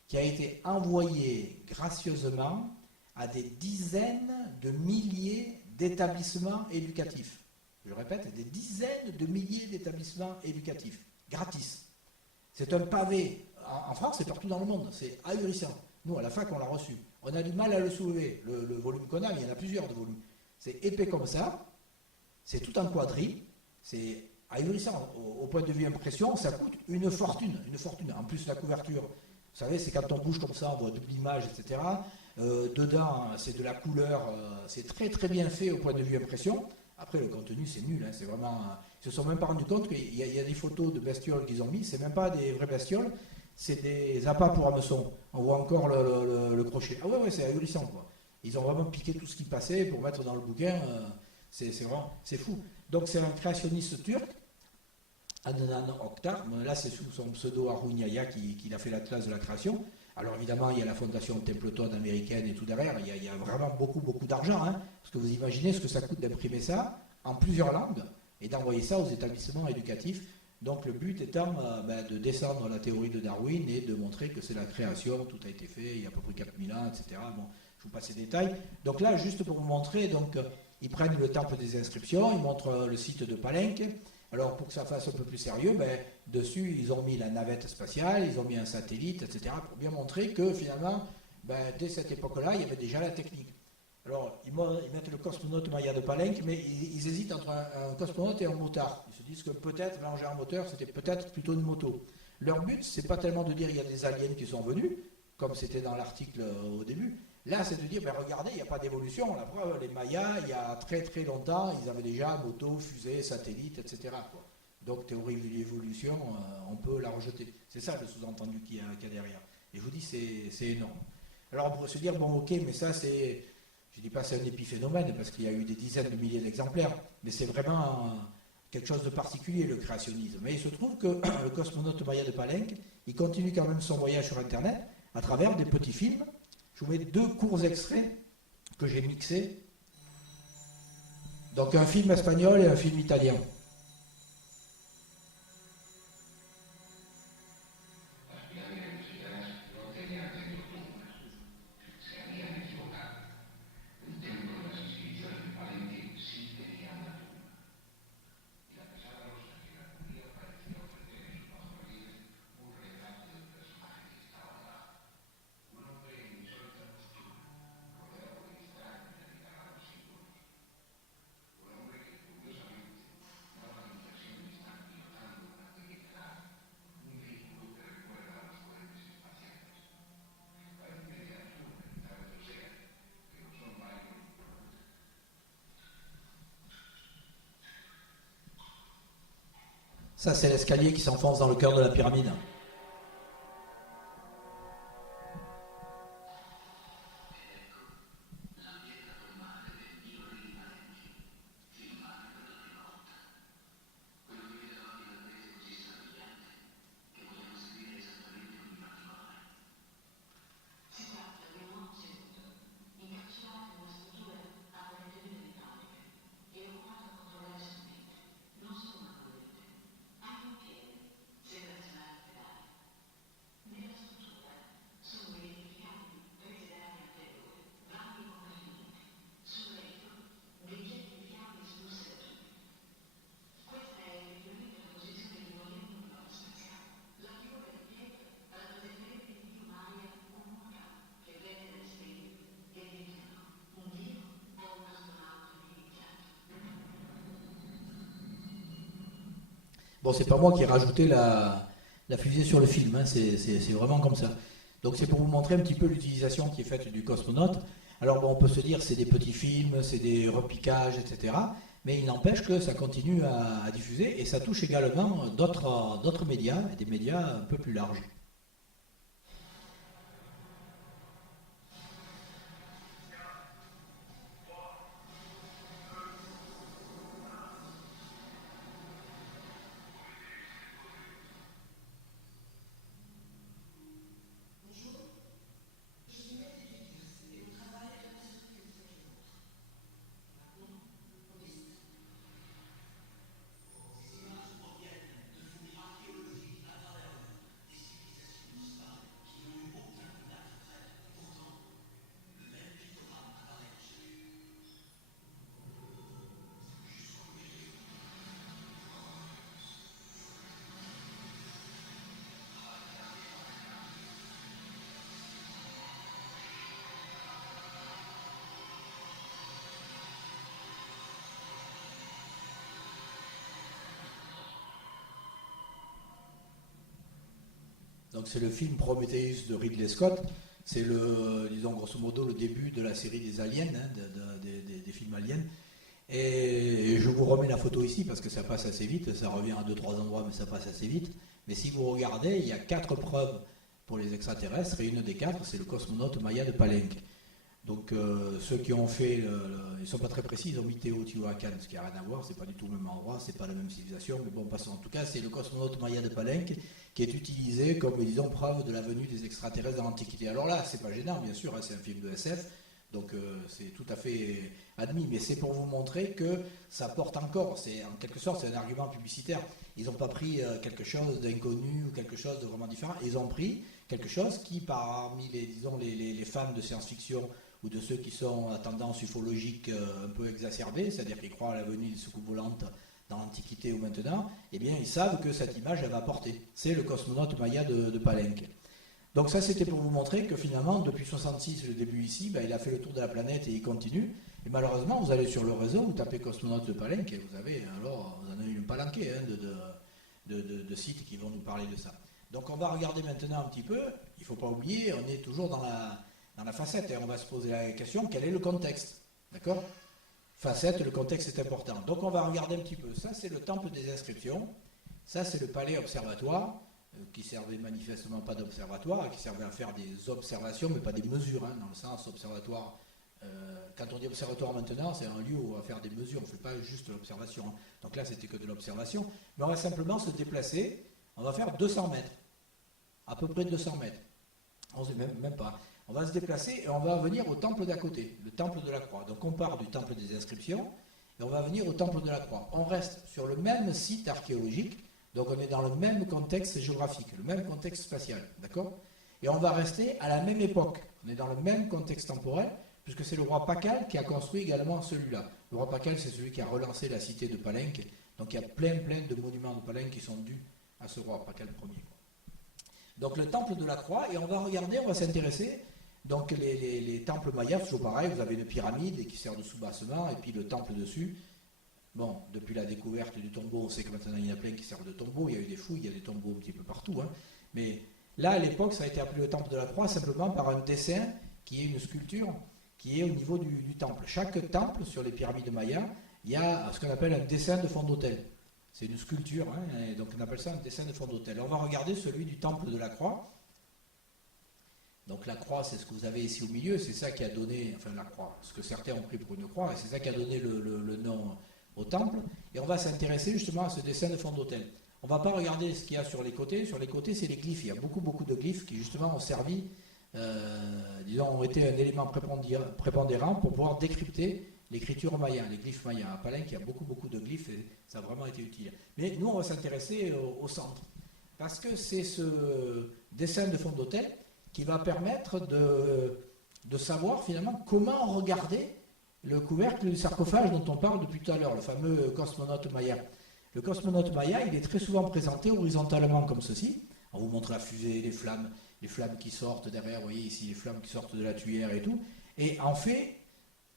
qui a été envoyée gracieusement à des dizaines de milliers d'établissements éducatifs. Je répète, des dizaines de milliers d'établissements éducatifs, gratis. C'est un pavé. En France et partout dans le monde, c'est ahurissant. Nous, à la fac, on l'a reçu. On a du mal à le soulever. Le volume qu'on a, il y en a plusieurs de volumes. C'est épais comme ça, c'est tout en quadrille, c'est ahurissant. Au point de vue impression, ça coûte une fortune. En plus, la couverture, vous savez, c'est quand on bouge comme ça, on voit double image, etc. Dedans, c'est de la couleur, c'est très très bien fait au point de vue impression. Après, le contenu, c'est nul, hein, c'est vraiment... Ils se sont même pas rendu compte qu'il y a des photos de bestioles qu'ils ont mis, c'est même pas des vraies bestioles, c'est des appâts pour hameçons. On voit encore le crochet. Ah ouais, c'est ahurissant, quoi. Ils ont vraiment piqué tout ce qui passait pour mettre dans le bouquin, c'est fou. Donc c'est un créationniste turc, Adnan Oktar, là c'est sous son pseudo Haroun qu'il a fait l'Atlas de la création. Alors évidemment, il y a la fondation Templeton américaine et tout derrière, il y a vraiment beaucoup d'argent, hein, parce que vous imaginez ce que ça coûte d'imprimer ça en plusieurs langues et d'envoyer ça aux établissements éducatifs. Donc le but étant de descendre la théorie de Darwin et de montrer que c'est la création, tout a été fait il y a à peu près 4000 ans, etc. Bon, je vous passe les détails. Donc là, juste pour vous montrer, donc, ils prennent le temple des inscriptions, ils montrent le site de Palenque. Alors pour que ça fasse un peu plus sérieux, dessus ils ont mis la navette spatiale, ils ont mis un satellite, etc. pour bien montrer que finalement, dès cette époque-là, il y avait déjà la technique. Alors ils mettent le cosmonaute Maya de Palenque, mais ils hésitent entre un cosmonaute et un motard. Ils se disent que peut-être mélanger un moteur, c'était peut-être plutôt une moto. Leur but, c'est pas tellement de dire il y a des aliens qui sont venus, comme c'était dans l'article au début. Là, c'est de dire, regardez, il n'y a pas d'évolution. La preuve, les Mayas, il y a très très longtemps, ils avaient déjà moto, fusée, satellite, etc. quoi. Donc, théorie de l'évolution, on peut la rejeter. C'est ça le sous-entendu qu'il y a derrière. Et je vous dis, c'est énorme. Alors, on pourrait se dire, bon, ok, mais ça, c'est... Je ne dis pas c'est un épiphénomène, parce qu'il y a eu des dizaines de milliers d'exemplaires, mais c'est vraiment quelque chose de particulier, le créationnisme. Mais il se trouve que le cosmonaute Maya de Palenque, il continue quand même son voyage sur Internet à travers des petits films. Je vous mets 2 courts extraits que j'ai mixés. Donc un film espagnol et un film italien. Ça, c'est l'escalier qui s'enfonce dans le cœur de la pyramide. Bon, c'est pas moi qui ai rajouté la fusée sur le film, hein, c'est vraiment comme ça. Donc c'est pour vous montrer un petit peu l'utilisation qui est faite du cosmonaute. Alors bon, on peut se dire c'est des petits films, c'est des repiquages, etc. Mais il n'empêche que ça continue à diffuser et ça touche également d'autres médias, et des médias un peu plus larges. Donc c'est le film Prometheus de Ridley Scott. C'est disons grosso modo, le début de la série des aliens, hein, des films aliens. Et je vous remets la photo ici parce que ça passe assez vite. Ça revient à 2-3 endroits, mais ça passe assez vite. Mais si vous regardez, il y a 4 preuves pour les extraterrestres. Et une des 4, c'est le cosmonaute Maya de Palenque. Donc ceux qui ont fait, ils ne sont pas très précis, ils ont mis Teotihuacan, ce qui n'a rien à voir, c'est pas du tout le même endroit, c'est pas la même civilisation, mais bon, passons. En tout cas, c'est le cosmonaute Maya de Palenque qui est utilisé comme, disons, preuve de la venue des extraterrestres dans l'Antiquité. Alors là, c'est pas gênant, bien sûr, hein, c'est un film de SF, donc c'est tout à fait admis, mais c'est pour vous montrer que ça porte encore, c'est en quelque sorte, c'est un argument publicitaire. Ils n'ont pas pris quelque chose d'inconnu ou quelque chose de vraiment différent, ils ont pris quelque chose qui, parmi les fans de science-fiction, ou de ceux qui sont à tendance ufologique un peu exacerbée, c'est-à-dire qui croient à la venue des soucoupes volantes dans l'Antiquité ou maintenant, eh bien ils savent que cette image elle va porter. C'est le cosmonaute Maya de Palenque. Donc ça c'était pour vous montrer que finalement depuis 66, le début ici, ben, il a fait le tour de la planète et il continue. Et malheureusement vous allez sur le réseau, vous tapez cosmonaute de Palenque et vous avez alors vous en avez une palanquée hein, de sites qui vont nous parler de ça. Donc on va regarder maintenant un petit peu, il ne faut pas oublier, on est toujours dans la facette, et on va se poser la question, quel est le contexte? D'accord? Facette, le contexte est important. Donc on va regarder un petit peu. Ça, c'est le temple des inscriptions. Ça, c'est le palais observatoire, qui servait manifestement pas d'observatoire, qui servait à faire des observations, mais pas des mesures, hein, dans le sens observatoire. Quand on dit observatoire maintenant, c'est un lieu où on va faire des mesures, on ne fait pas juste l'observation. Hein. Donc là, c'était que de l'observation. Mais on va simplement se déplacer, on va faire 200 mètres. À peu près 200 mètres. On sait même pas. On va se déplacer et on va venir au temple d'à côté, le temple de la Croix. Donc on part du temple des inscriptions et on va venir au temple de la Croix. On reste sur le même site archéologique, donc on est dans le même contexte géographique, le même contexte spatial, d'accord? Et on va rester à la même époque. On est dans le même contexte temporel, puisque c'est le roi Pakal qui a construit également celui-là. Le roi Pakal, c'est celui qui a relancé la cité de Palenque. Donc il y a plein de monuments de Palenque qui sont dus à ce roi Pakal Ier. Donc le temple de la Croix, et on va regarder, on va s'intéresser. Donc les temples mayas, toujours pareil, vous avez une pyramide qui sert de soubassement, et puis le temple dessus. Bon, depuis la découverte du tombeau, on sait que maintenant il y en a plein qui servent de tombeau, il y a eu des fouilles, il y a des tombeaux un petit peu partout. Hein. Mais là, à l'époque, ça a été appelé le temple de la Croix simplement par un dessin qui est une sculpture qui est au niveau du temple. Chaque temple, sur les pyramides mayas, il y a ce qu'on appelle un dessin de fond d'autel. C'est une sculpture, hein, et donc on appelle ça un dessin de fond d'autel. On va regarder celui du temple de la Croix. Donc la croix, c'est ce que vous avez ici au milieu, c'est ça qui a donné, enfin la croix, ce que certains ont pris pour une croix, et c'est ça qui a donné le nom au temple. Et on va s'intéresser justement à ce dessin de fond d'autel. On ne va pas regarder ce qu'il y a sur les côtés. Sur les côtés, c'est les glyphes. Il y a beaucoup de glyphes qui justement ont servi, disons, ont été un élément prépondérant pour pouvoir décrypter l'écriture maya, les glyphes mayas. À Palenque, il y a beaucoup de glyphes et ça a vraiment été utile. Mais nous, on va s'intéresser au centre. Parce que c'est ce dessin de fond d'autel qui va permettre de savoir finalement comment regarder le couvercle du sarcophage dont on parle depuis tout à l'heure, le fameux cosmonaute maya. Le cosmonaute maya, il est très souvent présenté horizontalement comme ceci. On vous montre la fusée, les flammes qui sortent derrière, vous voyez ici les flammes qui sortent de la tuyère et tout. Et en fait,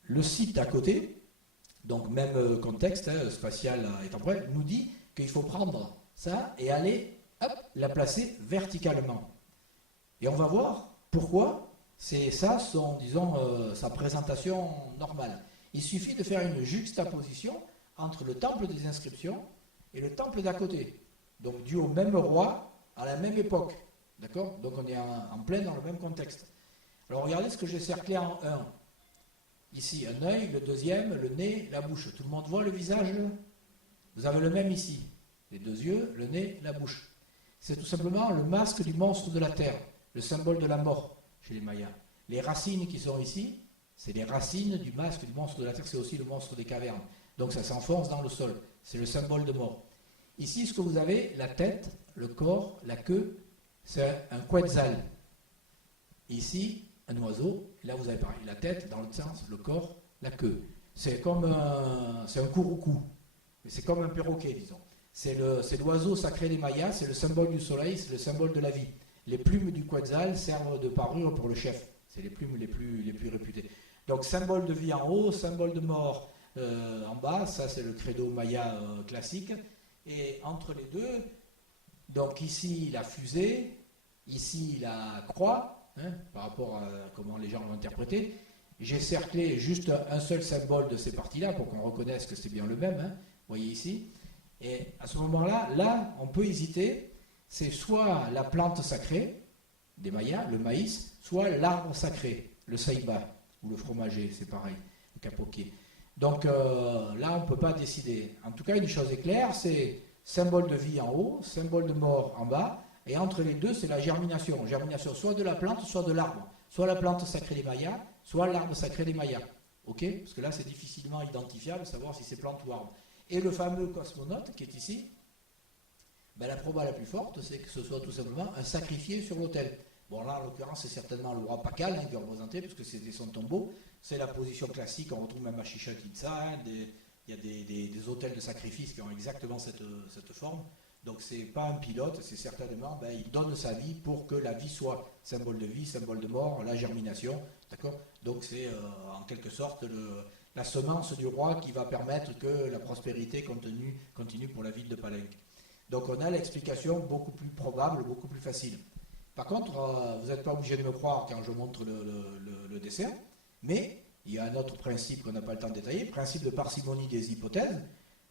le site d'à côté, donc même contexte spatial et temporel, nous dit qu'il faut prendre ça, et aller, hop, la placer verticalement. Et on va voir pourquoi c'est ça, disons, sa présentation normale. Il suffit de faire une juxtaposition entre le temple des inscriptions et le temple d'à côté. Donc dû au même roi à la même époque. D'accord? Donc on est en plein dans le même contexte. Alors regardez ce que j'ai cerclé en 1. Ici, un œil, le deuxième, le nez, la bouche. Tout le monde voit le visage? Vous avez le même ici. Les deux yeux, le nez, la bouche. C'est tout simplement le masque du monstre de la terre, le symbole de la mort chez les Mayas. Les racines qui sont ici, c'est les racines du masque du monstre de la terre, c'est aussi le monstre des cavernes. Donc ça s'enfonce dans le sol. C'est le symbole de mort. Ici, ce que vous avez, la tête, le corps, la queue, c'est un quetzal. Ici, un oiseau. Là, vous avez pareil, la tête dans le sens, le corps, la queue. C'est comme c'est un couroucou. C'est comme un perroquet, disons. C'est l'oiseau sacré des Mayas, c'est le symbole du soleil, c'est le symbole de la vie. Les plumes du quetzal servent de parure pour le chef. C'est les plumes les plus réputées. Donc, symbole de vie en haut, symbole de mort en bas. Ça, c'est le credo maya classique. Et entre les deux, donc ici, la fusée, ici, la croix, hein, par rapport à comment les gens l'ont interprété. J'ai cerclé juste un seul symbole de ces parties-là pour qu'on reconnaisse que c'est bien le même. Hein, vous voyez ici. Et à ce moment-là, là, on peut hésiter. C'est soit la plante sacrée des Mayas, le maïs, soit l'arbre sacré, le saïba, ou le fromager, c'est pareil, le capoquet. Donc là, on ne peut pas décider. En tout cas, une chose est claire, c'est symbole de vie en haut, symbole de mort en bas, et entre les deux, c'est la germination. Germination soit de la plante, soit de l'arbre. Soit la plante sacrée des Mayas, soit l'arbre sacré des Mayas. Ok? Parce que là, c'est difficilement identifiable, savoir si c'est plante ou arbre. Et le fameux cosmonaute qui est ici, ben, la proba la plus forte, c'est que ce soit tout simplement un sacrifié sur l'autel. Bon, là, en l'occurrence, c'est certainement le roi Pakal hein, qui est représenté, puisque c'était son tombeau. C'est la position classique, on retrouve même à Chichen Itza. Hein, il y a des autels de sacrifice qui ont exactement cette forme. Donc, c'est pas un pilote, c'est certainement, ben, il donne sa vie pour que la vie soit symbole de vie, symbole de mort, la germination. D'accord? Donc, c'est en quelque sorte la semence du roi qui va permettre que la prospérité continue pour la ville de Palenque. Donc on a l'explication beaucoup plus probable, beaucoup plus facile. Par contre, vous n'êtes pas obligé de me croire quand je montre le dessin, mais il y a un autre principe qu'on n'a pas le temps de détailler, le principe de parcimonie des hypothèses.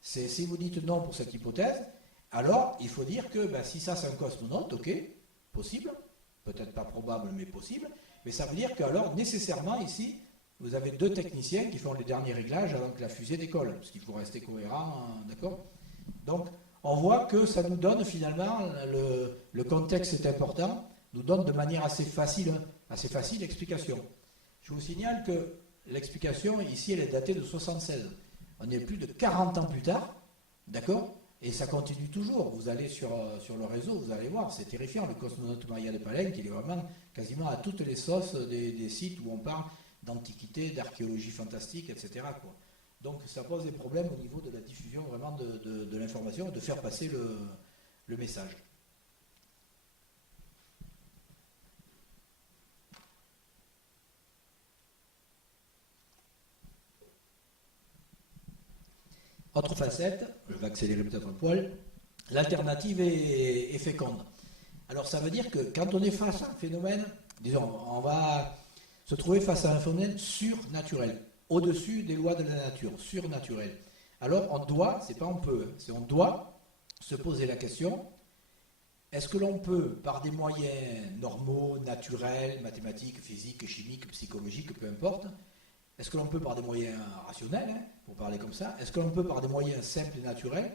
C'est si vous dites non pour cette hypothèse, alors il faut dire que ben, si ça c'est un cosmonaute, ok, possible, peut-être pas probable mais possible, mais ça veut dire que alors nécessairement ici, vous avez deux techniciens qui font les derniers réglages avant que la fusée décolle, parce qu'il faut rester cohérent, d'accord? Donc, on voit que ça nous donne finalement, le contexte est important, nous donne de manière assez facile l'explication. Je vous signale que l'explication ici, elle est datée de 76. On est plus de 40 ans plus tard, d'accord? Et ça continue toujours. Vous allez sur le réseau, vous allez voir, c'est terrifiant. Le cosmonaute Maya de Palenque, il est vraiment quasiment à toutes les sauces des sites où on parle d'antiquité, d'archéologie fantastique, etc., quoi. Donc ça pose des problèmes au niveau de la diffusion vraiment de l'information, de faire passer le message. Autre facette, je vais accélérer peut-être un poil, l'alternative est féconde. Alors ça veut dire que quand on est face à un phénomène, disons, on va se trouver face à un phénomène surnaturel, au-dessus des lois de la nature, surnaturel. Alors on doit, c'est pas on peut, c'est on doit se poser la question, est-ce que l'on peut, par des moyens normaux, naturels, mathématiques, physiques, chimiques, psychologiques, peu importe, est-ce que l'on peut par des moyens rationnels, hein, pour parler comme ça, est-ce que l'on peut par des moyens simples et naturels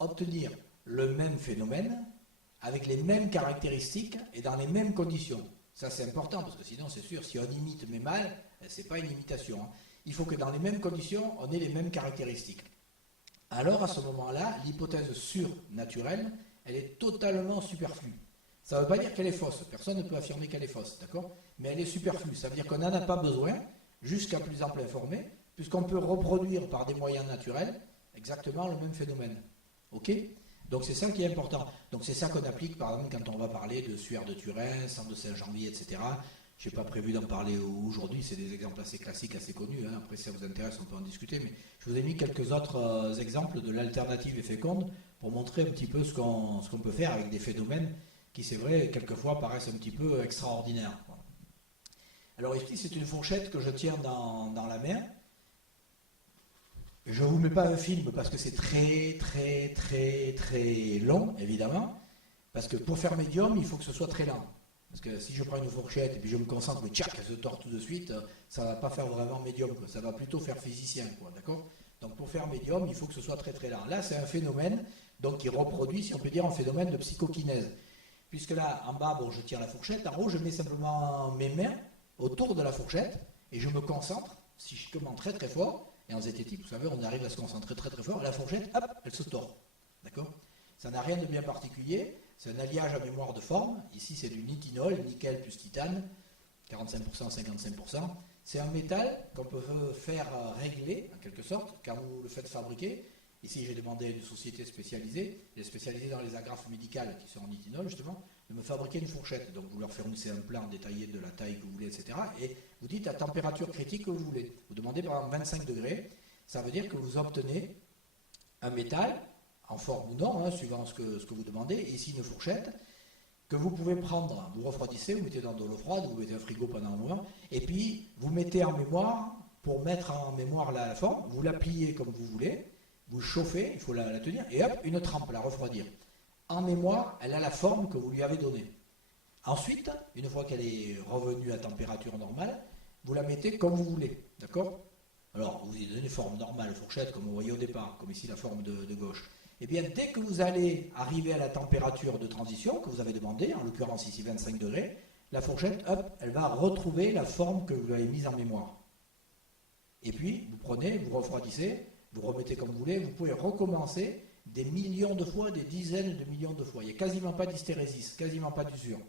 obtenir le même phénomène avec les mêmes caractéristiques et dans les mêmes conditions? Ça c'est important parce que sinon c'est sûr, si on imite mais mal, c'est pas une imitation. Hein. Il faut que dans les mêmes conditions, on ait les mêmes caractéristiques. Alors à ce moment-là, l'hypothèse surnaturelle, elle est totalement superflue. Ça ne veut pas dire qu'elle est fausse, personne ne peut affirmer qu'elle est fausse, d'accord? Mais elle est superflue, ça veut dire qu'on n'en a pas besoin, jusqu'à plus ample informé, puisqu'on peut reproduire par des moyens naturels exactement le même phénomène. Ok? Donc c'est ça qui est important. Donc c'est ça qu'on applique par exemple quand on va parler de Suaire de Turin, Sang de Saint-Janvier, etc. Je n'ai pas prévu d'en parler aujourd'hui, c'est des exemples assez classiques, assez connus. Hein. Après, si ça vous intéresse, on peut en discuter. Mais je vous ai mis quelques autres exemples de l'alternative et féconde pour montrer un petit peu ce qu'on peut faire avec des phénomènes qui, c'est vrai, quelquefois paraissent un petit peu extraordinaires. Alors ici, c'est une fourchette que je tiens dans la main. Je ne vous mets pas un film parce que c'est très très très très long, évidemment. Parce que pour faire médium, il faut que ce soit très lent. Parce que si je prends une fourchette et puis je me concentre, mais tchac, elle se tord tout de suite, ça ne va pas faire vraiment médium, quoi. Ça va plutôt faire physicien, quoi, d'accord? Donc pour faire médium, il faut que ce soit très très lent. Là, c'est un phénomène donc, qui reproduit, si on peut dire, un phénomène de psychokinèse. Puisque là, en bas, bon, je tire la fourchette, en haut, je mets simplement mes mains autour de la fourchette et je me concentre, si je commande très très fort, et en zététique, vous savez, on arrive à se concentrer très très fort, la fourchette, hop, elle se tord. D'accord? Ça n'a rien de bien particulier, c'est un alliage à mémoire de forme. Ici, c'est du nitinol, nickel plus titane, 45%, 55%. C'est un métal qu'on peut faire régler, en quelque sorte, quand vous le faites fabriquer. Ici, j'ai demandé à une société spécialisée, elle est spécialisée dans les agrafes médicales qui sont en nitinol, justement, de me fabriquer une fourchette. Donc, vous leur fournissez un plan détaillé de la taille que vous voulez, etc. Et vous dites la température critique que vous voulez. Vous demandez par exemple 25 degrés. Ça veut dire que vous obtenez un métal, en forme ou non, hein, suivant ce que vous demandez. Et ici, une fourchette que vous pouvez prendre. Vous refroidissez, vous mettez dans de l'eau froide, vous mettez un frigo pendant un moment. Et puis, vous mettez en mémoire, pour mettre en mémoire la forme, vous la pliez comme vous voulez. Vous chauffez, il faut la tenir, et hop, une trempe, la refroidir. En mémoire, elle a la forme que vous lui avez donnée. Ensuite, une fois qu'elle est revenue à température normale, vous la mettez comme vous voulez, d'accord? Alors, vous lui donnez forme normale, fourchette, comme vous voyez au départ, comme ici la forme de gauche. Et bien, dès que vous allez arriver à la température de transition que vous avez demandé, en l'occurrence ici 25 degrés, la fourchette, hop, elle va retrouver la forme que vous lui avez mise en mémoire. Et puis, vous prenez, vous refroidissez, vous remettez comme vous voulez, vous pouvez recommencer des millions de fois, des dizaines de millions de fois. Il n'y a quasiment pas d'hystérésis, quasiment pas d'usure.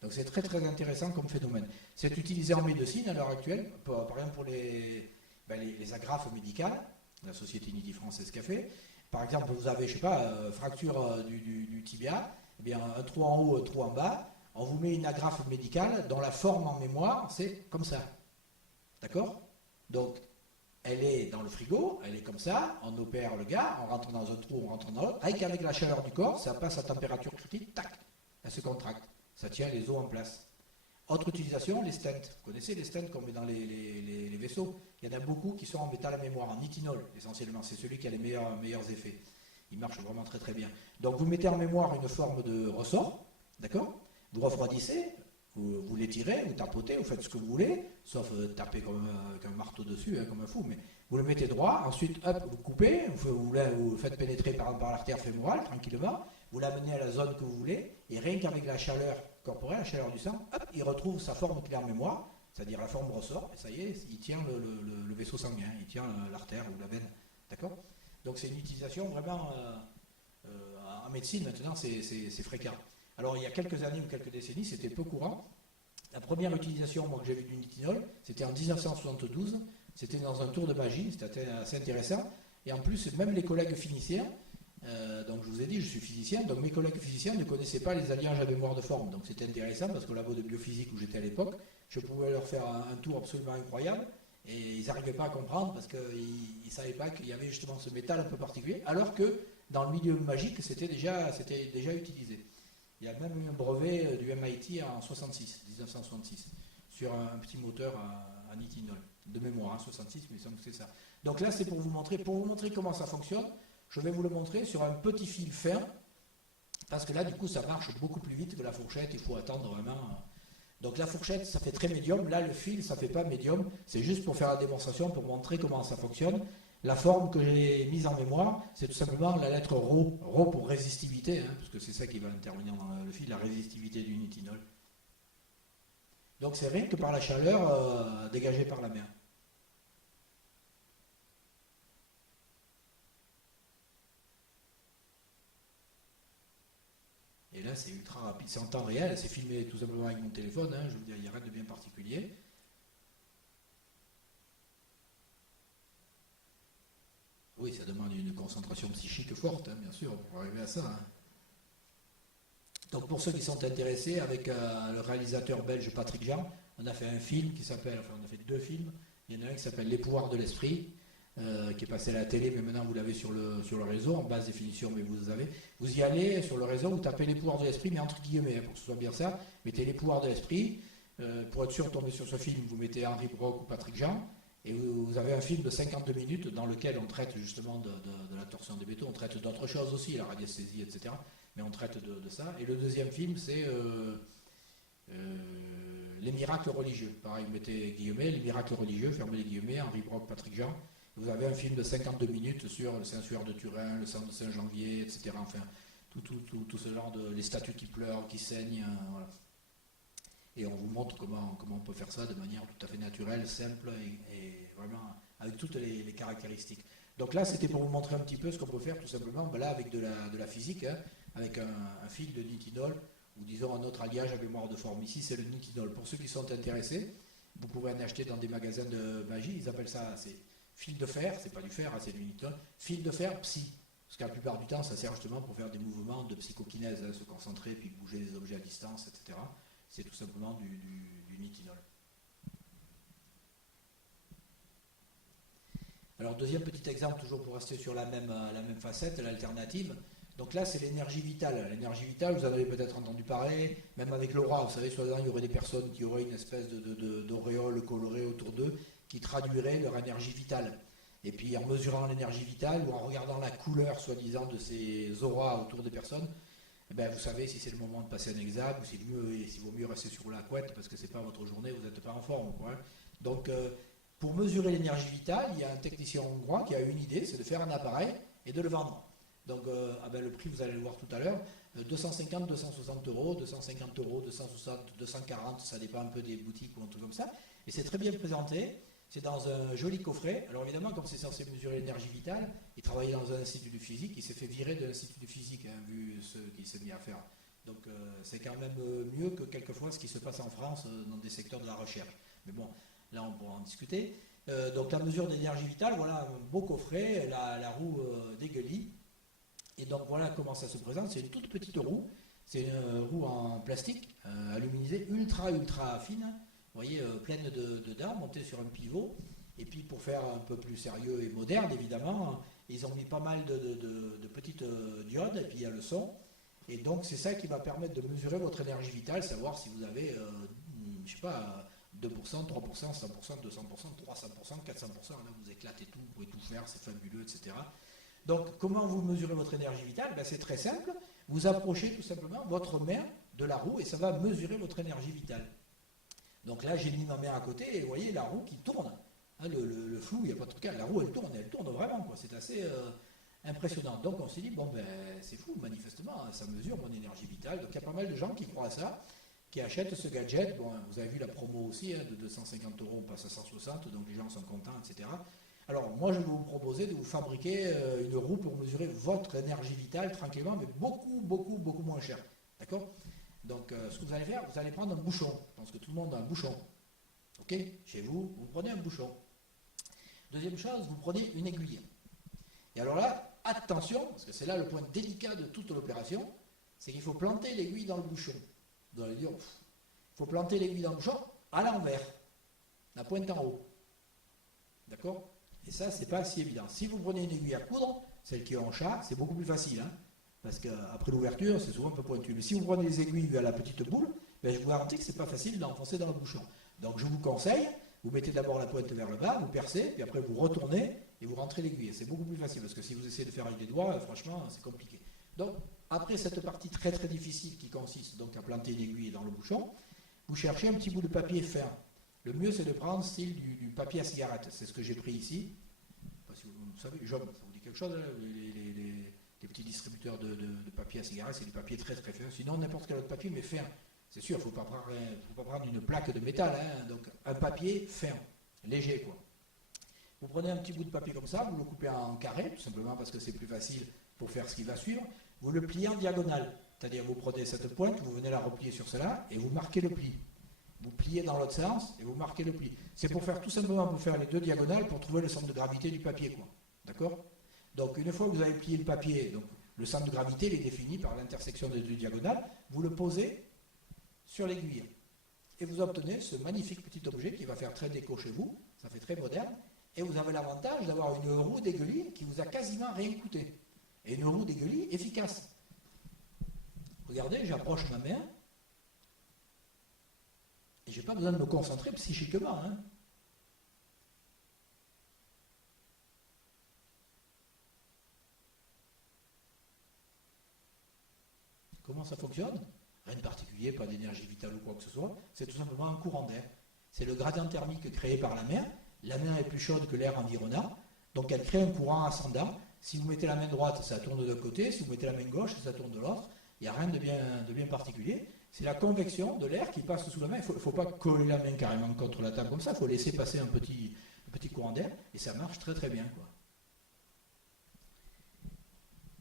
Donc c'est très très intéressant comme phénomène. C'est utilisé en médecine à l'heure actuelle, par exemple pour les agrafes médicales, la société Niti française qu'a fait. Par exemple, vous avez, je sais pas, fracture du tibia, eh bien, un trou en haut, un trou en bas, on vous met une agrafe médicale dont la forme en mémoire, c'est comme ça. D'accord? Donc, elle est dans le frigo, elle est comme ça, on opère le gars, on rentre dans un trou, on rentre dans l'autre, avec la chaleur du corps, ça passe à température critique, tac, elle se contracte, ça tient les os en place. Autre utilisation, les stents. Vous connaissez les stents qu'on met dans les vaisseaux? Il y en a beaucoup qui sont en métal à mémoire, en nitinol essentiellement, c'est celui qui a les meilleurs effets. Il marche vraiment très très bien. Donc vous mettez en mémoire une forme de ressort, d'accord? Vous refroidissez, vous l'étirez, vous tapotez, vous faites ce que vous voulez, sauf taper avec un marteau dessus, hein, comme un fou, mais vous le mettez droit, ensuite, hop, vous coupez, vous le faites pénétrer par l'artère fémorale, tranquillement, vous l'amenez à la zone que vous voulez, et rien qu'avec la chaleur corporelle, la chaleur du sang, hop, il retrouve sa forme qu'il a en mémoire, c'est-à-dire la forme ressort, et ça y est, il tient le vaisseau sanguin, il tient l'artère ou la veine, d'accord? Donc c'est une utilisation vraiment, en médecine maintenant, c'est fréquent. Alors, il y a quelques années ou quelques décennies, c'était peu courant. La première utilisation, moi, que j'ai vue du nitinol, c'était en 1972. C'était dans un tour de magie, c'était assez intéressant. Et en plus, même les collègues physiciens, donc je vous ai dit, je suis physicien, donc mes collègues physiciens ne connaissaient pas les alliages à mémoire de forme. Donc c'était intéressant parce qu'au labo de biophysique où j'étais à l'époque, je pouvais leur faire un tour absolument incroyable. Et ils n'arrivaient pas à comprendre parce qu'ils ne savaient pas qu'il y avait justement ce métal un peu particulier, alors que dans le milieu magique, c'était déjà utilisé. Il y a même eu un brevet du MIT en 1966, sur un petit moteur à nitinol, de mémoire, 66, mais il semble que c'est ça. Donc là, c'est pour vous montrer comment ça fonctionne. Je vais vous le montrer sur un petit fil fin, parce que là, du coup, ça marche beaucoup plus vite que la fourchette, il faut attendre vraiment. Donc la fourchette, ça fait très médium, là, le fil, ça ne fait pas médium, c'est juste pour faire la démonstration, pour montrer comment ça fonctionne. La forme que j'ai mise en mémoire, c'est tout simplement la lettre Rho, Rho pour résistivité, hein, parce que c'est ça qui va intervenir dans le fil, la résistivité du nitinol. Donc c'est rien que par la chaleur dégagée par la mer. Et là c'est ultra rapide, c'est en temps réel, c'est filmé tout simplement avec mon téléphone, hein, je veux dire, il n'y a rien de bien particulier. Oui, ça demande une concentration psychique forte, hein, bien sûr, pour arriver à ça. Hein. Donc pour ceux qui sont intéressés, avec le réalisateur belge Patrick Jean, on a fait un film qui s'appelle, enfin on a fait 2 films. Il y en a un qui s'appelle Les pouvoirs de l'esprit. qui est passé à la télé, mais maintenant vous l'avez sur le réseau, en basse définition, mais vous avez. Vous y allez sur le réseau, vous tapez les pouvoirs de l'esprit, mais entre guillemets, pour que ce soit bien ça, mettez les pouvoirs de l'esprit. Pour être sûr de tomber sur ce film, vous mettez Henri Brock ou Patrick Jean, et vous avez un film de 52 minutes dans lequel on traite justement de la torsion des métaux, on traite d'autres choses aussi, la radiesthésie, etc. Mais on traite de ça. Et le deuxième film, c'est les miracles religieux. Pareil, vous mettez guillemets, les miracles religieux, fermez les guillemets, Henri Brock, Patrick Jean. Vous avez un film de 52 minutes sur le Saint-Suaire de Turin, le sang de Saint-Janvier, etc. Enfin, tout ce genre de... les statues qui pleurent, qui saignent, voilà. Et on vous montre comment on peut faire ça de manière tout à fait naturelle, simple et vraiment avec toutes les caractéristiques. Donc là, c'était pour vous montrer un petit peu ce qu'on peut faire tout simplement, là avec de la physique, hein, avec un fil de nitinol, ou disons un autre alliage à mémoire de forme. Ici, c'est le nitinol. Pour ceux qui sont intéressés, vous pouvez en acheter dans des magasins de magie, ils appellent ça, c'est fil de fer, c'est pas du fer, hein, c'est du nitinol, fil de fer psy. Parce que la plupart du temps, ça sert justement pour faire des mouvements de psychokinèse, hein, se concentrer, puis bouger des objets à distance, etc. C'est tout simplement du nitinol. Alors, deuxième petit exemple, toujours pour rester sur la même facette, l'alternative. Donc là, c'est l'énergie vitale. L'énergie vitale, vous en avez peut-être entendu parler, même avec l'aura. Vous savez, soit il y aurait des personnes qui auraient une espèce d'auréole colorée autour d'eux qui traduirait leur énergie vitale. Et puis, en mesurant l'énergie vitale ou en regardant la couleur, soi-disant, de ces auras autour des personnes, eh bien, vous savez si c'est le moment de passer un examen ou s'il vaut mieux rester sur la couette parce que ce n'est pas votre journée, vous n'êtes pas en forme, quoi. Donc, pour mesurer l'énergie vitale, il y a un technicien hongrois qui a une idée, c'est de faire un appareil et de le vendre. Donc, le prix, vous allez le voir tout à l'heure, 250, 260 euros, 250 euros, 260, 240, ça dépend un peu des boutiques ou un truc comme ça. Et c'est très bien présenté. C'est dans un joli coffret. Alors évidemment, comme c'est censé mesurer l'énergie vitale, il travaillait dans un institut de physique, il s'est fait virer de l'institut de physique, hein, vu ce qu'il s'est mis à faire. Donc c'est quand même mieux que quelquefois ce qui se passe en France dans des secteurs de la recherche. Mais bon, là on pourra en discuter. Donc la mesure d'énergie vitale, voilà un beau coffret, la roue d'Egeli. Et donc voilà comment ça se présente. C'est une toute petite roue. C'est une roue en plastique, aluminisée, ultra fine. Vous voyez, pleine de dents, montée sur un pivot. Et puis pour faire un peu plus sérieux et moderne, évidemment, ils ont mis pas mal de petites diodes, et puis il y a le son. Et donc c'est ça qui va permettre de mesurer votre énergie vitale, savoir si vous avez, je sais pas, 2%, 3%, 100%, 200%, 300%, 400%, là vous éclatez tout, vous pouvez tout faire, c'est fabuleux, etc. Donc comment vous mesurez votre énergie vitale? Ben, c'est très simple, vous approchez tout simplement votre main de la roue et ça va mesurer votre énergie vitale. Donc là, j'ai mis ma main à côté et vous voyez la roue qui tourne. Hein, le flou, il n'y a pas de truc. La roue, elle tourne vraiment, quoi. C'est assez impressionnant. Donc on s'est dit, bon, ben, c'est fou, manifestement, ça mesure mon énergie vitale. Donc il y a pas mal de gens qui croient à ça, qui achètent ce gadget. Bon, vous avez vu la promo aussi, hein, de 250 euros, on passe à 160, donc les gens sont contents, etc. Alors moi, je vais vous proposer de vous fabriquer une roue pour mesurer votre énergie vitale tranquillement, mais beaucoup moins cher. D'accord? Donc, ce que vous allez faire, vous allez prendre un bouchon. Je pense que tout le monde a un bouchon. Ok? Chez vous, vous prenez un bouchon. Deuxième chose, vous prenez une aiguille. Et alors là, attention, parce que c'est là le point délicat de toute l'opération, c'est qu'il faut planter l'aiguille dans le bouchon. Vous allez dire, il faut planter l'aiguille dans le bouchon à l'envers, la pointe en haut. D'accord? Et ça, c'est pas si évident. Si vous prenez une aiguille à coudre, celle qui est en chat, c'est beaucoup plus facile, hein? Parce qu'après l'ouverture, c'est souvent un peu pointu. Mais si vous prenez les aiguilles vers la petite boule, ben je vous garantis que ce n'est pas facile d'enfoncer dans le bouchon. Donc je vous conseille, vous mettez d'abord la pointe vers le bas, vous percez, puis après vous retournez et vous rentrez l'aiguille. C'est beaucoup plus facile, parce que si vous essayez de faire avec les doigts, franchement, c'est compliqué. Donc, après cette partie très difficile qui consiste donc à planter l'aiguille dans le bouchon, vous cherchez un petit bout de papier fin. Le mieux, c'est de prendre style du papier à cigarette. C'est ce que j'ai pris ici. Parce que vous savez, jaune, ça vous dit quelque chose, là, les petits distributeurs de papier à cigarette, c'est du papier très fin. Sinon, n'importe quel autre papier, mais fin. C'est sûr, il ne faut pas prendre une plaque de métal, hein, donc un papier fin, léger, quoi. Vous prenez un petit bout de papier comme ça, vous le coupez en carré, tout simplement parce que c'est plus facile pour faire ce qui va suivre. Vous le pliez en diagonale, c'est-à-dire vous prenez cette pointe, vous venez la replier sur cela et vous marquez le pli. Vous pliez dans l'autre sens et vous marquez le pli. C'est pour faire tout simplement pour faire les deux diagonales pour trouver le centre de gravité du papier, quoi. D'accord? Donc une fois que vous avez plié le papier, donc le centre de gravité il est défini par l'intersection des deux diagonales, vous le posez sur l'aiguille. Et vous obtenez ce magnifique petit objet qui va faire très déco chez vous, ça fait très moderne, et vous avez l'avantage d'avoir une roue d'aiguille qui vous a quasiment rien coûté. Et une roue d'aiguille efficace. Regardez, j'approche ma main, et je n'ai pas besoin de me concentrer psychiquement. Hein. Comment ça fonctionne? Rien de particulier, pas d'énergie vitale ou quoi que ce soit. C'est tout simplement un courant d'air. C'est le gradient thermique créé par la mer. La mer est plus chaude que l'air environnant, donc elle crée un courant ascendant. Si vous mettez la main droite, ça tourne d'un côté. Si vous mettez la main gauche, ça tourne de l'autre. Il n'y a rien de bien particulier. C'est la convection de l'air qui passe sous la main. Il ne faut pas coller la main carrément contre la table comme ça. Il faut laisser passer un petit courant d'air. Et ça marche très très bien, quoi.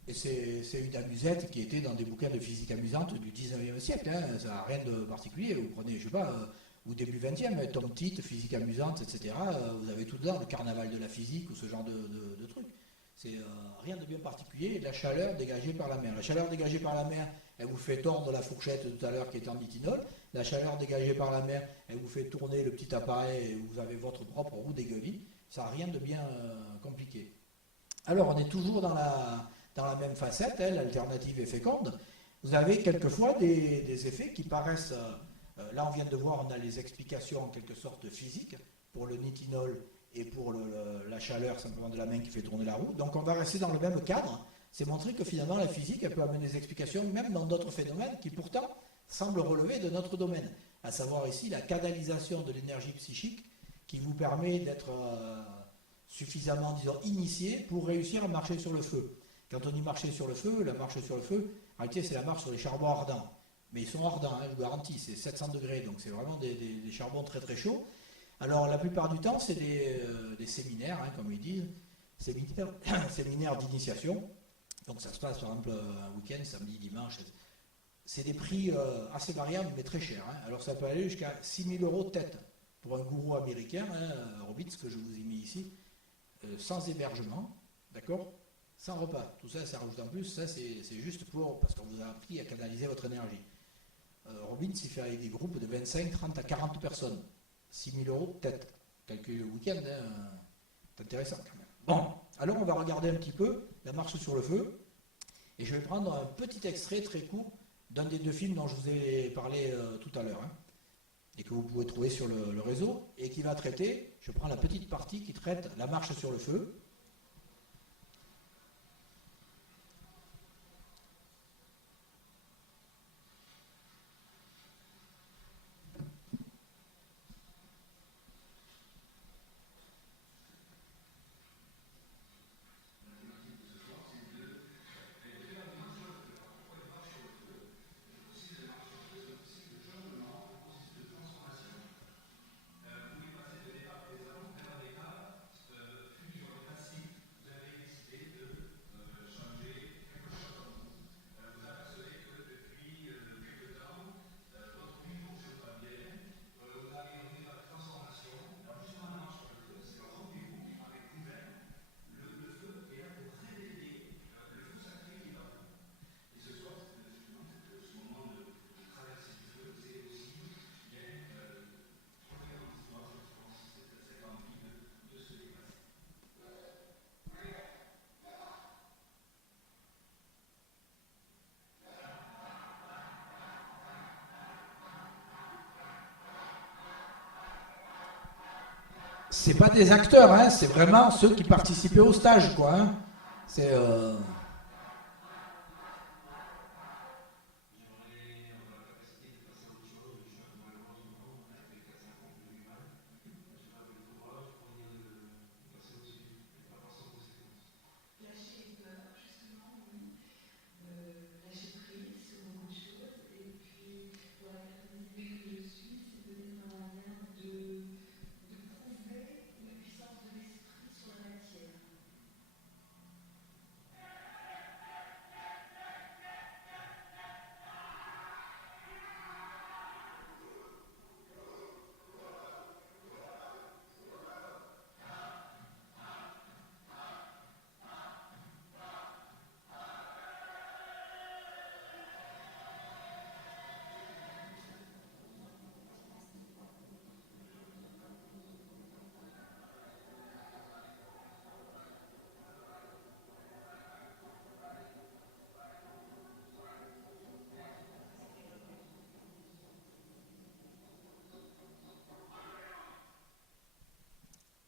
Et c'est une amusette qui était dans des bouquins de physique amusante du 19e siècle. Hein. Ça n'a rien de particulier. Vous prenez, je sais pas, ou début 20e, Tom Tite, physique amusante, etc. Vous avez tout dedans, le carnaval de la physique ou ce genre de trucs. C'est rien de bien particulier. La chaleur dégagée par la mer. La chaleur dégagée par la mer, elle vous fait tordre la fourchette de tout à l'heure qui est en nitinol. La chaleur dégagée par la mer, elle vous fait tourner le petit appareil et vous avez votre propre roue d'aiguille. Ça n'a rien de bien compliqué. Alors, on est toujours dans la même facette, hein, l'alternative est féconde. Vous avez quelquefois des effets qui paraissent... là, on vient de voir, on a les explications en quelque sorte physiques pour le nitinol et pour la chaleur simplement de la main qui fait tourner la roue. Donc, on va rester dans le même cadre. C'est montrer que finalement, la physique, elle peut amener des explications même dans d'autres phénomènes qui pourtant semblent relever de notre domaine. À savoir ici la canalisation de l'énergie psychique qui vous permet d'être suffisamment, disons, initié pour réussir à marcher sur le feu. Quand on dit marcher sur le feu, la marche sur le feu, en réalité, c'est la marche sur les charbons ardents. Mais ils sont ardents, hein, je vous garantis, c'est 700 degrés, donc c'est vraiment des charbons très très chauds. Alors, la plupart du temps, c'est des séminaires, hein, comme ils disent, séminaires d'initiation. Donc, ça se passe, par exemple, un week-end, samedi, dimanche. C'est des prix assez variables, mais très chers. Hein. Alors, ça peut aller jusqu'à 6 000 € de tête pour un gourou américain, hein, Robitz, que je vous ai mis ici, sans hébergement, d'accord ? Sans repas, tout ça, ça rajoute en plus, ça c'est juste parce qu'on vous a appris à canaliser votre énergie. Robbins, il fait avec des groupes de 25, 30 à 40 personnes. 6 000 € tête. Calcul le week-end, hein, c'est intéressant quand même. Bon, alors on va regarder un petit peu la marche sur le feu. Et je vais prendre un petit extrait très court d'un des 2 films dont je vous ai parlé tout à l'heure. Hein, et que vous pouvez trouver sur le réseau. Et qui va traiter, je prends la petite partie qui traite la marche sur le feu. C'est pas des acteurs, hein, c'est vraiment ceux qui participaient au stage, quoi. Hein. C'est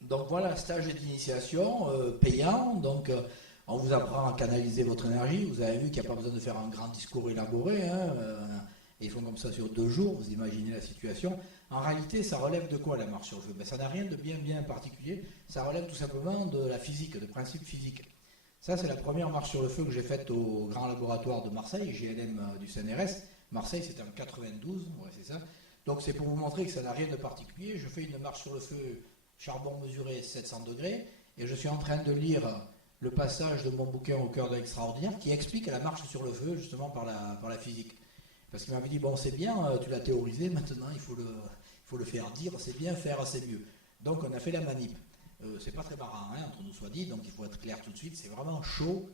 Donc voilà, stage d'initiation payant. Donc on vous apprend à canaliser votre énergie. Vous avez vu qu'il n'y a pas besoin de faire un grand discours élaboré, hein, ils font comme ça sur 2 jours, vous imaginez la situation. En réalité, ça relève de quoi la marche sur le feu? Ben, ça n'a rien de bien particulier. Ça relève tout simplement de la physique, de principes physiques. Ça, c'est la première marche sur le feu que j'ai faite au grand laboratoire de Marseille, GLM du CNRS. Marseille, c'était en 92, ouais, c'est ça. Donc c'est pour vous montrer que ça n'a rien de particulier. Je fais une marche sur le feu, charbon mesuré 700 degrés, et je suis en train de lire le passage de mon bouquin Au cœur de l'extraordinaire qui explique la marche sur le feu justement par la physique. Parce qu'il m'avait dit, bon c'est bien, tu l'as théorisé, maintenant il faut le faire dire, c'est bien, faire c'est mieux. Donc on a fait la manip. C'est pas très marrant, hein, entre nous soit dit, donc il faut être clair tout de suite, c'est vraiment chaud,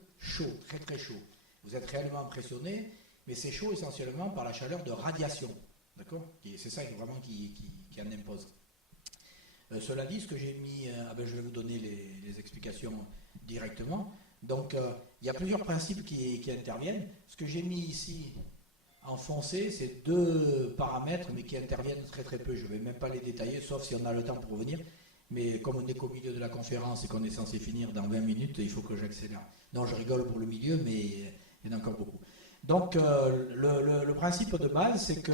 très très chaud. Vous êtes réellement impressionné, mais c'est chaud essentiellement par la chaleur de radiation. D'accord? C'est ça vraiment qui en impose. Cela dit, ce que j'ai mis, je vais vous donner les explications directement. Donc, il y a plusieurs principes qui interviennent. Ce que j'ai mis ici en foncé, c'est 2 paramètres, mais qui interviennent très très peu. Je ne vais même pas les détailler, sauf si on a le temps pour revenir. Mais comme on est qu'au milieu de la conférence et qu'on est censé finir dans 20 minutes, il faut que j'accélère. Non, je rigole pour le milieu, mais il y en a encore beaucoup. Donc, le principe de base, c'est que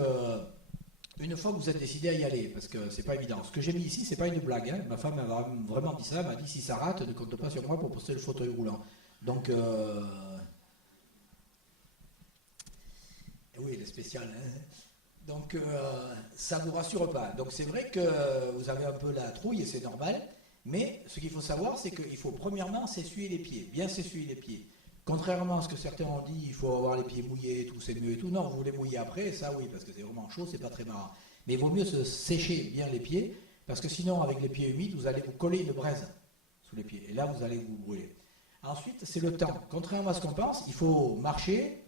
une fois que vous êtes décidé à y aller, parce que c'est pas évident. Ce que j'ai mis ici, c'est pas une blague. Hein. Ma femme m'a vraiment dit ça. Elle m'a dit si ça rate, ne compte pas sur moi pour poster le fauteuil roulant. Donc, oui, il est spécial. Hein. Donc, ça ne vous rassure pas. Donc, c'est vrai que vous avez un peu la trouille et c'est normal. Mais ce qu'il faut savoir, c'est qu'il faut premièrement s'essuyer les pieds, bien s'essuyer les pieds. Contrairement à ce que certains ont dit, il faut avoir les pieds mouillés et tout, c'est mieux et tout. Non, vous les mouillez après, ça oui, parce que c'est vraiment chaud, c'est pas très marrant. Mais il vaut mieux se sécher bien les pieds, parce que sinon, avec les pieds humides, vous allez vous coller une braise sous les pieds. Et là, vous allez vous brûler. Ensuite, c'est le temps. Contrairement à ce qu'on pense, il faut marcher,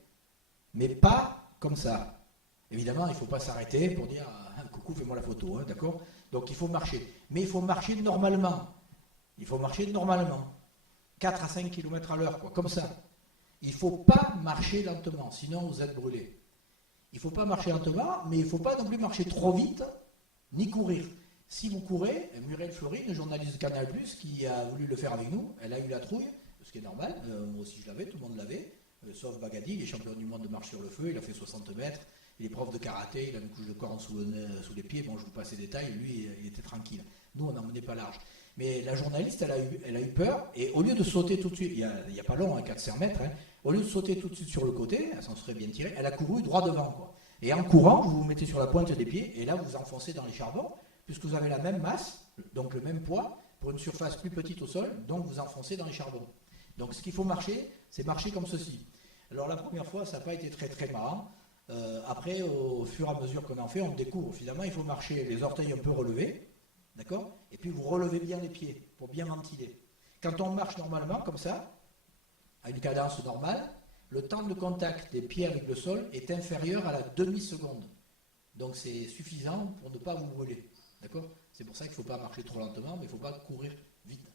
mais pas comme ça. Évidemment, il ne faut pas s'arrêter pour dire coucou, fais-moi la photo, hein, d'accord? Donc il faut marcher. Mais il faut marcher normalement. Il faut marcher normalement. 4 à 5 km à l'heure, quoi, comme ça. Il ne faut pas marcher lentement, sinon vous êtes brûlé. Il ne faut pas marcher lentement, mais il ne faut pas non plus marcher trop vite, ni courir. Si vous courez, Muriel Florine, journaliste de Canal+, qui a voulu le faire avec nous, elle a eu la trouille, ce qui est normal, moi aussi je l'avais, tout le monde l'avait, sauf Bagadi, il est champion du monde de marche sur le feu, il a fait 60 mètres, il est prof de karaté, il a une couche de corne sous les pieds, bon je vous passe les détails, lui il était tranquille. Nous on n'en menait pas large. Mais la journaliste, elle a eu peur, et au lieu de sauter tout de suite, il n'y a pas long, hein, 400 mètres, hein, au lieu de sauter tout de suite sur le côté, elle s'en serait bien tirée, elle a couru droit devant, quoi. Et en courant, vous vous mettez sur la pointe des pieds, et là vous enfoncez dans les charbons, puisque vous avez la même masse, donc le même poids, pour une surface plus petite au sol, donc vous enfoncez dans les charbons. Donc ce qu'il faut marcher, c'est marcher comme ceci. Alors la première fois, ça n'a pas été très très marrant. Après, au fur et à mesure qu'on en fait, on découvre. Finalement, il faut marcher les orteils un peu relevés, d'accord? Et puis vous relevez bien les pieds pour bien ventiler. Quand on marche normalement, comme ça, à une cadence normale, le temps de contact des pieds avec le sol est inférieur à la demi-seconde. Donc c'est suffisant pour ne pas vous brûler. D'accord? C'est pour ça qu'il ne faut pas marcher trop lentement, mais il ne faut pas courir vite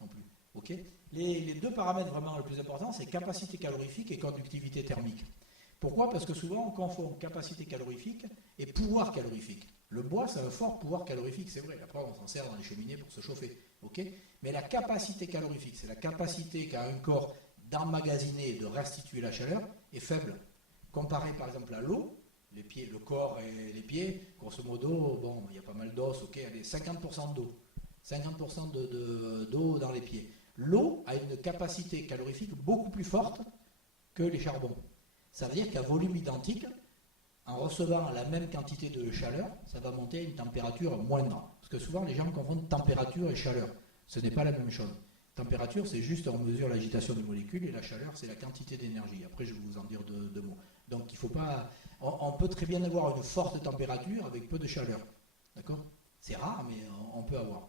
non plus. Ok? Les 2 paramètres vraiment les plus importants, c'est capacité calorifique et conductivité thermique. Pourquoi? Parce que souvent on confond capacité calorifique et pouvoir calorifique. Le bois, ça a un fort pouvoir calorifique, c'est vrai. Après, on s'en sert dans les cheminées pour se chauffer. Okay, mais la capacité calorifique, c'est la capacité qu'a un corps d'emmagasiner et de restituer la chaleur, est faible. Comparé par exemple à l'eau, les pieds, le corps et les pieds, grosso modo, bon, il y a pas mal d'os, ok, allez, 50% d'eau. 50% d'eau dans les pieds. L'eau a une capacité calorifique beaucoup plus forte que les charbons. Ça veut dire qu'à volume identique, en recevant la même quantité de chaleur, ça va monter à une température moindre. Parce que souvent, les gens confondent température et chaleur. Ce n'est pas la même chose. Température, c'est juste on mesure l'agitation des molécules, et la chaleur, c'est la quantité d'énergie. Après, je vais vous en dire 2 mots. Donc, il faut pas... On peut très bien avoir une forte température avec peu de chaleur. D'accord? C'est rare, mais on peut avoir.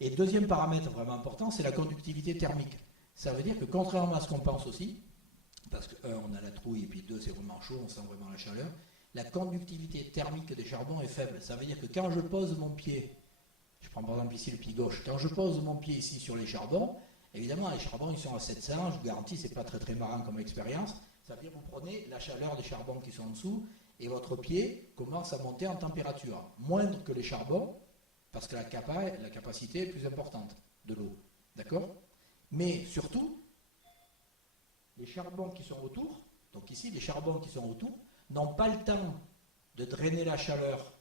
Et deuxième paramètre vraiment important, c'est la conductivité thermique. Ça veut dire que contrairement à ce qu'on pense aussi, parce que 1, on a la trouille, et puis 2, c'est vraiment chaud, on sent vraiment la chaleur, la conductivité thermique des charbons est faible. Ça veut dire que quand je pose mon pied, je prends par exemple ici le pied gauche, quand je pose mon pied ici sur les charbons, évidemment les charbons ils sont à 700, je vous garantis, c'est pas très très marrant comme expérience, ça veut dire que vous prenez la chaleur des charbons qui sont en dessous, et votre pied commence à monter en température, moindre que les charbons, parce que la capacité est plus importante de l'eau. D'accord? Mais surtout, les charbons qui sont autour, donc ici, les charbons qui sont autour, n'ont pas le temps de drainer la chaleur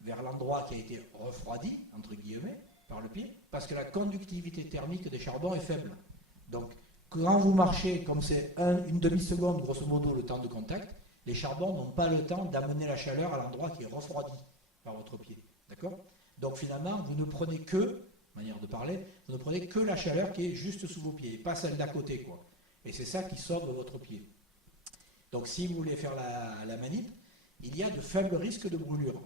vers l'endroit qui a été refroidi, entre guillemets, par le pied, parce que la conductivité thermique des charbons est faible. Donc, quand vous marchez, comme c'est une demi-seconde, grosso modo, le temps de contact, les charbons n'ont pas le temps d'amener la chaleur à l'endroit qui est refroidi par votre pied. D'accord? Donc, finalement, vous ne prenez que, manière de parler, vous ne prenez que la chaleur qui est juste sous vos pieds, et pas celle d'à côté, quoi. Et c'est ça qui sauve votre pied. Donc, si vous voulez faire la manip, il y a de faibles risques de brûlure.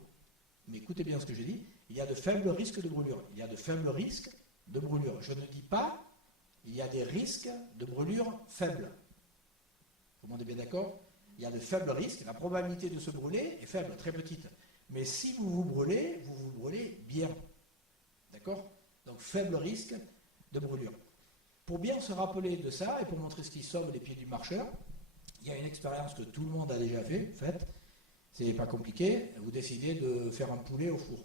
Mais écoutez bien ce que je dis, il y a de faibles risques de brûlure. Il y a de faibles risques de brûlure. Je ne dis pas, il y a des risques de brûlure faibles. Tout le monde est bien d'accord? Il y a de faibles risques. La probabilité de se brûler est faible, très petite. Mais si vous vous brûlez bien. D'accord? Donc, faible risque de brûlure. Pour bien se rappeler de ça, et pour montrer ce qui sauve les pieds du marcheur, il y a une expérience que tout le monde a déjà faite. C'est pas compliqué. Vous décidez de faire un poulet au four.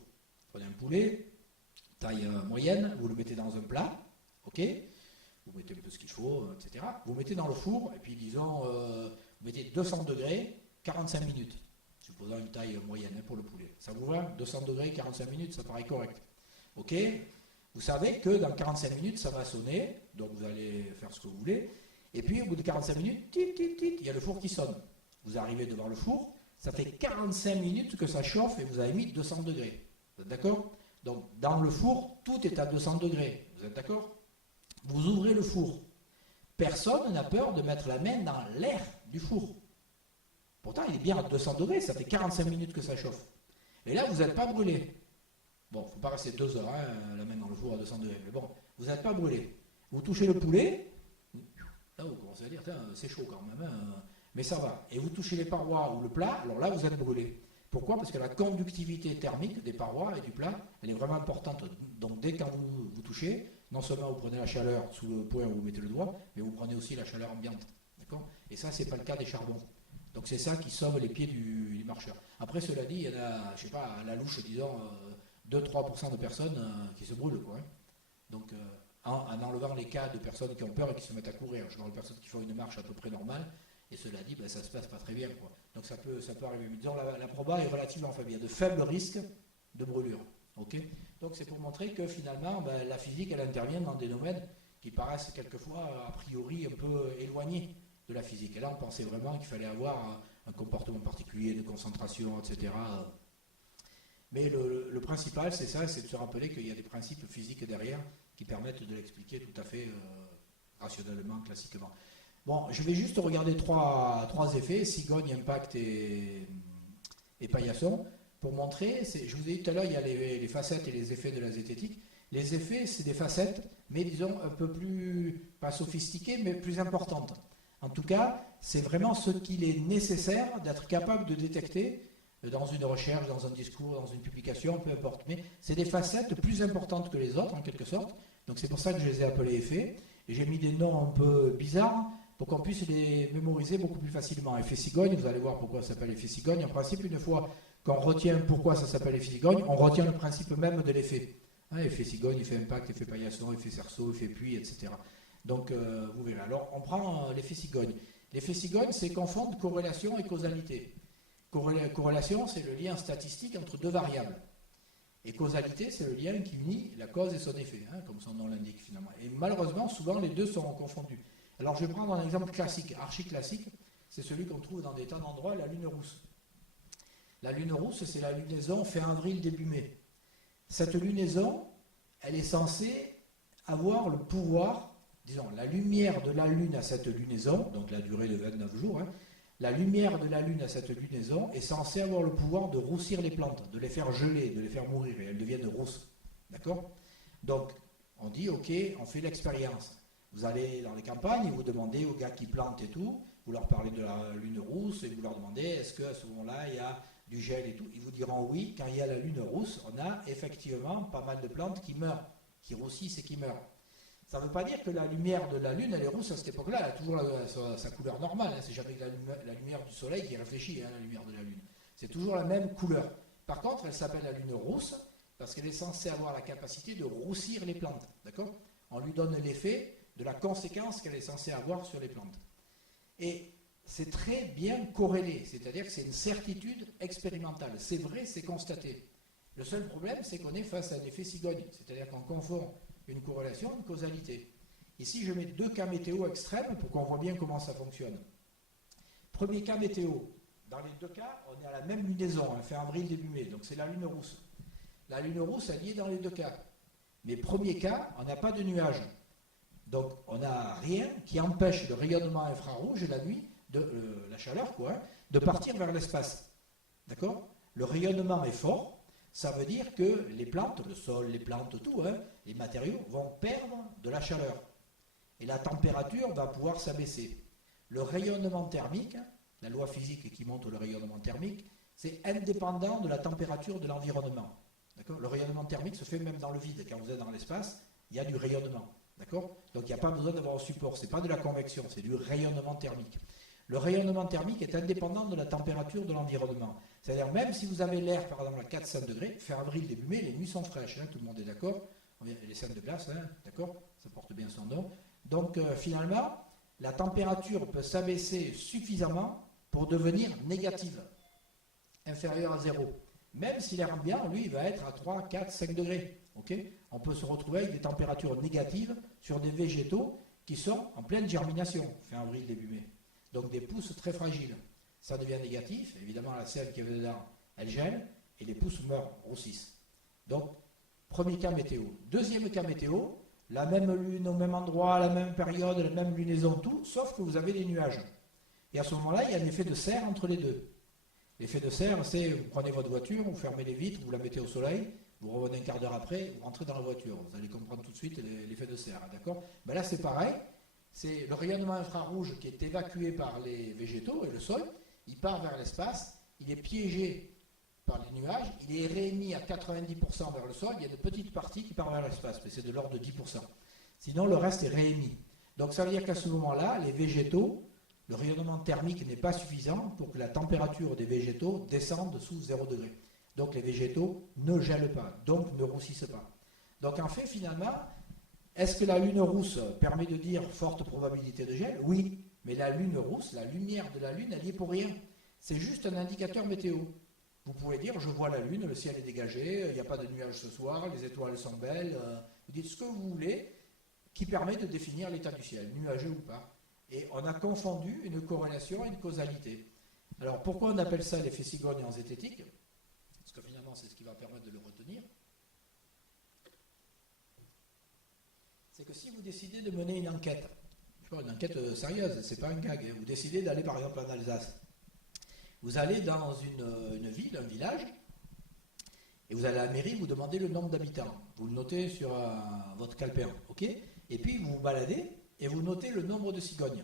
Prenez un poulet, taille moyenne, vous le mettez dans un plat, ok? Vous mettez un peu ce qu'il faut, etc. Vous mettez dans le four, et puis disons, vous mettez 200 degrés, 45 minutes. Supposons une taille moyenne pour le poulet. Ça vous va? 200 degrés, 45 minutes, ça paraît correct. Ok? Vous savez que dans 45 minutes, ça va sonner, donc vous allez faire ce que vous voulez. Et puis, au bout de 45 minutes, tit, tit, tit, il y a le four qui sonne. Vous arrivez devant le four, ça fait 45 minutes que ça chauffe et vous avez mis 200 degrés. Vous êtes d'accord? Donc, dans le four, tout est à 200 degrés. Vous êtes d'accord? Vous ouvrez le four. Personne n'a peur de mettre la main dans l'air du four. Pourtant, il est bien à 200 degrés, ça fait 45 minutes que ça chauffe. Et là, vous n'êtes pas brûlé. Bon, il ne faut pas rester 2 heures, hein, la main dans le four à 200 degrés. Mais bon, vous n'êtes pas brûlé. Vous touchez le poulet, là, vous commencez à dire, c'est chaud quand même, hein, mais ça va. Et vous touchez les parois ou le plat, alors là, vous êtes brûlé. Pourquoi? Parce que la conductivité thermique des parois et du plat, elle est vraiment importante. Donc, dès que vous touchez, non seulement vous prenez la chaleur sous le point où vous mettez le doigt, mais vous prenez aussi la chaleur ambiante. D'accord? Et ça, c'est pas le cas des charbons. Donc, c'est ça qui sauve les pieds du marcheur. Après, cela dit, il y en a, je sais pas, à la louche, disons, 2-3% de personnes qui se brûlent, quoi. Donc, en enlevant les cas de personnes qui ont peur et qui se mettent à courir. Je parle de personnes qui font une marche à peu près normale, et cela dit, ben, ça se passe pas très bien, quoi. Donc ça peut arriver. Mais disons, la proba est relativement faible. Il y a de faibles risques de brûlure. Okay, donc c'est pour montrer que finalement, ben, la physique, elle intervient dans des domaines qui paraissent quelquefois, a priori, un peu éloignés de la physique. Et là, on pensait vraiment qu'il fallait avoir un comportement particulier de concentration, etc. Mais le principal, c'est ça, c'est de se rappeler qu'il y a des principes physiques derrière qui permettent de l'expliquer tout à fait rationnellement, classiquement. Bon, je vais juste regarder trois effets, cigogne, impact et paillasson, pour montrer, je vous ai dit tout à l'heure, il y a les facettes et les effets de la zététique. Les effets, c'est des facettes, mais disons un peu plus, pas sophistiquées, mais plus importantes. En tout cas, c'est vraiment ce qu'il est nécessaire d'être capable de détecter dans une recherche, dans un discours, dans une publication, peu importe. Mais c'est des facettes plus importantes que les autres, en quelque sorte. Donc c'est pour ça que je les ai appelés effets. Et j'ai mis des noms un peu bizarres pour qu'on puisse les mémoriser beaucoup plus facilement. Effet cigogne, vous allez voir pourquoi ça s'appelle effet cigogne. En principe, une fois qu'on retient pourquoi ça s'appelle effet cigogne, on retient le principe même de l'effet. Hein, effet cigogne, effet impact, effet paillasson, effet cerceau, effet pluie, etc. Donc vous verrez. Alors on prend l'effet cigogne. L'effet cigogne, c'est confondre corrélation et causalité. Corrélation, c'est le lien statistique entre deux variables. Et causalité, c'est le lien qui unit la cause et son effet, hein, comme son nom l'indique finalement. Et malheureusement, souvent, les deux sont confondus. Alors, je vais prendre un exemple classique, archi-classique. C'est celui qu'on trouve dans des tas d'endroits, la lune rousse. La lune rousse, c'est la lunaison fin avril, début mai. Cette lunaison, elle est censée avoir le pouvoir, disons, la lumière de la lune à cette lunaison, donc la durée de 29 jours, hein, la lumière de la lune à cette lunaison est censée avoir le pouvoir de roussir les plantes, de les faire geler, de les faire mourir, et elles deviennent rousses. D'accord? Donc, on dit, ok, on fait l'expérience. Vous allez dans les campagnes et vous demandez aux gars qui plantent et tout, vous leur parlez de la lune rousse et vous leur demandez, est-ce qu'à ce moment-là, il y a du gel et tout? Ils vous diront oui, quand il y a la lune rousse, on a effectivement pas mal de plantes qui meurent, qui roussissent et qui meurent. Ça ne veut pas dire que la lumière de la Lune, elle est rousse à cette époque-là, elle a toujours sa couleur normale, hein. C'est jamais la lumière du Soleil qui réfléchit, hein, la lumière de la Lune. C'est toujours la même couleur. Par contre, elle s'appelle la Lune rousse parce qu'elle est censée avoir la capacité de roussir les plantes. D'accord? On lui donne l'effet de la conséquence qu'elle est censée avoir sur les plantes. Et c'est très bien corrélé, c'est-à-dire que c'est une certitude expérimentale. C'est vrai, c'est constaté. Le seul problème, c'est qu'on est face à un effet cigogne, c'est-à-dire qu'on confond une corrélation et une causalité. Ici, je mets deux cas météo extrêmes pour qu'on voit bien comment ça fonctionne. Premier cas météo. Dans les deux cas, on est à la même lunaison, fin avril, début mai, donc c'est la lune rousse. La lune rousse, elle y est dans les deux cas. Mais premier cas, on n'a pas de nuages. Donc, on n'a rien qui empêche le rayonnement infrarouge la nuit, la chaleur, de partir vers l'espace. D'accord? Le rayonnement est fort, ça veut dire que les plantes, le sol, les plantes, tout, les matériaux vont perdre de la chaleur. Et la température va pouvoir s'abaisser. Le rayonnement thermique, la loi physique qui montre le rayonnement thermique, c'est indépendant de la température de l'environnement. D'accord? Le rayonnement thermique se fait même dans le vide. Quand vous êtes dans l'espace, il y a du rayonnement. D'accord? Donc il n'y a pas besoin d'avoir un support. Ce n'est pas de la convection, c'est du rayonnement thermique. Le rayonnement thermique est indépendant de la température de l'environnement. C'est-à-dire même si vous avez l'air par exemple à 4-5 degrés, fin avril, début mai, les nuits sont fraîches, tout le monde est d'accord. Les scènes de glace, d'accord? Ça porte bien son nom. Donc finalement, la température peut s'abaisser suffisamment pour devenir négative, inférieure à 0. Même si l'air ambiant, lui, va être à 3, 4, 5 degrés. Okay? On peut se retrouver avec des températures négatives sur des végétaux qui sont en pleine germination, fin avril, début mai. Donc des pousses très fragiles. Ça devient négatif, évidemment la sève qui est dedans, elle gèle, et les pousses meurent, grossissent. Donc, premier cas météo. Deuxième cas météo, la même lune au même endroit, la même période, la même lunaison, tout, sauf que vous avez des nuages. Et à ce moment-là, il y a un effet de serre entre les deux. L'effet de serre, c'est vous prenez votre voiture, vous fermez les vitres, vous la mettez au soleil, vous revenez un quart d'heure après, vous rentrez dans la voiture. Vous allez comprendre tout de suite l'effet de serre, d'accord? Ben là, c'est pareil. C'est le rayonnement infrarouge qui est évacué par les végétaux et le sol. Il part vers l'espace, il est piégé par les nuages, il est réémis à 90% vers le sol, il y a une petite partie qui part vers l'espace, mais c'est de l'ordre de 10%. Sinon, le reste est réémis. Donc ça veut dire qu'à ce moment-là, les végétaux, le rayonnement thermique n'est pas suffisant pour que la température des végétaux descende sous 0 degré. Donc les végétaux ne gèlent pas, donc ne roussissent pas. Donc en fait, finalement, est-ce que la lune rousse permet de dire forte probabilité de gel? Oui, mais la lune rousse, la lumière de la lune, elle n'y est pour rien. C'est juste un indicateur météo. Vous pouvez dire, je vois la lune, le ciel est dégagé, il n'y a pas de nuages ce soir, les étoiles sont belles, vous dites ce que vous voulez, qui permet de définir l'état du ciel, nuageux ou pas. Et on a confondu une corrélation et une causalité. Alors pourquoi on appelle ça l'effet cigogne en zététique? Parce que finalement c'est ce qui va permettre de le retenir. C'est que si vous décidez de mener une enquête, une enquête sérieuse, c'est pas un gag, vous décidez d'aller par exemple en Alsace, vous allez dans une ville, un village, et vous allez à la mairie, vous demandez le nombre d'habitants, vous le notez sur votre calepin, ok? Et puis vous vous baladez et vous notez le nombre de cigognes.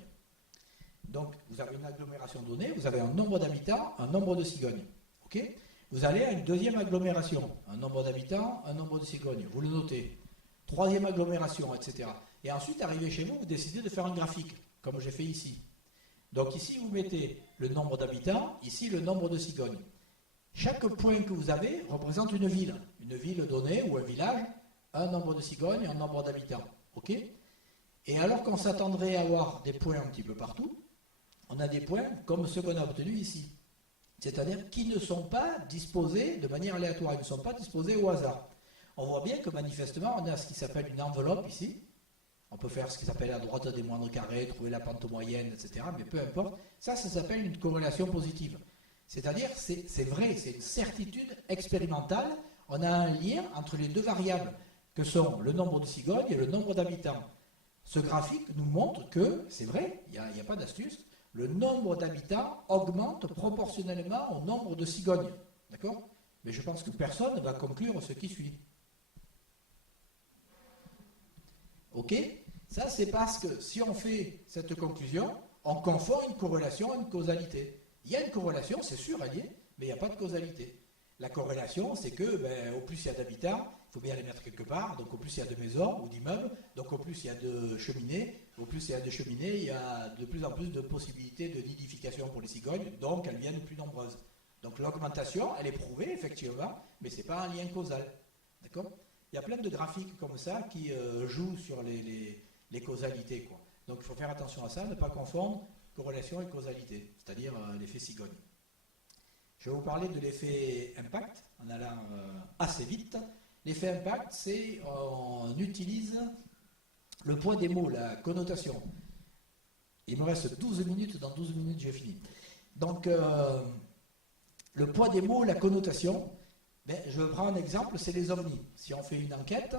Donc vous avez une agglomération donnée, vous avez un nombre d'habitants, un nombre de cigognes, ok? Vous allez à une deuxième agglomération, un nombre d'habitants, un nombre de cigognes, vous le notez. Troisième agglomération, etc. Et ensuite, arrivé chez vous, vous décidez de faire un graphique, comme j'ai fait ici. Donc ici, vous mettez le nombre d'habitants, ici le nombre de cigognes. Chaque point que vous avez représente une ville donnée ou un village, un nombre de cigognes, un nombre d'habitants. Ok? Et alors qu'on s'attendrait à avoir des points un petit peu partout, on a des points comme ceux qu'on a obtenus ici. C'est-à-dire qui ne sont pas disposés de manière aléatoire, ils ne sont pas disposés au hasard. On voit bien que manifestement, on a ce qui s'appelle une enveloppe ici. On peut faire ce qui s'appelle à droite des moindres carrés, trouver la pente moyenne, etc. Mais peu importe. Ça s'appelle une corrélation positive. C'est-à-dire, c'est vrai, c'est une certitude expérimentale. On a un lien entre les deux variables, que sont le nombre de cigognes et le nombre d'habitants. Ce graphique nous montre que, c'est vrai, il n'y a pas d'astuce, le nombre d'habitants augmente proportionnellement au nombre de cigognes. D'accord? Mais je pense que personne ne va conclure ce qui suit. Ok? Ça, c'est parce que si on fait cette conclusion, on confond une corrélation et une causalité. Il y a une corrélation, c'est sûr, elle y est, mais il n'y a pas de causalité. La corrélation, c'est que au plus il y a d'habitants, il faut bien les mettre quelque part, donc au plus il y a de maisons ou d'immeubles, donc au plus il y a de cheminées, au plus il y a de cheminées, il y a de plus en plus de possibilités de nidification pour les cigognes, donc elles viennent plus nombreuses. Donc l'augmentation, elle est prouvée, effectivement, mais ce n'est pas un lien causal. D'accord? Il y a plein de graphiques comme ça qui jouent sur les causalités, quoi. Donc il faut faire attention à ça, ne pas confondre corrélation et causalité, c'est-à-dire l'effet cigogne. Je vais vous parler de l'effet impact en allant assez vite. L'effet impact, c'est on utilise le poids des mots, la connotation. Il me reste 12 minutes, dans 12 minutes j'ai fini. Donc le poids des mots, la connotation, je prends un exemple, c'est les ovnis. Si on fait une enquête,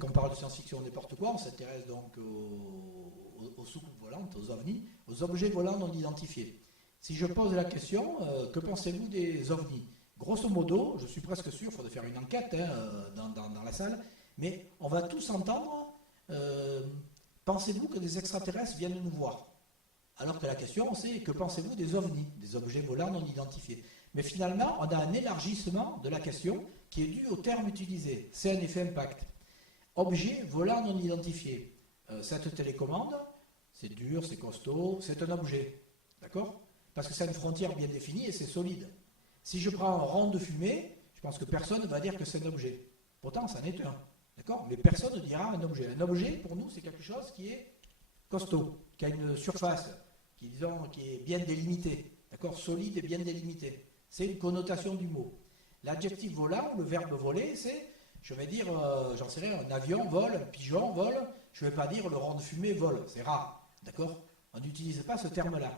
qu'on parle de science-fiction ou n'importe quoi, on s'intéresse donc aux soucoupes volantes, aux ovnis, aux objets volants non identifiés. Si je pose la question, que pensez-vous des ovnis? Grosso modo, je suis presque sûr, il faudrait faire une enquête dans la salle, mais on va tous entendre, pensez-vous que des extraterrestres viennent nous voir? Alors que la question, c'est, que pensez-vous des ovnis, des objets volants non identifiés? Mais finalement, on a un élargissement de la question qui est dû au terme utilisé. C'est un effet impact. Objet volant non identifié. Cette télécommande, c'est dur, c'est costaud, c'est un objet. D'accord? Parce que c'est une frontière bien définie et c'est solide. Si je prends un rond de fumée, je pense que personne ne va dire que c'est un objet. Pourtant, ça en est un. D'accord? Mais personne ne dira un objet. Un objet, pour nous, c'est quelque chose qui est costaud, qui a une surface, qui est bien délimitée. D'accord? Solide et bien délimitée. C'est une connotation du mot. L'adjectif volant, le verbe voler, c'est, je vais dire, j'en sais rien, un avion vole, un pigeon vole, je ne vais pas dire le rond de fumée vole, c'est rare. D'accord? On n'utilise pas ce terme-là.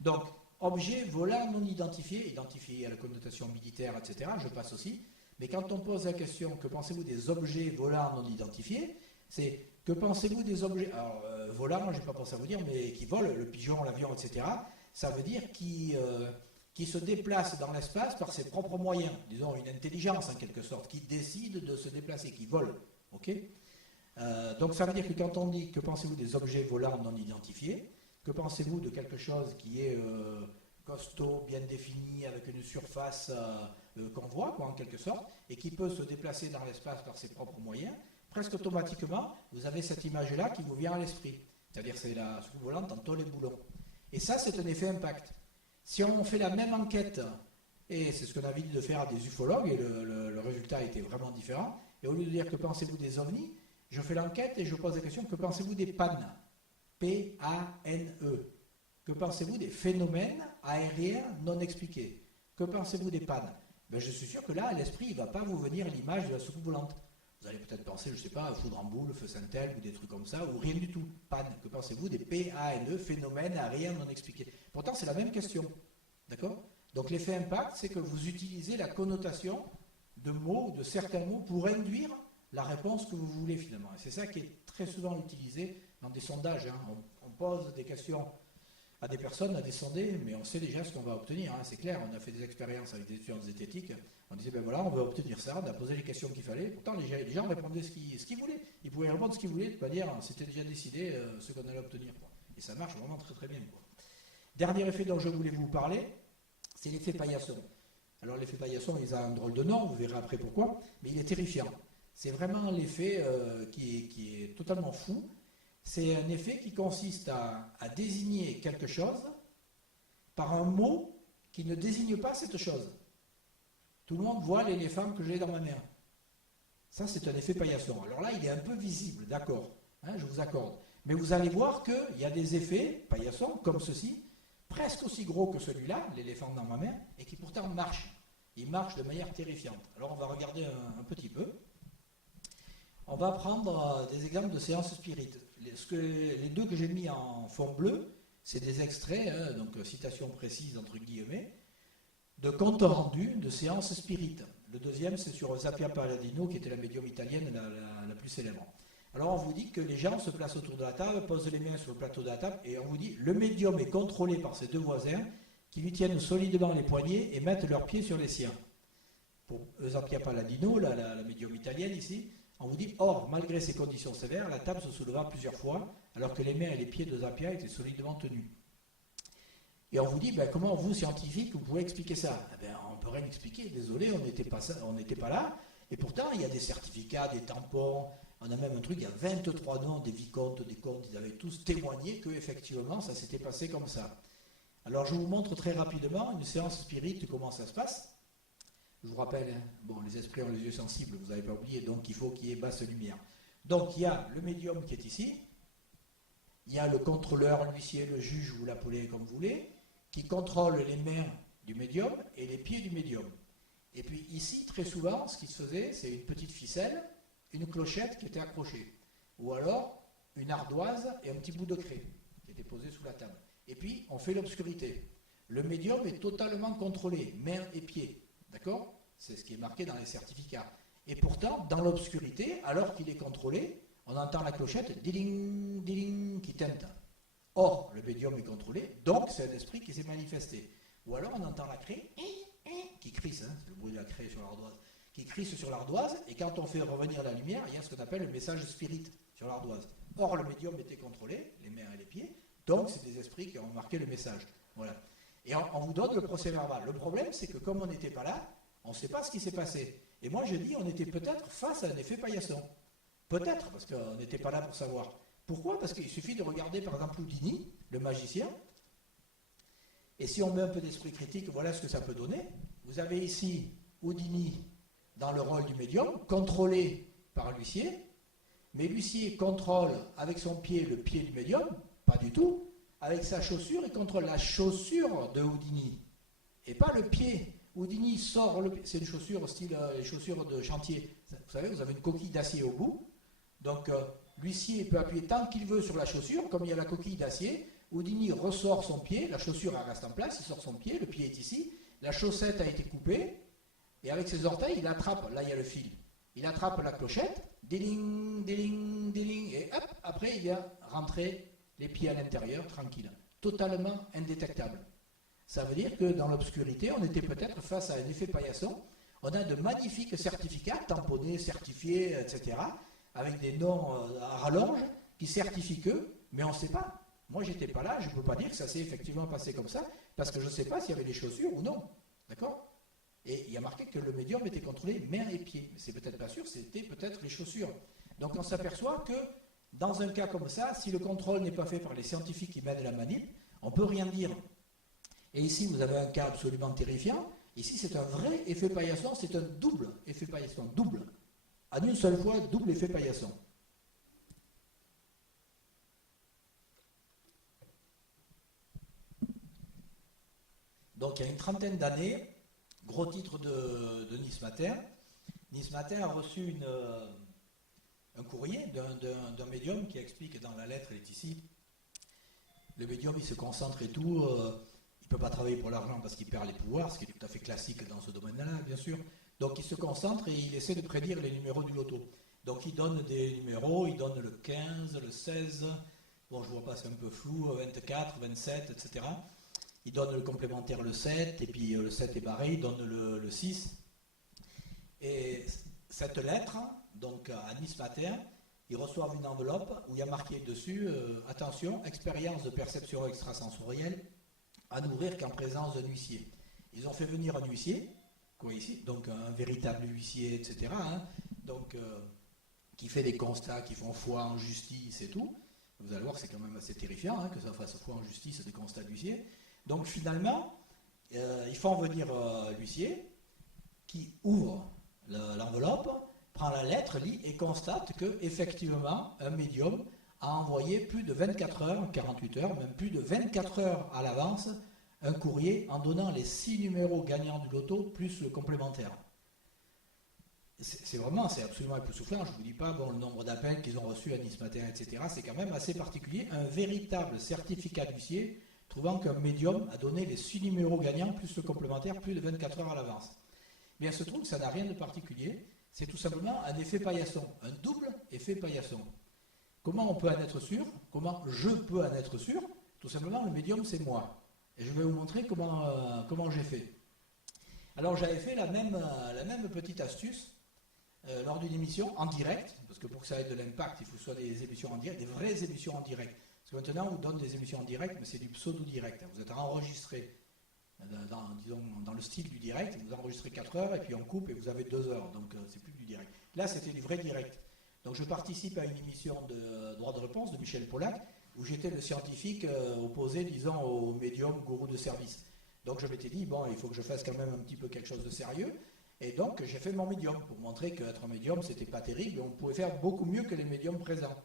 Donc, objet volant non identifié, identifié à la connotation militaire, etc., je passe aussi. Mais quand on pose la question, que pensez-vous des objets volants non identifiés, c'est, que pensez-vous des objets, alors volants, je n'ai pas pensé à vous dire, mais qui volent, le pigeon, l'avion, etc., ça veut dire qui se déplace dans l'espace par ses propres moyens, disons une intelligence en quelque sorte, qui décide de se déplacer, qui vole. Okay, donc ça veut dire que quand on dit que pensez-vous des objets volants non identifiés, que pensez-vous de quelque chose qui est costaud, bien défini, avec une surface qu'on voit, quoi, en quelque sorte, et qui peut se déplacer dans l'espace par ses propres moyens, presque automatiquement, vous avez cette image-là qui vous vient à l'esprit. C'est-à-dire c'est la soucoupe volante en tôle et boulon. Et ça, c'est un effet impact. Si on fait la même enquête, et c'est ce qu'on a dit de faire à des ufologues, et le résultat était vraiment différent, et au lieu de dire que pensez-vous des ovnis, je fais l'enquête et je pose la question, que pensez-vous des pannes? P-A-N-E. Que pensez-vous des phénomènes aériens non expliqués? Que pensez-vous des pannes? Je suis sûr que là, à l'esprit, il ne va pas vous venir l'image de la soucoupe volante. Vous allez peut-être penser, je ne sais pas, à foudre en boule, feu Saint-Elme ou des trucs comme ça, ou rien du tout. Panne. Que pensez-vous des P-A-N-E, phénomènes aériens non expliqués? Pourtant, c'est la même question. D'accord? Donc l'effet impact, c'est que vous utilisez la connotation de mots, de certains mots, pour induire la réponse que vous voulez finalement. Et c'est ça qui est très souvent utilisé dans des sondages. Hein. On pose des questions à des personnes, à des sondés, mais on sait déjà ce qu'on va obtenir, hein, c'est clair. On a fait des expériences avec des étudiants de zététique. On disait, voilà, on veut obtenir ça, on a posé les questions qu'il fallait. Pourtant, les gens répondaient ce qu'ils voulaient. Ils pouvaient répondre ce qu'ils voulaient, pas dire, c'était déjà décidé ce qu'on allait obtenir. Quoi. Et ça marche vraiment très très bien. Quoi. Dernier effet dont je voulais vous parler, c'est l'effet paillasson. Alors l'effet paillasson, il a un drôle de nom, vous verrez après pourquoi, mais il est terrifiant. C'est vraiment l'effet qui est totalement fou. C'est un effet qui consiste à désigner quelque chose par un mot qui ne désigne pas cette chose. Tout le monde voit l'éléphant que j'ai dans ma main. Ça, c'est un effet paillasson. Alors là, il est un peu visible, d'accord, hein, je vous accorde. Mais vous allez voir qu'il y a des effets paillassons, comme ceci, presque aussi gros que celui-là, l'éléphant dans ma main, et qui pourtant marchent. Ils marchent de manière terrifiante. Alors on va regarder un petit peu. On va prendre des exemples de séances spirites. Les deux que j'ai mis en fond bleu, c'est des extraits, hein, donc citation précise entre guillemets, de comptes rendus de séances spirites. Le deuxième, c'est sur Zappia Palladino, qui était la médium italienne la plus célèbre. Alors on vous dit que les gens se placent autour de la table, posent les mains sur le plateau de la table, et on vous dit, le médium est contrôlé par ses deux voisins, qui lui tiennent solidement les poignets et mettent leurs pieds sur les siens. Pour Zappia Palladino, la médium italienne ici, on vous dit, or, malgré ces conditions sévères, la table se souleva plusieurs fois, alors que les mains et les pieds de Zappia étaient solidement tenus. Et on vous dit, comment vous, scientifiques, vous pouvez expliquer ça? On ne peut rien expliquer, désolé, on n'était pas là, et pourtant, il y a des certificats, des tampons, on a même un truc, il y a 23 noms des vicomtes, des comtes, ils avaient tous témoigné qu'effectivement, ça s'était passé comme ça. Alors, je vous montre très rapidement une séance spirite, comment ça se passe. Je vous rappelle, hein, bon, les esprits ont les yeux sensibles, vous n'avez pas oublié, donc il faut qu'il y ait basse lumière. Donc il y a le médium qui est ici, il y a le contrôleur, l'huissier, le juge, vous l'appelez comme vous voulez, qui contrôle les mains du médium et les pieds du médium. Et puis ici, très souvent, ce qui se faisait, c'est une petite ficelle, une clochette qui était accrochée. Ou alors, une ardoise et un petit bout de craie qui était posé sous la table. Et puis, on fait l'obscurité. Le médium est totalement contrôlé, mains et pieds. D'accord? C'est ce qui est marqué dans les certificats. Et pourtant, dans l'obscurité, alors qu'il est contrôlé, on entend la clochette, diling, diling, qui tinte. Or, le médium est contrôlé, donc c'est un esprit qui s'est manifesté. Ou alors, on entend la craie, qui crisse, hein, c'est le bruit de la craie sur l'ardoise, qui crisse sur l'ardoise, et quand on fait revenir la lumière, il y a ce qu'on appelle le message spirit sur l'ardoise. Or, le médium était contrôlé, les mains et les pieds, donc c'est des esprits qui ont marqué le message. Voilà. Et on vous donne le procès verbal. Le problème, c'est que comme on n'était pas là, on ne sait pas ce qui s'est passé. Et moi, je dis, on était peut-être face à un effet paillasson. Peut-être, parce qu'on n'était pas là pour savoir. Pourquoi? Parce qu'il suffit de regarder, par exemple, Houdini, le magicien, et si on met un peu d'esprit critique, voilà ce que ça peut donner. Vous avez ici Houdini dans le rôle du médium, contrôlé par l'huissier, mais l'huissier contrôle avec son pied le pied du médium, pas du tout. Avec sa chaussure, il contrôle la chaussure de Houdini, et pas le pied. Houdini sort le pied. C'est une chaussure style les chaussures de chantier. Vous savez, vous avez une coquille d'acier au bout. Donc l'huissier peut appuyer tant qu'il veut sur la chaussure, comme il y a la coquille d'acier. Houdini ressort son pied, la chaussure elle reste en place, il sort son pied, le pied est ici, la chaussette a été coupée, et avec ses orteils, il attrape, là il y a le fil, il attrape la clochette, diling, diling, diling, et hop, après il vient rentrer les pieds à l'intérieur, tranquille, totalement indétectable. Ça veut dire que dans l'obscurité, on était peut-être face à un effet paillasson, on a de magnifiques certificats, tamponnés, certifiés, etc., avec des noms à rallonge, qui certifient que, mais on ne sait pas. Moi, j'étais pas là, je ne peux pas dire que ça s'est effectivement passé comme ça, parce que je ne sais pas s'il y avait des chaussures ou non. D'accord? Et il y a marqué que le médium était contrôlé mains et pieds. Mais c'est peut-être pas sûr, c'était peut-être les chaussures. Donc on s'aperçoit que dans un cas comme ça, si le contrôle n'est pas fait par les scientifiques qui mènent la manip, on ne peut rien dire. Et ici, vous avez un cas absolument terrifiant. Ici, c'est un vrai effet paillasson, c'est un double effet paillasson, double. En une seule fois, double effet paillasson. Donc il y a une trentaine d'années, gros titre de Nice Matin. Nice Matin a reçu un courrier d'un médium qui explique dans la lettre, elle est ici, le médium il se concentre et tout, il ne peut pas travailler pour l'argent parce qu'il perd les pouvoirs, ce qui est tout à fait classique dans ce domaine-là, bien sûr. Donc il se concentre et il essaie de prédire les numéros du loto. Donc il donne des numéros, il donne le 15, le 16, bon je ne vois pas, c'est un peu flou, 24, 27, etc. Il donne le complémentaire le 7, et puis le 7 est barré, il donne le 6. Et cette lettre, donc à Nice Matin, ils reçoivent une enveloppe où il y a marqué dessus attention, expérience de perception extrasensorielle à n'ouvrir qu'en présence d'un huissier. Ils ont fait venir un huissier, quoi ici, donc un véritable huissier, etc. Hein, donc qui fait des constats, qui font foi en justice et tout. Vous allez voir que c'est quand même assez terrifiant hein, que ça fasse foi en justice des constats d'huissier. Donc finalement, ils font venir l'huissier qui ouvre l'enveloppe, prend la lettre, lit et constate que effectivement un médium a envoyé plus de 24 heures, 48 heures, même plus de 24 heures à l'avance, un courrier en donnant les 6 numéros gagnants du loto plus le complémentaire. C'est absolument époustouflant. Je ne vous dis pas le nombre d'appels qu'ils ont reçus à Nice Matin, etc. C'est quand même assez particulier. Un véritable certificat d'huissier trouvant qu'un médium a donné les 6 numéros gagnants plus le complémentaire plus de 24 heures à l'avance. Mais il se trouve que ça n'a rien de particulier, c'est tout simplement un effet paillasson, un double effet paillasson. Comment on peut en être sûr? Comment je peux en être sûr? Tout simplement, le médium, c'est moi. Et je vais vous montrer comment j'ai fait. Alors j'avais fait la même petite astuce lors d'une émission en direct, parce que pour que ça ait de l'impact, il faut soit des émissions en direct, des vraies émissions en direct. Parce que maintenant, on vous donne des émissions en direct, mais c'est du pseudo-direct. Vous êtes enregistré dans le style du direct, vous enregistrez 4 heures et puis on coupe et vous avez 2 heures. Donc c'est plus du direct. Là, c'était du vrai direct. Donc je participe à une émission de droit de réponse de Michel Polac, où j'étais le scientifique opposé, disons, au médium gourou de service. Donc je m'étais dit, bon, il faut que je fasse quand même un petit peu quelque chose de sérieux. Et donc, j'ai fait mon médium pour montrer qu'être un médium, c'était pas terrible. On pouvait faire beaucoup mieux que les médiums présents.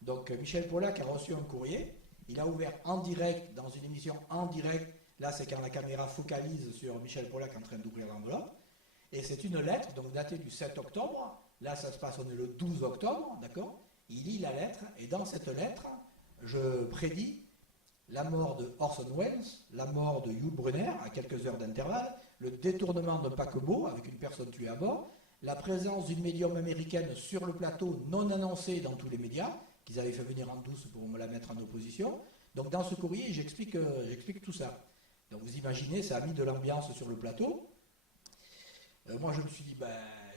Donc, Michel Pollack a reçu un courrier. Il a ouvert en direct, dans une émission en direct. Là, c'est quand la caméra focalise sur Michel Pollack en train d'ouvrir l'enveloppe. Et c'est une lettre, donc datée du 7 octobre. Là, ça se passe, on est le 12 octobre, d'accord? Il lit la lettre, et dans cette lettre, je prédis la mort de Orson Welles, la mort de Yul Brynner, à quelques heures d'intervalle, le détournement d'un paquebot avec une personne tuée à bord, la présence d'une médium américaine sur le plateau non annoncée dans tous les médias, qu'ils avaient fait venir en douce pour me la mettre en opposition. Donc dans ce courrier, j'explique tout ça. Donc vous imaginez, ça a mis de l'ambiance sur le plateau. Moi, je me suis dit, ben,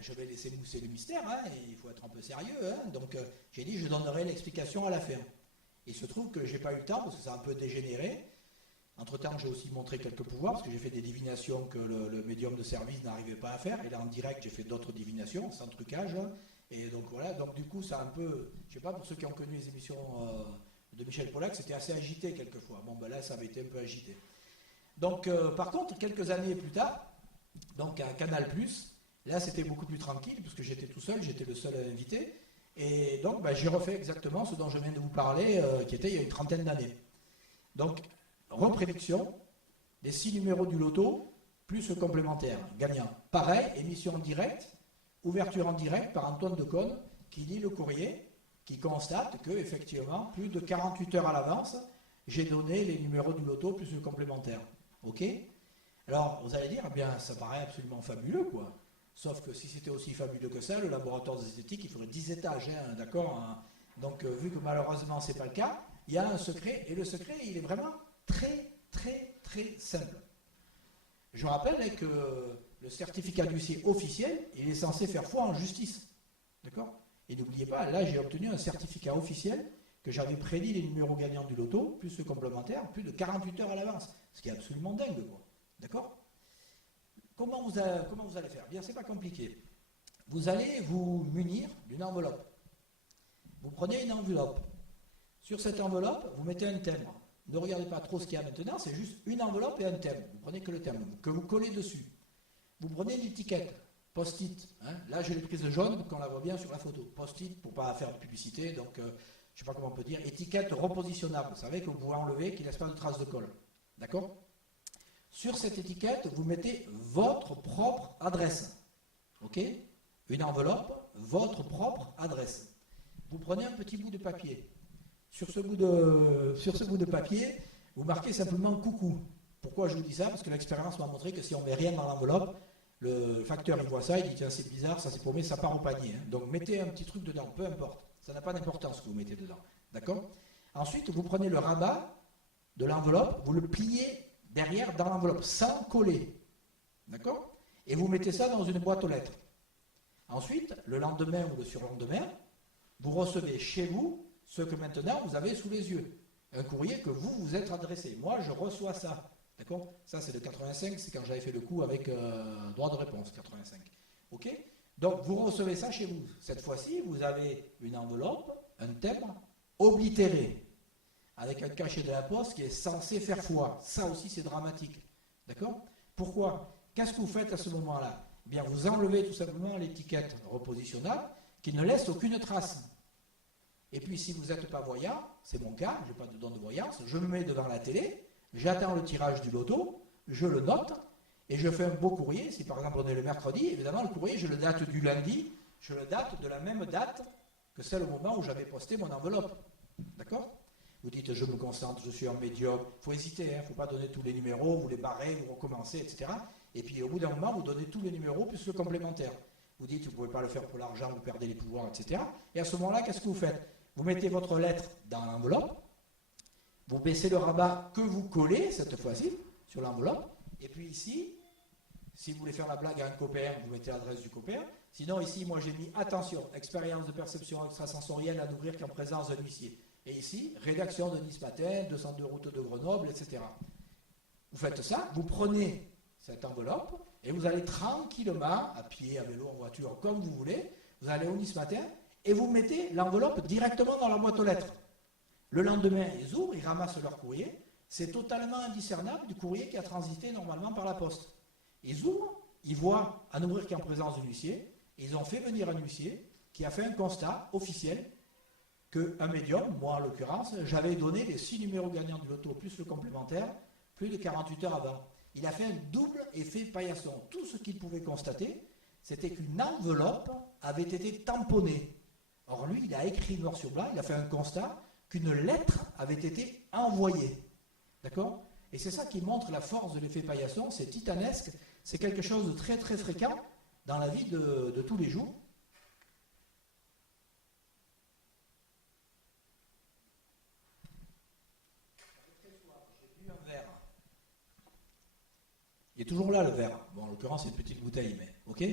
je vais laisser mousser le mystère, hein, et il faut être un peu sérieux. Hein. Donc, j'ai dit, je donnerai l'explication à la fin. Il se trouve que j'ai pas eu le temps, parce que ça a un peu dégénéré. Entre-temps, j'ai aussi montré quelques pouvoirs, parce que j'ai fait des divinations que le médium de service n'arrivait pas à faire. Et là, en direct, j'ai fait d'autres divinations, sans trucage. Et donc, voilà. Donc, du coup, ça a un peu... Je sais pas, pour ceux qui ont connu les émissions de Michel Pollack, c'était assez agité quelquefois. Bon, ben là, ça avait été un peu agité. Donc, par contre, quelques années plus tard, donc à Canal+, là c'était beaucoup plus tranquille, puisque j'étais tout seul, j'étais le seul invité, et donc ben, j'ai refait exactement ce dont je viens de vous parler, qui était il y a une trentaine d'années. Donc, reprédiction des 6 numéros du loto, plus le complémentaire, gagnant. Pareil, émission en direct, ouverture en direct par Antoine Decaune, qui lit le courrier, qui constate que, effectivement, plus de 48 heures à l'avance, j'ai donné les numéros du loto plus le complémentaire. Ok ? Alors, vous allez dire, eh bien, ça paraît absolument fabuleux, quoi. Sauf que si c'était aussi fabuleux que ça, le laboratoire des esthétiques, il faudrait 10 étages, hein, d'accord, hein. Donc, vu que malheureusement, ce n'est pas le cas, il y a un secret, et le secret, il est vraiment très, très, très simple. Je rappelle que le certificat d'huissier officiel, il est censé faire foi en justice, d'accord? Et n'oubliez pas, là, j'ai obtenu un certificat officiel que j'avais prédit les numéros gagnants du loto, plus le complémentaire, plus de 48 heures à l'avance, ce qui est absolument dingue, quoi. D'accord? Comment vous allez faire? Bien, c'est pas compliqué. Vous allez vous munir d'une enveloppe. Vous prenez une enveloppe. Sur cette enveloppe, vous mettez un thème. Ne regardez pas trop ce qu'il y a maintenant, c'est juste une enveloppe et un thème. Vous prenez que le thème, que vous collez dessus. Vous prenez l'étiquette, post-it. Hein. Là, je l'ai prise jaune pour qu'on la voit bien sur la photo. Post-it pour ne pas faire de publicité, donc je ne sais pas comment on peut dire. Étiquette repositionnable. Vous savez que vous pouvez enlever, qu'il ne laisse pas de traces de colle. D'accord? Sur cette étiquette, vous mettez votre propre adresse. Ok? Une enveloppe, votre propre adresse. Vous prenez un petit bout de papier. Sur ce bout de papier, vous marquez simplement coucou. Pourquoi je vous dis ça? Parce que l'expérience m'a montré que si on ne met rien dans l'enveloppe, le facteur il voit ça, il dit tiens c'est bizarre, ça c'est paumé, ça part au panier. Hein. Donc mettez un petit truc dedans, peu importe. Ça n'a pas d'importance ce que vous mettez dedans. D'accord? Ensuite, vous prenez le rabat de l'enveloppe, vous le pliez derrière dans l'enveloppe, sans coller. D'accord? Et vous mettez ça dans une boîte aux lettres. Ensuite, le lendemain ou le surlendemain, vous recevez chez vous ce que maintenant vous avez sous les yeux. Un courrier que vous vous êtes adressé. Moi, je reçois ça. D'accord? Ça, c'est de 85, c'est quand j'avais fait le coup avec droit de réponse, 85. Ok? Donc, vous recevez ça chez vous. Cette fois-ci, vous avez une enveloppe, un thème oblitéré, avec un cachet de la poste qui est censé faire foi. Ça aussi, c'est dramatique. D'accord? Pourquoi? Qu'est-ce que vous faites à ce moment-là? Eh bien, vous enlevez tout simplement l'étiquette repositionnable qui ne laisse aucune trace. Et puis, si vous n'êtes pas voyant, c'est mon cas, je n'ai pas de don de voyance, je me mets devant la télé, j'attends le tirage du loto, je le note, et je fais un beau courrier. Si par exemple on est le mercredi, évidemment, le courrier, je le date du lundi, je le date de la même date que celle au moment où j'avais posté mon enveloppe. D'accord? Vous dites, je me concentre, je suis un médium. Il faut hésiter, il ne faut pas donner tous les numéros, vous les barrez, vous recommencez, etc. Et puis au bout d'un moment, vous donnez tous les numéros plus le complémentaire. Vous dites, vous ne pouvez pas le faire pour l'argent, vous perdez les pouvoirs, etc. Et à ce moment-là, qu'est-ce que vous faites? Vous mettez votre lettre dans l'enveloppe, vous baissez le rabat que vous collez, cette fois-ci, sur l'enveloppe, et puis ici, si vous voulez faire la blague à un copain, vous mettez l'adresse du copain. Sinon, ici, moi j'ai mis, attention, expérience de perception extrasensorielle à n'ouvrir qu'en présence d'un huissier. Et ici, rédaction de Nice Matin, 202 route de Grenoble, etc. Vous faites ça, vous prenez cette enveloppe, et vous allez tranquillement, à pied, à vélo, en voiture, comme vous voulez, vous allez au Nice Matin, et vous mettez l'enveloppe directement dans la boîte aux lettres. Le lendemain, ils ouvrent, ils ramassent leur courrier. C'est totalement indiscernable du courrier qui a transité normalement par la poste. Ils ouvrent, ils voient un ouvrier qui est en présence de l'huissier, ils ont fait venir un huissier qui a fait un constat officiel qu'un médium, moi en l'occurrence, j'avais donné les 6 numéros gagnants du loto plus le complémentaire, plus de 48 heures avant. Il a fait un double effet paillasson. Tout ce qu'il pouvait constater, c'était qu'une enveloppe avait été tamponnée. Or lui, il a écrit noir sur blanc, il a fait un constat qu'une lettre avait été envoyée. D'accord ? Et c'est ça qui montre la force de l'effet paillasson, c'est titanesque, c'est quelque chose de très très fréquent dans la vie de tous les jours. J'ai bu un verre. Il est toujours là le verre. Bon, en l'occurrence, c'est une petite bouteille, mais ok.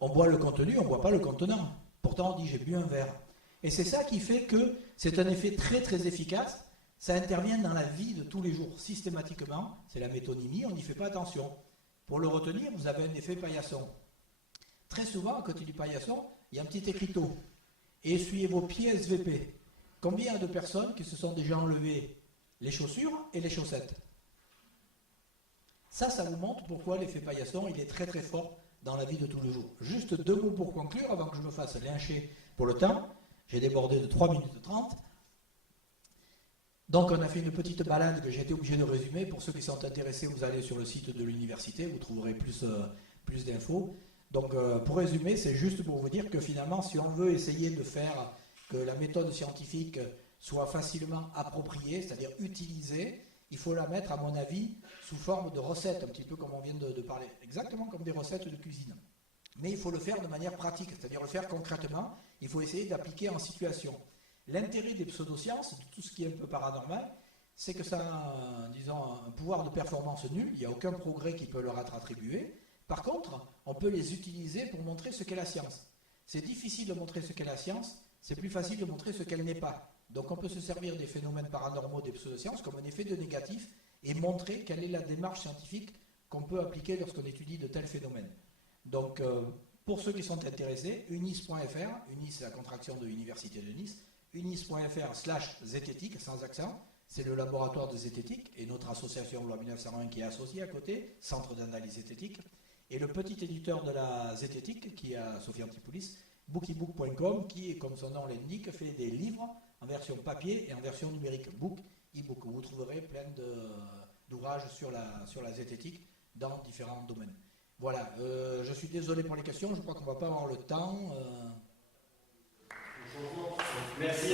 On boit le contenu, on ne boit pas le contenant. Pourtant, on dit j'ai bu un verre. Et c'est ça qui fait que c'est un effet très très efficace. Ça intervient dans la vie de tous les jours, systématiquement. C'est la métonymie, on n'y fait pas attention. Pour le retenir, vous avez un effet paillasson. Très souvent, à côté du paillasson, il y a un petit écriteau. Essuyez vos pieds SVP. Combien de personnes qui se sont déjà enlevées les chaussures et les chaussettes? Ça vous montre pourquoi l'effet paillasson, il est très très fort dans la vie de tous les jours. Juste 2 mots pour conclure, avant que je me fasse lyncher pour le temps. J'ai débordé de 3 minutes 30. Donc on a fait une petite balade que j'ai été obligé de résumer. Pour ceux qui sont intéressés, vous allez sur le site de l'université, vous trouverez plus d'infos. Donc pour résumer, c'est juste pour vous dire que finalement, si on veut essayer de faire que la méthode scientifique soit facilement appropriée, c'est-à-dire utilisée, il faut la mettre, à mon avis, sous forme de recettes, un petit peu comme on vient de parler, exactement comme des recettes de cuisine. Mais il faut le faire de manière pratique, c'est-à-dire le faire concrètement, il faut essayer d'appliquer en situation. L'intérêt des pseudosciences, de tout ce qui est un peu paranormal, c'est que ça a, disons, un pouvoir de performance nul, il n'y a aucun progrès qui peut leur être attribué. Par contre, on peut les utiliser pour montrer ce qu'est la science. C'est difficile de montrer ce qu'est la science, c'est plus facile de montrer ce qu'elle n'est pas. Donc on peut se servir des phénomènes paranormaux des pseudosciences comme un effet de négatif et montrer quelle est la démarche scientifique qu'on peut appliquer lorsqu'on étudie de tels phénomènes. Donc pour ceux qui sont intéressés, unis.fr, unis c'est la contraction de l'Université de Nice, unis.fr/zététique sans accent, c'est le laboratoire de zététique et notre association loi 1901 qui est associée à côté, Centre d'analyse zététique, et le petit éditeur de la zététique qui est à Sophie Antipoulis, bookiebook.com, qui, comme son nom l'indique, fait des livres en version papier et en version numérique, book, e-book. Vous trouverez plein d'ouvrages sur la zététique dans différents domaines. Voilà, je suis désolé pour les questions, je crois qu'on ne va pas avoir le temps. Merci.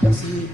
Merci.